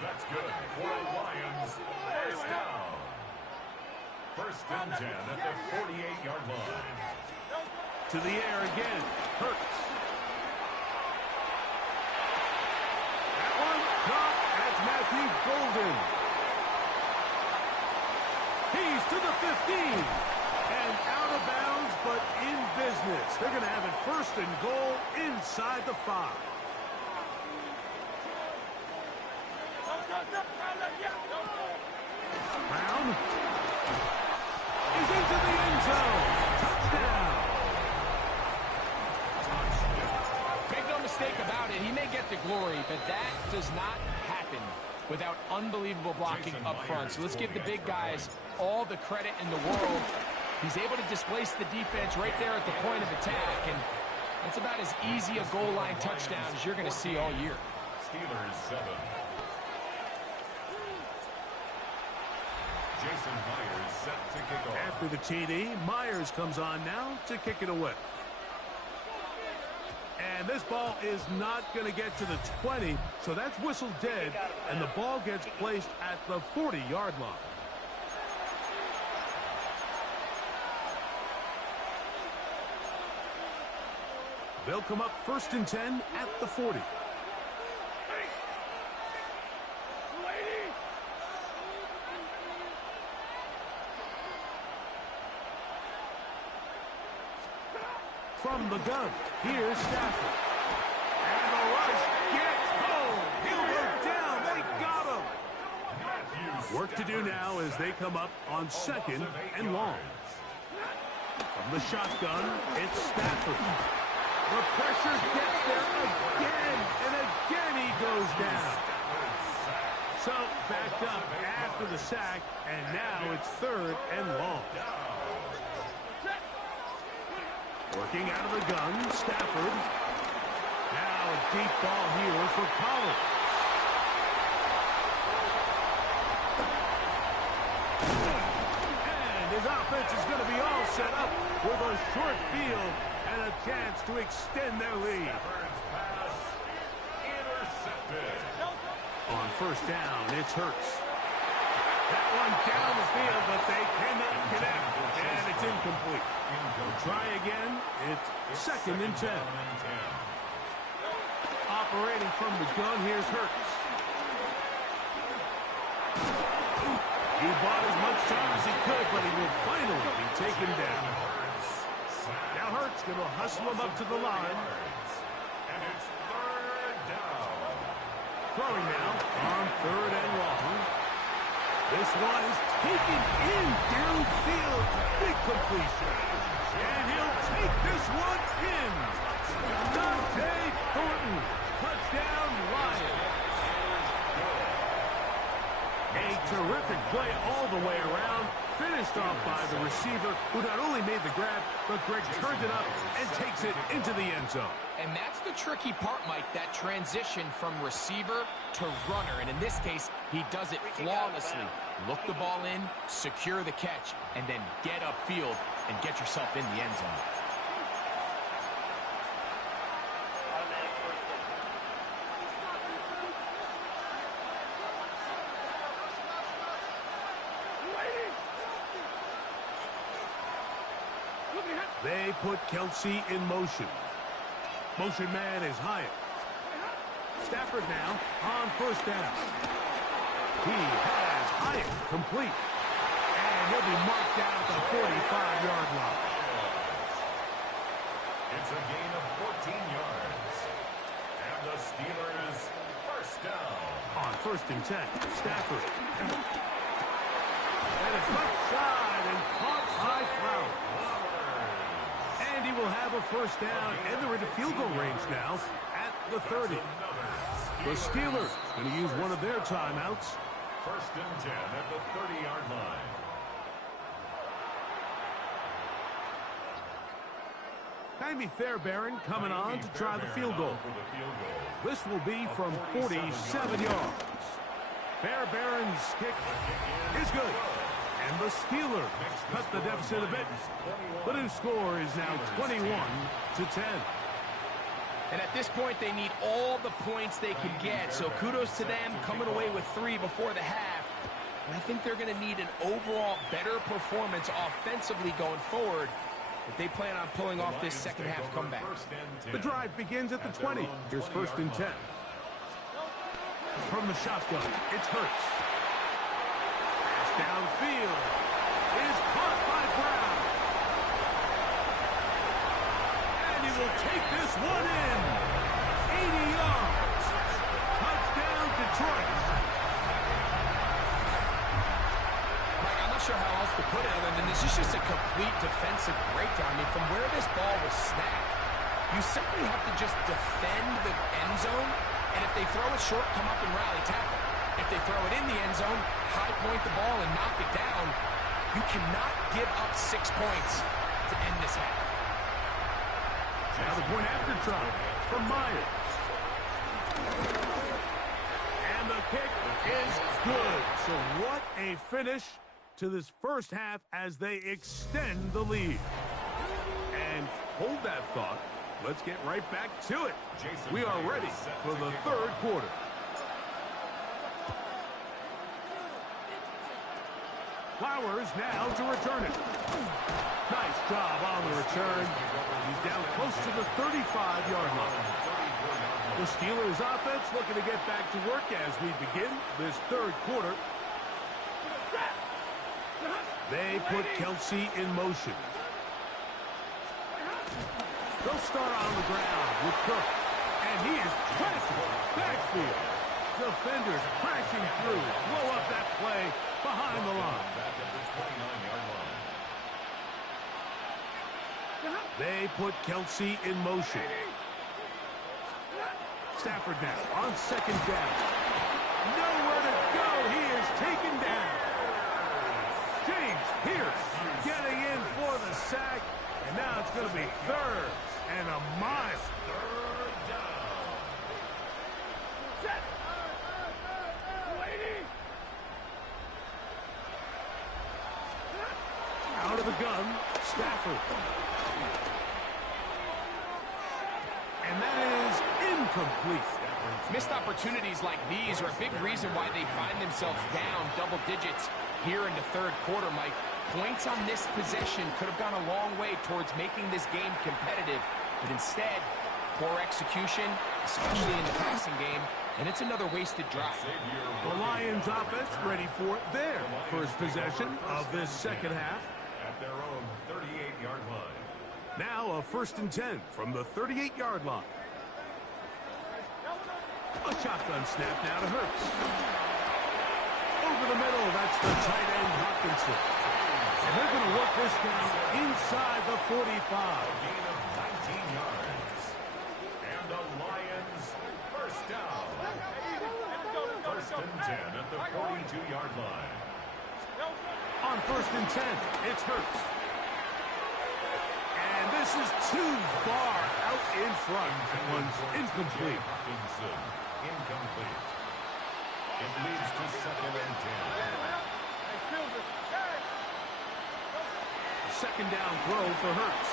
That's good for the Lions. First down. First and 10 at the 48-yard line. To the air again. Hurts. That one caught. That's Matthew Golden. He's to the 15. And out of bounds, but in business. They're going to have it first and goal inside the 5. Brown is into the end zone. Touchdown. Make no mistake about it, he may get the glory, but that does not happen without unbelievable blocking up front. So let's give the big guys all the credit in the world. He's able to displace the defense right there at the point of attack, and that's about as easy a goal line touchdown as you're going to see all year. Steelers 7. Jason Myers set to kick off. After the TD, Myers comes on now to kick it away. And this ball is not going to get to the 20, so that's whistled dead, and the ball gets placed at the 40-yard line. They'll come up first and 10 at the 40. From the gun, here's Stafford. And the rush gets home. He'll go down. They got him. Work to do now as they come up on second and long. From the shotgun, it's Stafford. The pressure gets there again, and again he goes down. So backed up after the sack, and now it's third and long. Working out of the gun, Stafford. Now a deep ball here for Collins. And his offense is going to be all set up with a short field and a chance to extend their lead. On first down, it's Hurts. That one down the field, but they cannot connect, and it's incomplete. They'll try again. It's second and 10. Operating from the gun, here's Hurts. He bought as much time as he could, but he will finally be taken down. Now Hurts going to hustle him up to the line. And it's third down. Throwing now on third and long. This one is taken in downfield. Big completion. And he'll take this one in. Dante Thornton. Touchdown, Lions. A terrific play all the way around. Finished off by the receiver, who not only made the grab, but Greg turned it up and takes it into the end zone. And that's the tricky part, Mike, that transition from receiver to runner. And in this case, he does it flawlessly. Look the ball in, secure the catch, and then get upfield and get yourself in the end zone. Automatic first down. They put Kelsey in motion. Motion man is Hyatt. Stafford now on first down. He has Hyatt complete. And he'll be marked down at the 45-yard line. It's a gain of 14 yards. And the Steelers first down. On 1st and 10, Stafford. And it's left side and caught by Flowers. And he will have a first down, and they're into field goal range now at the 30. The Steelers going to use one of their timeouts. 1st and 10 at the 30-yard line. Jaime Fairbairn coming on to try the field goal. This will be from 47 yards. Fairbairn's kick is good. And the Steelers cut the deficit a bit. The new score is now 21-10. And at this point, they need all the points they can get. So kudos to them coming away with 3 before the half. And I think they're going to need an overall better performance offensively going forward if they plan on pulling off this second half comeback. The drive begins at the 20. Here's 1st and 10. From the shotgun, it's Hurts. Pass downfield is caught by Brown. And he will take this one in. 80 yards. Touchdown, Detroit. Mike, I'm not sure how else to put it other than this is just a complete defensive breakdown. I mean, from where this ball was snapped, you simply have to just defend the end zone, and if they throw it short, come up and rally tackle. If they throw it in the end zone, high point the ball and knock it down. You cannot give up 6 points to end this half. Now the point after try from Myers. And the kick is good. So what a finish to this first half as they extend the lead. And hold that thought. Let's get right back to it. We are ready for the 3rd quarter. Flowers now to return it. Nice job on the return. He's down close to the 35-yard line. The Steelers offense looking to get back to work as we begin this 3rd quarter. They put Kelsey in motion. They'll start on the ground with Cook. And he is pressing backfield. Defenders crashing through. Blow up that play behind the line. They put Kelsey in motion. Stafford now on 2nd down. Nowhere to go. He is taken down. James Pierce getting in for the sack. And now it's going to be 3rd and a mile. 3rd down. Out of the gun, Stafford. And that is incomplete. Missed opportunities like these are a big reason why they find themselves down double digits here in the 3rd quarter, Mike. Points on this possession could have gone a long way towards making this game competitive, but instead, poor execution, especially in the passing game, and it's another wasted drive. The Lions offense ready for their first possession of this second half. At their own 38-yard line. Now a 1st and 10 from the 38-yard line. A shotgun snap now to Hurts. Over the middle, that's the tight end Hawkinson. And they're going to work this down inside the 45. Gain of 19 yards. And the Lions first down. 1st and 10 at the 42-yard line. On 1st and 10, it's Hurts. And this is too far out in front. That one's incomplete. Hawkinson, incomplete. It leads to 2nd and 10. Second down throw for Hurts.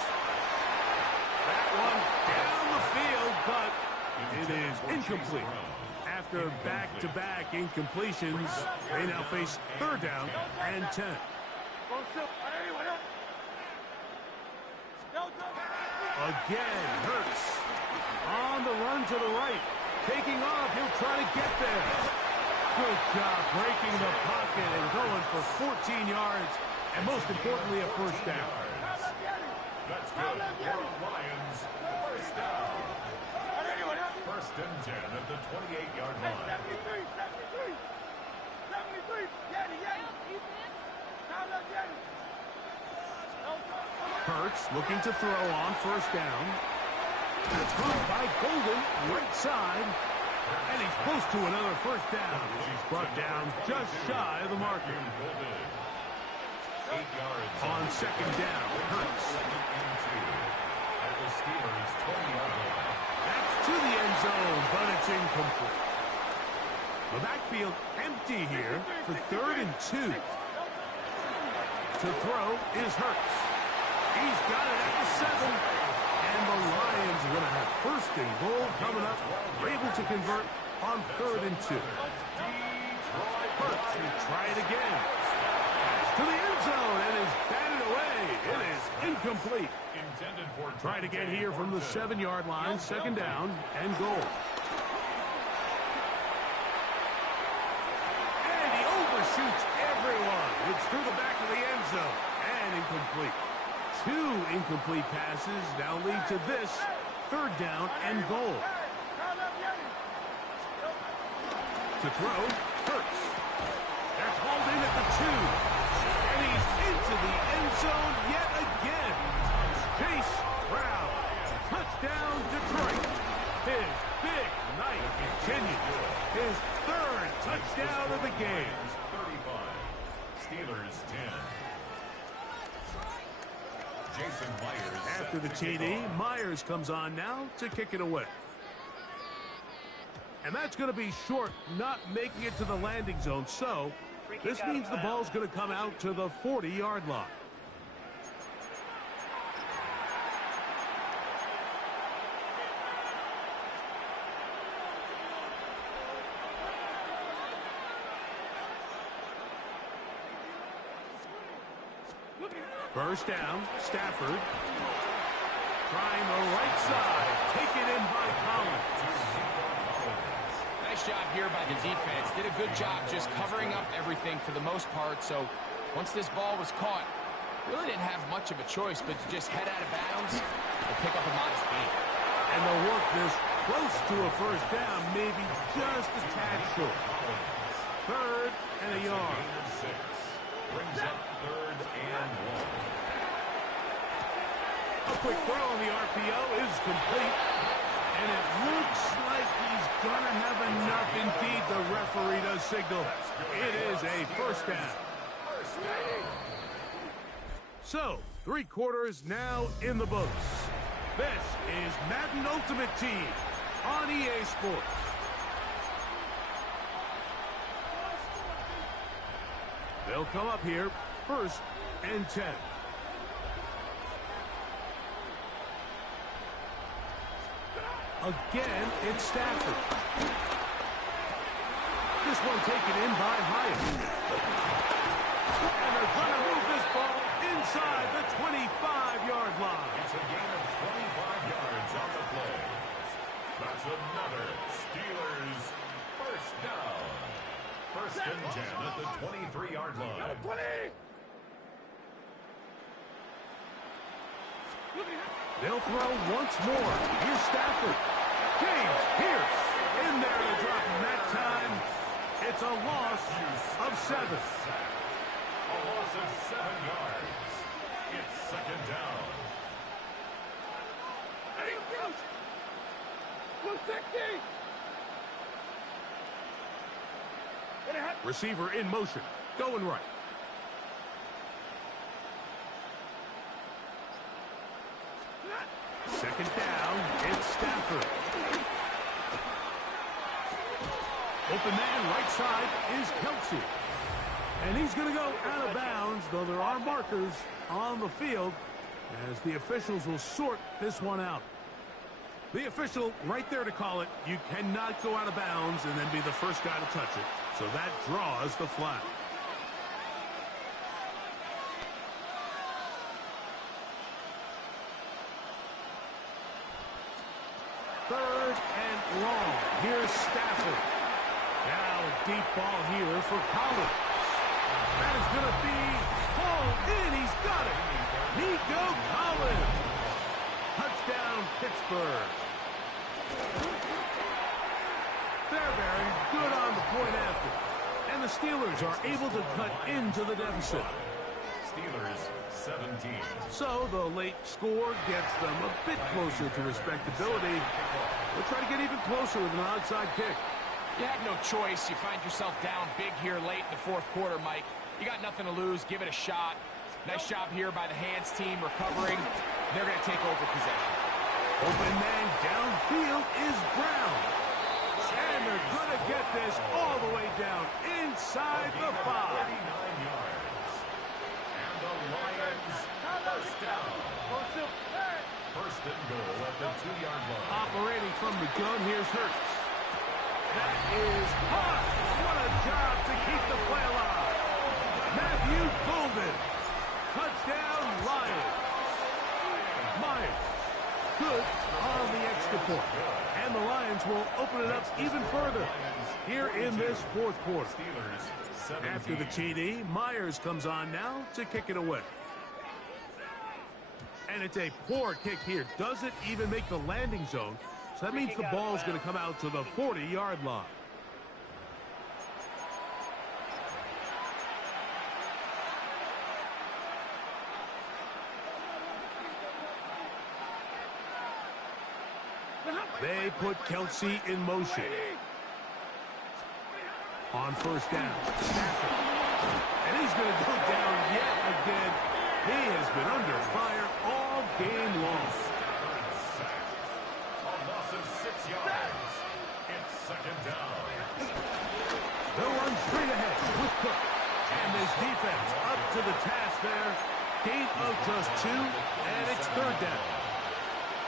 That one down the field, but it is incomplete. After back-to-back incompletions, they now face 3rd down and 10. Again, Hurts on the run to the right. Taking off, he'll try to get there. Good job breaking the pocket and going for 14 yards. And most importantly, a first down. That's good. For the Lions, first down. First and 10 at the 28-yard line. 73, 73, Yeti. Hurts looking to throw on first down. It's caught by Golden, right side. And he's close to another first down. He's brought down just shy of the marker. 8 yards on second down. Hurts. At the Steelers' 20-yard line. That's to the end zone, but it's incomplete. The backfield empty here for 3rd and 2. To throw is Hurts. He's got it at the 7. And the Lions are going to have first and goal coming up. They're able to convert on 3rd and 2. Hurts will try it again. To the end zone and is batted away. It is incomplete. Tried again here from the 7-yard line. Second down and goal. And he overshoots everyone. It's through the back of the end zone and incomplete. 2 incomplete passes now lead to this 3rd down and goal. To throw, Hurts. That's hauled in at the 2. And he's into the end zone yet again. Chase Brown. Touchdown, Detroit. His big night continues. His 3rd touchdown of the game. 35. Steelers 10. Jason Myers. After the TD, Myers comes on now to kick it away. And that's going to be short, not making it to the landing zone. So this means the ball's going to come out to the 40-yard line. First down, Stafford. Trying the right side. Taken in by Collins. Nice job here by the defense. Did a good job just covering up everything for the most part. So once this ball was caught, really didn't have much of a choice but to just head out of bounds and pick up a modest gain. And they'll work this close to a first down, maybe just a tad short. 3rd and a yard. Brings up 3rd and 1. A quick throw on the RPO is complete. And it looks like he's going to have enough. Indeed, the referee does signal. It is a first down. So, 3 quarters now in the books. This is Madden Ultimate Team on EA Sports. They'll come up here, 1st and 10. Again, it's Stafford. This one taken in by Hyatt. And they're going to move this ball inside the 25-yard line. It's a gain of 25 yards on the play. That's another Steelers first down. 1st and 10 at the 23-yard line. They'll throw once more. Here's Stafford. James Pierce in there to drop him that time. It's a loss of 7. A loss of 7 yards. It's 2nd down. Receiver in motion. Going right. Second down, it's Stafford. Open man, right side, is Kelsey. And he's going to go out of bounds, though there are markers on the field, as the officials will sort this one out. The official right there to call it. You cannot go out of bounds and then be the first guy to touch it. So that draws the flag. Third and long. Here's Stafford. Now a deep ball here for Collins. That is going to be hauled in. He's got it. Nico Collins. Touchdown, Pittsburgh. Lions are able to cut into the deficit. Steelers 17. So the late score gets them a bit closer to respectability. They'll try to get even closer with an onside kick. You had no choice. You find yourself down big here late in the fourth quarter, Mike. You got nothing to lose. Give it a shot. Nice job here by the hands team recovering. They're going to take over possession. Open man downfield is Brown. And they're going to get this all the way down inside the 5. 39 yards. And the Lions first down. First and goal at the 2-yard line. Operating from the gun, here's Hurts. That is hot. What a job to keep the play alive. Matthew Golden. Touchdown, Lions. Myers. Good on the extra point. And the Lions will open it up even further here in this fourth quarter. After the TD, Myers comes on now to kick it away. And it's a poor kick here. Doesn't even make the landing zone. So that means the ball's going to come out to the 40-yard line. They put Kelsey in motion. On first down, Stafford. And he's going to go down yet again. He has been under fire all game long. A loss of 6 yards. It's second down. They'll run straight ahead with Cook. And this defense up to the task there. Gain of just 2, and it's third down.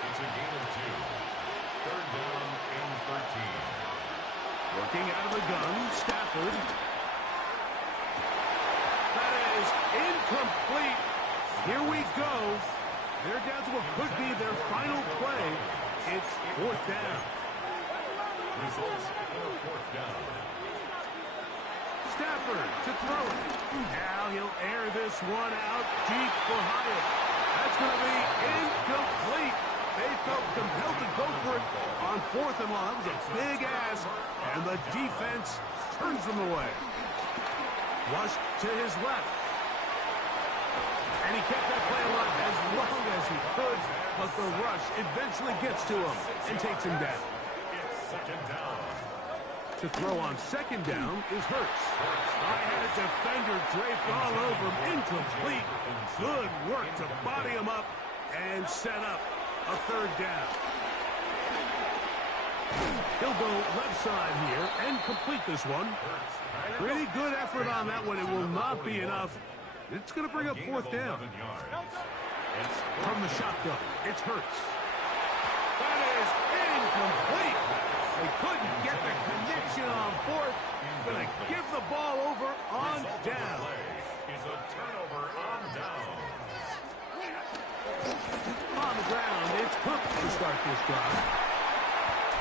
It's a gain of 2. Third down and 13. Working out of the gun, Stafford. That is incomplete. Here we go. They're down to what could be their final play. It's fourth down. Results for fourth down. Stafford to throw it. Now he'll air this one out deep for Hyatt. That's going to be incomplete. They felt compelled to go for it on fourth and long. That was a big ask, and the defense turns them away. Flush to his left. And he kept that play alive as long as he could, but the rush eventually gets to him and takes him down. It's second down. To throw on second down is Hurts. I had a defender draped all over him. Incomplete. Good work to body him up and set up a third down. He'll go left side here and complete this one. Pretty good effort on that one. It will not be enough. It's going to bring up fourth down. From the shotgun, it's Hurts. That is incomplete. They couldn't get the connection on fourth. Going to give the ball over on down. Is a turnover on down. On the ground, it's Cook to start this drive.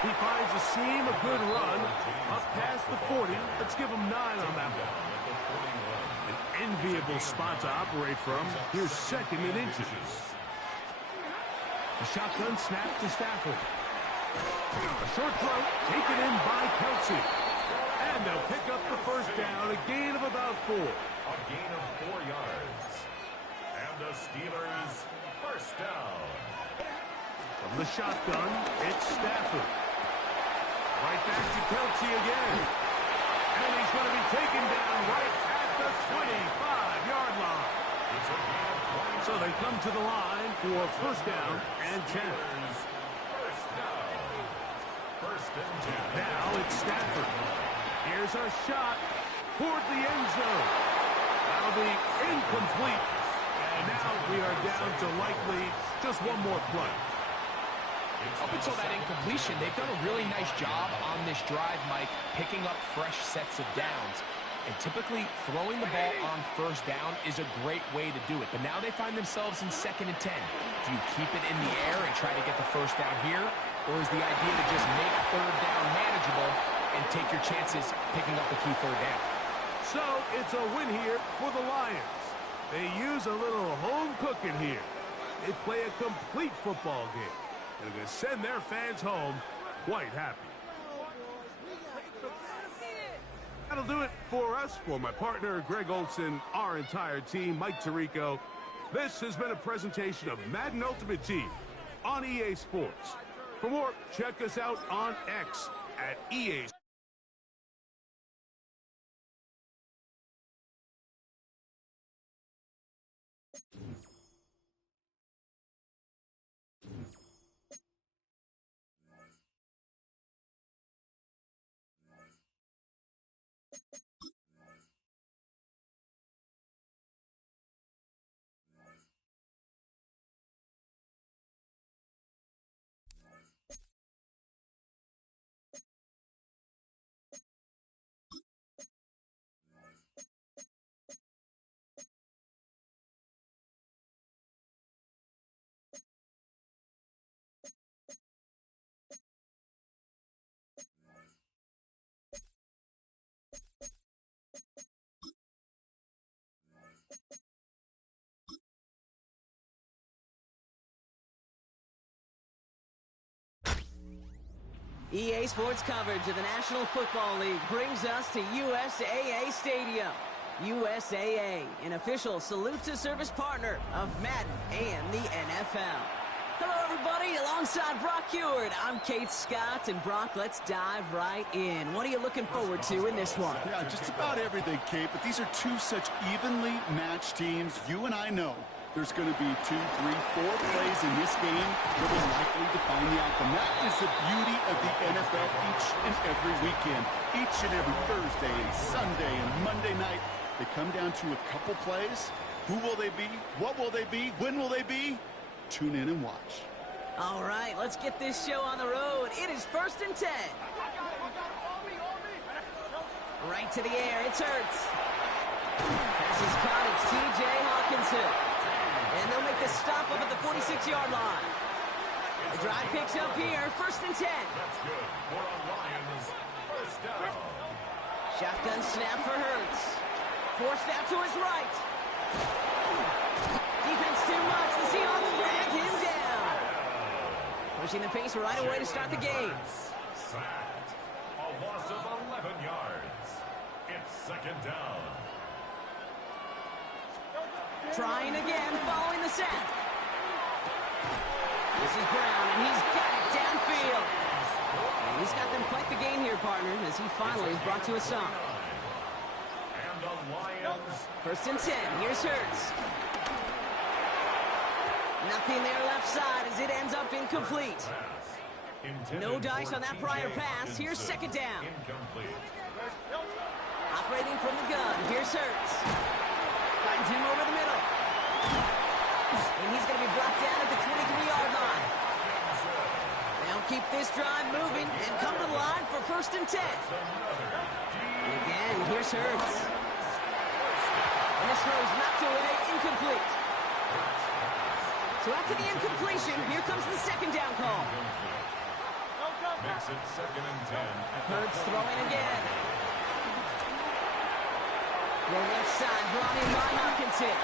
He finds a seam, a good run, up past the 40. Let's give him 9 on that one. An enviable spot to operate from. Here's second and inches. The shotgun snap to Stafford. A short throw taken in by Kelsey. And they'll pick up the first down, a gain of about 4. A gain of 4 yards. And the Steelers first down. From the shotgun, it's Stafford. Right back to Kelsey again. And he's going to be taken down right at the 25-yard line. So they come to the line for first down and 10. First down. First and 10. Now it's Stafford. Here's a shot toward the end zone. That'll be incomplete. And now we are down to likely just one more play. Up until that incompletion, they've done a really nice job on this drive, Mike, picking up fresh sets of downs. And typically, throwing the ball on first down is a great way to do it. But now they find themselves in second and 10. Do you keep it in the air and try to get the first down here? Or is the idea to just make third down manageable and take your chances picking up the key third down? So it's a win here for the Lions. They use a little home cooking here. They play a complete football game. They're going to send their fans home quite happy. That'll do it for us. For my partner, Greg Olson, our entire team, Mike Tirico, this has been a presentation of Madden Ultimate Team on EA Sports. For more, check us out on X at EA Sports. EA Sports coverage of the National Football League brings us to USAA Stadium. USAA, an official salute-to-service partner of Madden and the NFL. Hello, everybody. Alongside Brock Heward, I'm Kate Scott. And, Brock, let's dive right in. What are you looking forward to in this one? Yeah, just about everything, Kate. But these are two such evenly matched teams. You and I know there's going to be 2, 3, 4 plays in this game that will likely define the outcome. That is the beauty of the NFL each and every weekend. Each and every Thursday and Sunday and Monday night, they come down to a couple plays. Who will they be? What will they be? When will they be? Tune in and watch. All right, let's get this show on the road. It is 1st and 10. Right to the air, it's Hurts. Pass is caught, it's T.J. Hawkinson. And they'll make the stop up at the 46-yard line. The drive picks up here, 1st and 10. That's good for a Lions first down. Shotgun snap for Hurts. Forced out to his right. Defense too much. The Seahawks drag him down. Pushing the pace right away to start the game. Sacked. A loss of 11 yards. It's 2nd down. Trying again, following the sack. This is Brown, and he's got it downfield. And he's got them quite the game here, partner, as he finally is brought to a stop. And the Lions. 1st and 10. Here's Hurts. Nothing there left side as it ends up incomplete. No dice on that prior pass. Here's 2nd down. Incomplete. Operating from the gun. Here's Hurts. Finds him over the middle. And he's going to be brought down at the 23-yard line. They'll keep this drive moving and come to the line for 1st and 10. And again, here's Hurts. And this throw's knocked away, incomplete. So after the incompletion, here comes the 2nd down call. Makes it 2nd and 10. Hurts throwing again. Throw left side, brought in by Hawkinson.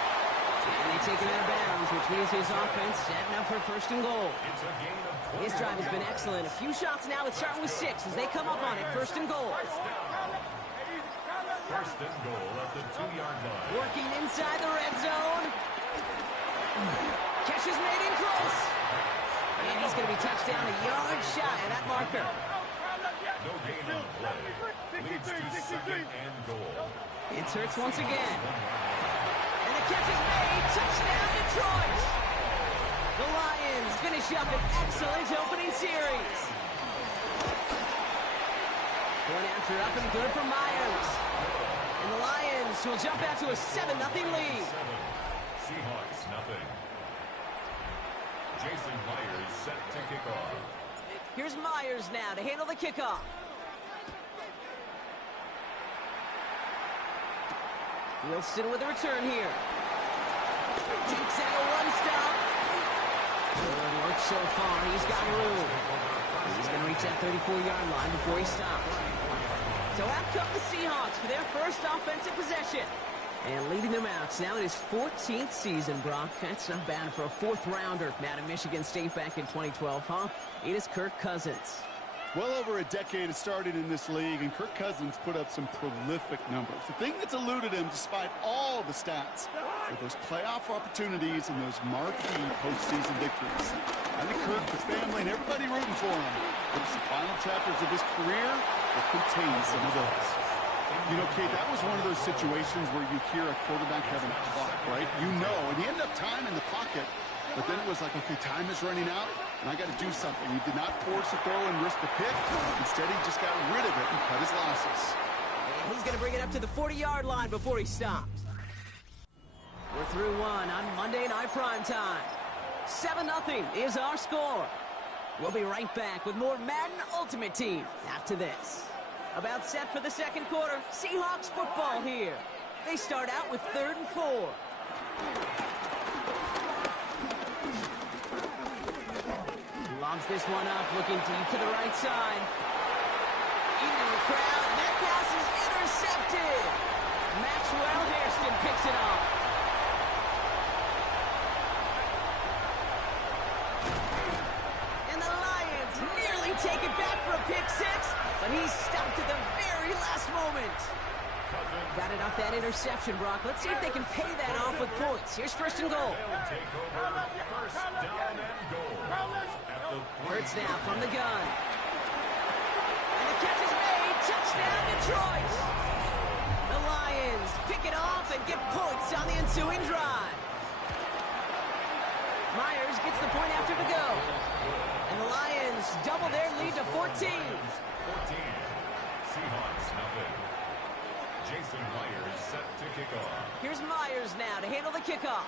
And they take him out of bounds, which means his offense setting up for 1st and goal. It's a gain of 20. His drive has been excellent. A few shots now. It's starting with 6 as they come up on it. 1st and goal. 1st and goal at the 2-yard line. Working inside the red zone. Catch is made in close. And he's going to be touched down a yard shy of that marker. No gain on the play. Leads to 2nd and goal. It's Hurts once again. And the catch is made. Touchdown, Detroit. The Lions finish up an excellent opening series. Going after up and good for Myers. And the Lions will jump out to a 7-0 lead. Seahawks nothing. Jason Myers set to kick off. Here's Myers now to handle the kickoff. Wilson with a return here. Takes out a one-stop. Good work so far. He's got room. He's going to reach that 34-yard line before he stops. So out come the Seahawks for their first offensive possession. And leading them out now in his 14th season, Brock. That's not bad for a 4th rounder out of Michigan State back in 2012, huh? It is Kirk Cousins. Well over a decade has started in this league, and Kirk Cousins put up some prolific numbers. The thing that's eluded him, despite all the stats, are those playoff opportunities and those marquee postseason victories. I think Kirk, his family, and everybody rooting for him. There's the final chapters of his career that contain some of those. You know, Kate, that was one of those situations where you hear a quarterback having a clock, right? You know, and he ended up time in the pocket, but then it was like, okay, time is running out, and I got to do something. He did not force a throw and risk a pick. Instead, he just got rid of it and cut his losses. And he's going to bring it up to the 40-yard line before he stops. We're through one on Monday Night Primetime. 7-0 is our score. We'll be right back with more Madden Ultimate Team after this. About set for the second quarter. Seahawks football here. They start out with 3rd and 4. Lobs this one up, looking deep to the right side. Into the crowd, and that pass is intercepted. Maxwell Hairston picks it up. And the Lions nearly take it back for a pick six, but he's stopped at the very last moment. Got it off that interception, Brock. Let's see if they can pay that off with points. Here's 1st and goal. Take over 1st down and goal. Hurts now from the gun. And the catch is made. Touchdown, Detroit. The Lions pick it off and get points on the ensuing drive. Myers gets the point after the go. And the Lions double their lead to 14. 14. Seahawks, nothing. Jason Myers set to kick off. Here's Myers now to handle the kickoff.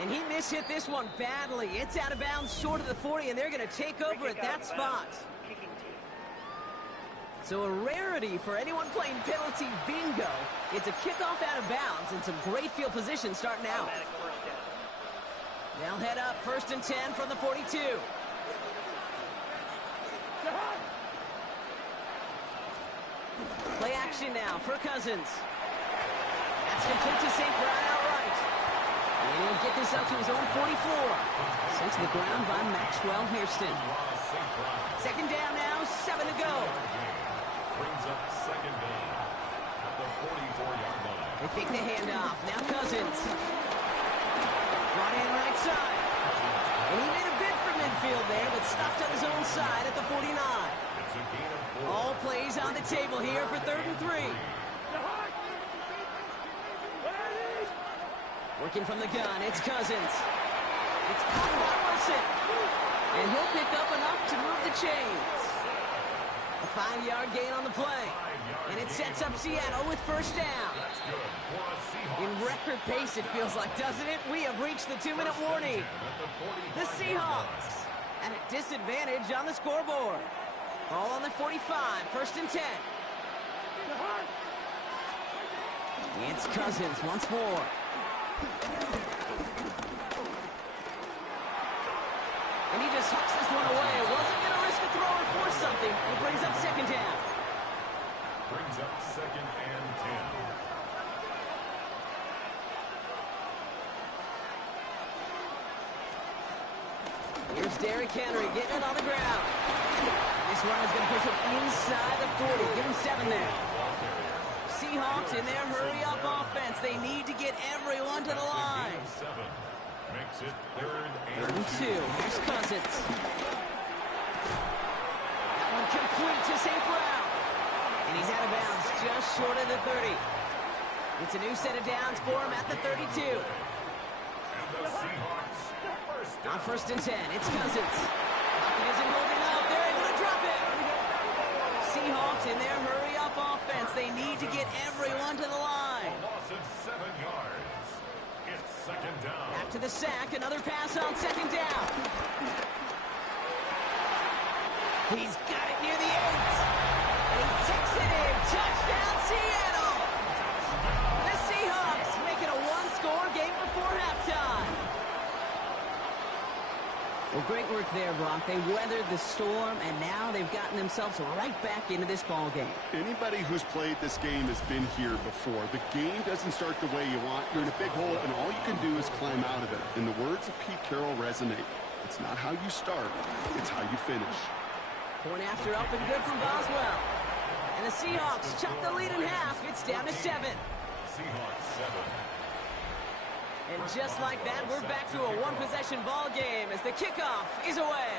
And he mishit this one badly. It's out of bounds short of the 40, and they're going to take over at that spot. So a rarity for anyone playing penalty bingo. It's a kickoff out of bounds and some great field position starting out. They'll head up 1st and 10 from the 42. Play action now for Cousins. That's complete to St. Brown outright. And he'll get this up to his own 44. Sent to the ground by Maxwell Hairston. 2nd down now, 7 to go. Brings up 2nd down at the 44-yard line. They fake the handoff. Now Cousins. Brought in right side. And he made a bid for midfield there, but stopped on his own side at the 49. It's a gain of 4. All plays on the table here for 3rd and 3. Working from the gun, it's Cousins. It's caught by Wilson. And he'll pick up enough to move the chains. A 5-yard gain on the play. And it sets up Seattle with 1st down. In record pace, it feels like, doesn't it? We have reached the 2-minute warning. The Seahawks at a disadvantage on the scoreboard. Ball on the 45, 1st and 10. It's Cousins once more. And he just hucks this one away. Wasn't going to risk a throw or force something. He brings up 2nd down. Brings up 2nd and 10. Here's Derrick Henry getting it on the ground. This run is going to push him inside the 40. Give him 7 there. Seahawks in their hurry-up offense. They need to get everyone to the line. 7 makes it 3rd and 2. Here's Cousins. That one complete to St. Brown. And he's out of bounds just short of the 30. It's a new set of downs for him at the 32. And the Seahawks on 1st and 10, it's Cousins. He isn't holding up. They're able to drop it. Seahawks in their hurry-up offense. They need to get everyone to the line. A loss of 7 yards. It's 2nd down. After the sack, another pass on 2nd down. He's got it near the 8. And he takes it in. Touchdown, Seattle. The Seahawks make it a 1-score game before halftime. Well, great work there, Brock. They weathered the storm, and now they've gotten themselves right back into this ball game. Anybody who's played this game has been here before. The game doesn't start the way you want. You're in a big hole, and all you can do is climb out of it. And the words of Pete Carroll resonate. It's not how you start, it's how you finish. Point after up and good from Boswell. And the Seahawks chop the lead in half. It's down to 7. Seahawks 7. And just like that, we're back to a one-possession ball game as the kickoff is away.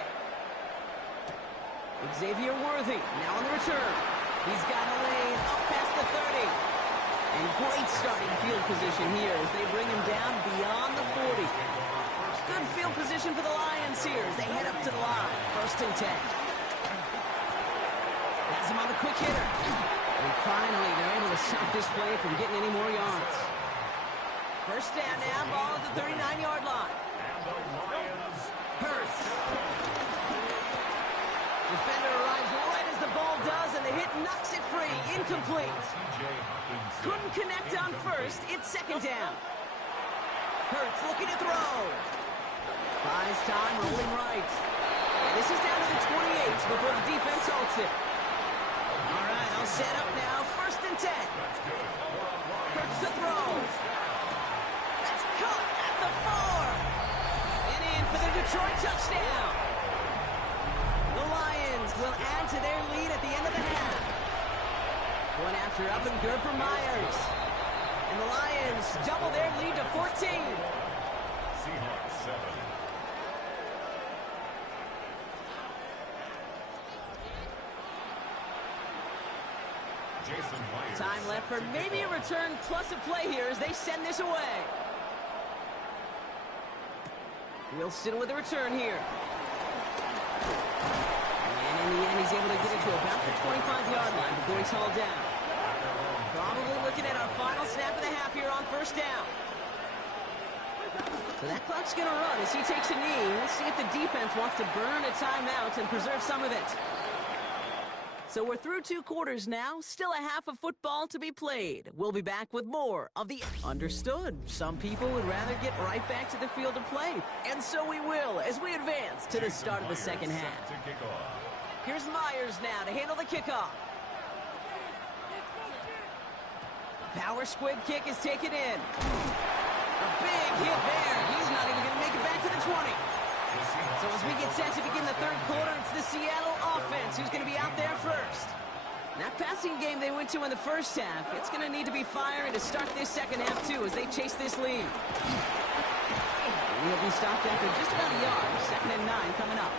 Xavier Worthy now on the return. He's got a lane up past the 30. And great starting field position here as they bring him down beyond the 40. Good field position for the Lions here as they head up to the line. 1st and 10. Has him on the quick hitter. And finally, they're able to stop this play from getting any more yards. 1st down now, ball at the 39-yard line. Hurts. Defender arrives right as the ball does, and the hit knocks it free. Incomplete. Couldn't connect on 1st. It's 2nd down. Hurts looking to throw. Buys time, rolling right. And this is down to the 28 before the defense halts it. All right, I'll set up now. 1st and 10. Hurts to throw. That's caught at the 4. And in for the Detroit touchdown. The Lions will add to their lead at the end of the half. One after up and good for Myers. And the Lions double their lead to 14. Seahawks 7. Jason Myers. Time left for maybe a return plus a play here as they send this away. Wilson with a return here. And in the end, he's able to get it to about the 25-yard line before he's hauled down. Probably looking at our final snap of the half here on 1st down. So that clock's going to run as he takes a knee. We'll see if the defense wants to burn a timeout and preserve some of it. So we're through 2 quarters now. Still a half of football to be played. We'll be back with more of the Understood. Some people would rather get right back to the field of play. And so we will as we advance to the start of the 2nd half. Here's Myers now to handle the kickoff. Power squib kick is taken in. A big hit there. He's not even going to make it back to the 20. So as we get set to begin the 3rd quarter, it's the Seattle offense who's going to be out there first. That passing game they went to in the 1st half, it's going to need to be firing to start this 2nd half too as they chase this lead. He'll be stopped after just about a yard. 2nd and 9 coming up.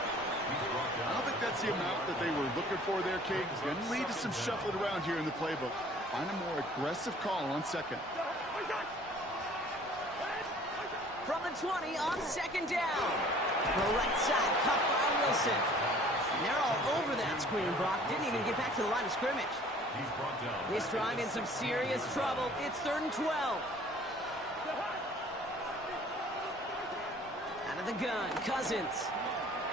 I don't think that's the amount that they were looking for there, King. It's going to lead to some shuffling around here in the playbook. Find a more aggressive call on 2nd. From the 20 on 2nd down. The right side cut by Wilson. And they're all over that screen. Brock didn't even get back to the line of scrimmage. This drive in some serious trouble. It's 3rd and 12. Out of the gun, Cousins.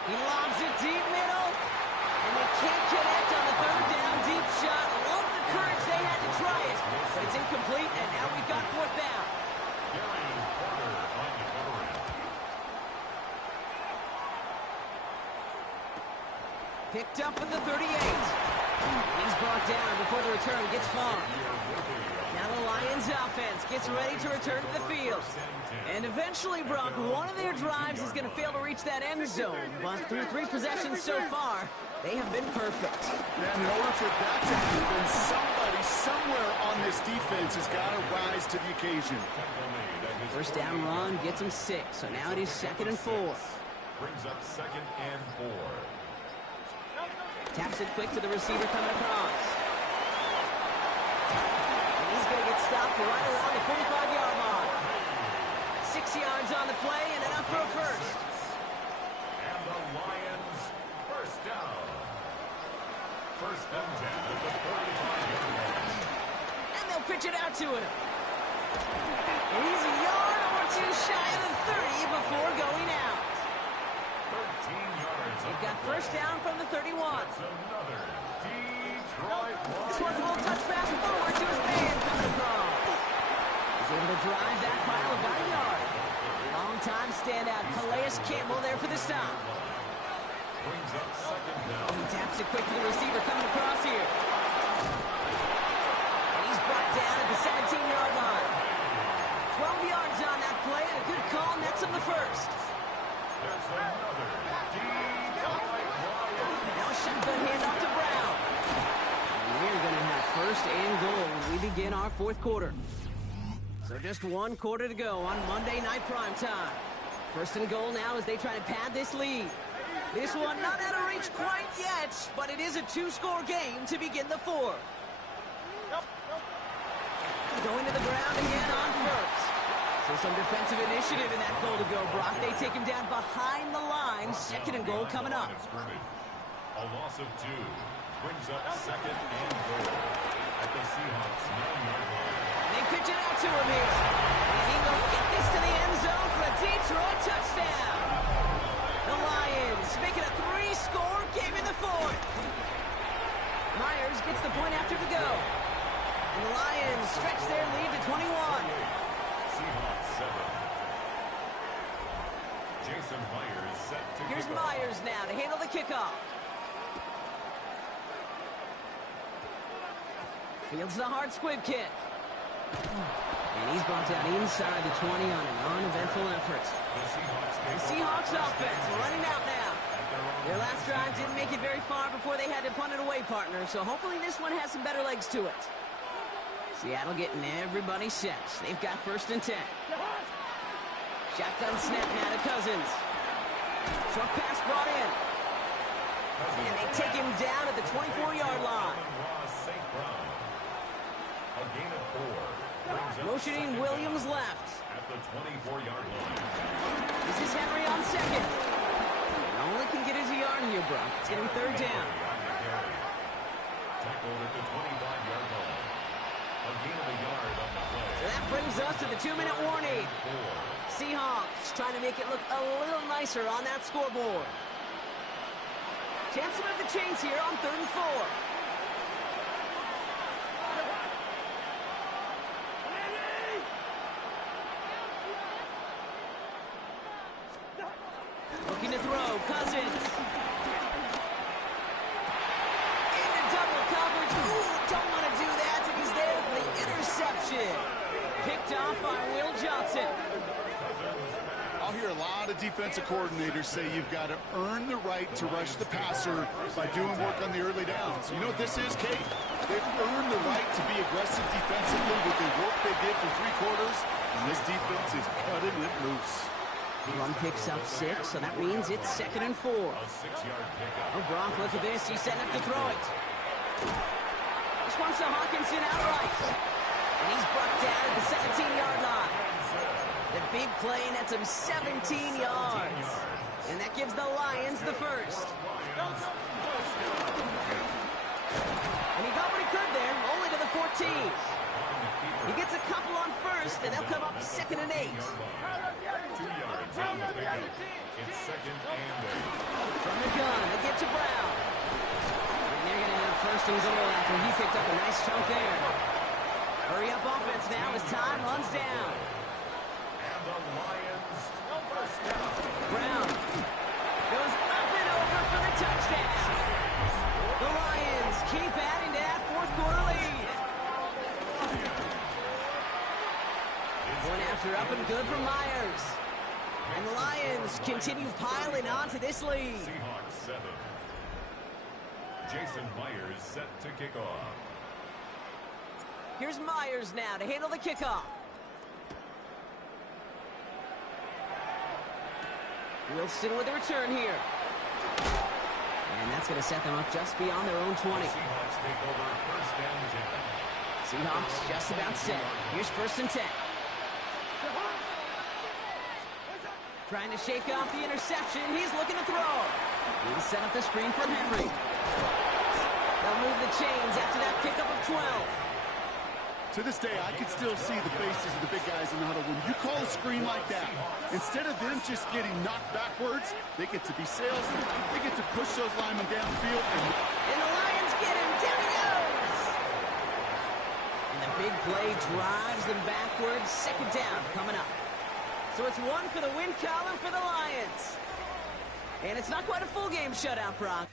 He lobs it deep middle. And they can't connect on the 3rd down deep shot. Love the courage they had to try it. But it's incomplete, and now we've got 4th down. Picked up at the 38. He's brought down before the return gets far. Now the Lions offense gets ready to return to the field. And eventually, Brock, one of their drives is going to fail to reach that end zone. But through 3 possessions so far, they have been perfect. And in order for that to happen, somebody somewhere on this defense has got to rise to the occasion. 1st down run gets him 6. So now it is 2nd and 4. Brings up 2nd and 4. Taps it quick to the receiver coming across. And he's going to get stopped right around the 45-yard line. 6 yards on the play and enough for a 1st. And the Lions 1st down. 1st and 10 at the 45-yard line. And they'll pitch it out to him. And he's a yard or 2 shy of the 30 before going out. 13 yards. They've got 1st down from the 31. That's another Detroit. This one's a little touch pass forward to his man coming across. He's able to drive that pile about a yard. Long-time standout Calais Campbell there for the stop. Brings up 2nd down. He taps it quick to the receiver coming across here. And he's brought down at the 17-yard line. 12 yards on that play and a good call nets him the 1st. That's another our fourth quarter. So just one quarter to go on Monday Night Primetime. First and goal now as they try to pad this lead. This one not out of reach quite yet, but it is a two-score game to begin the fourth. Going to the ground again on first. So some defensive initiative in that goal to go, Brock. They take him down behind the line. Second and goal coming up. A loss of 2 brings up second and goal at the Seahawks 9-yard line. They pitch it out to him here. And he will get this to the end zone for a Detroit touchdown. The Lions make it a 3-score game in the fourth. Myers gets the point after the go. And the Lions stretch their lead to 21. Seahawks 7. Jason Myers set to Here's kick off. Myers now to handle the kickoff. Fields the hard squib kick. And he's brought down inside the 20 on an uneventful effort. The Seahawks offense running out now. Their last drive didn't make it very far before they had to punt it away, partner, so hopefully this one has some better legs to it. Seattle getting everybody set. They've got first and 10. Shotgun snap now to Cousins. Short pass brought in. And they take him down at the 24-yard line. A gain of 4. Motioning Williams left. At the 24-yard line. This is Henry on second. And only can get his yard here, Brock. It's going to be third down. Tackled at the 25-yard line. A gain of a yard on the play. So that brings us to the 2-minute warning. Seahawks trying to make it look a little nicer on that scoreboard. Chance to move the chains here on 3rd and 4. Looking to throw, Cousins. Into double coverage. Ooh, don't want to do that, and he's there for the interception. Picked off by Will Johnson. I'll hear a lot of defensive coordinators say you've got to earn the right to rush the passer by doing work on the early downs. You know what this is, Kate? They've earned the right to be aggressive defensively with the work they did for 3 quarters, and this defense is cutting it loose. Run picks up 6, so that means it's 2nd and 4. Oh, Brock, look at this. He's setting up to throw it. This one's to Hawkinson outright. And he's brought down at the 17-yard line. The big play nets him 17 yards. And that gives the Lions the first. And he got what he could there, only to the 14. He gets a couple on first, and they'll come up 2nd and 8. 2 yards on the pickup. It's 2nd and 8. From the gun, they get to Brown. And they're going to have first and goal after he picked up a nice chunk there. Hurry up offense now as time runs down. And the Lions first down. Brown goes up and over for the touchdown. The Lions keep adding to that fourth quarter lead. One after up and good for Myers. And the Lions continue piling on to this lead. Seahawks 7. Jason Myers set to kick off. Here's Myers now to handle the kickoff. Wilson with a return here. And that's going to set them up just beyond their own 20. Seahawks take over first and 10. Seahawks just about set. Here's first and 10. Trying to shake off the interception. He's looking to throw. He'll set up the screen for Henry. They'll move the chains after that pickup of 12. To this day, I can still see the faces of the big guys in the huddle. When you call a screen like that, instead of them just getting knocked backwards, they get to be salesmen. They get to push those linemen downfield. And the Lions get him. Down he goes. And the big play drives them backwards. 2nd down coming up. So it's 1 for the win column for the Lions. And it's not quite a full game shutout, Brock.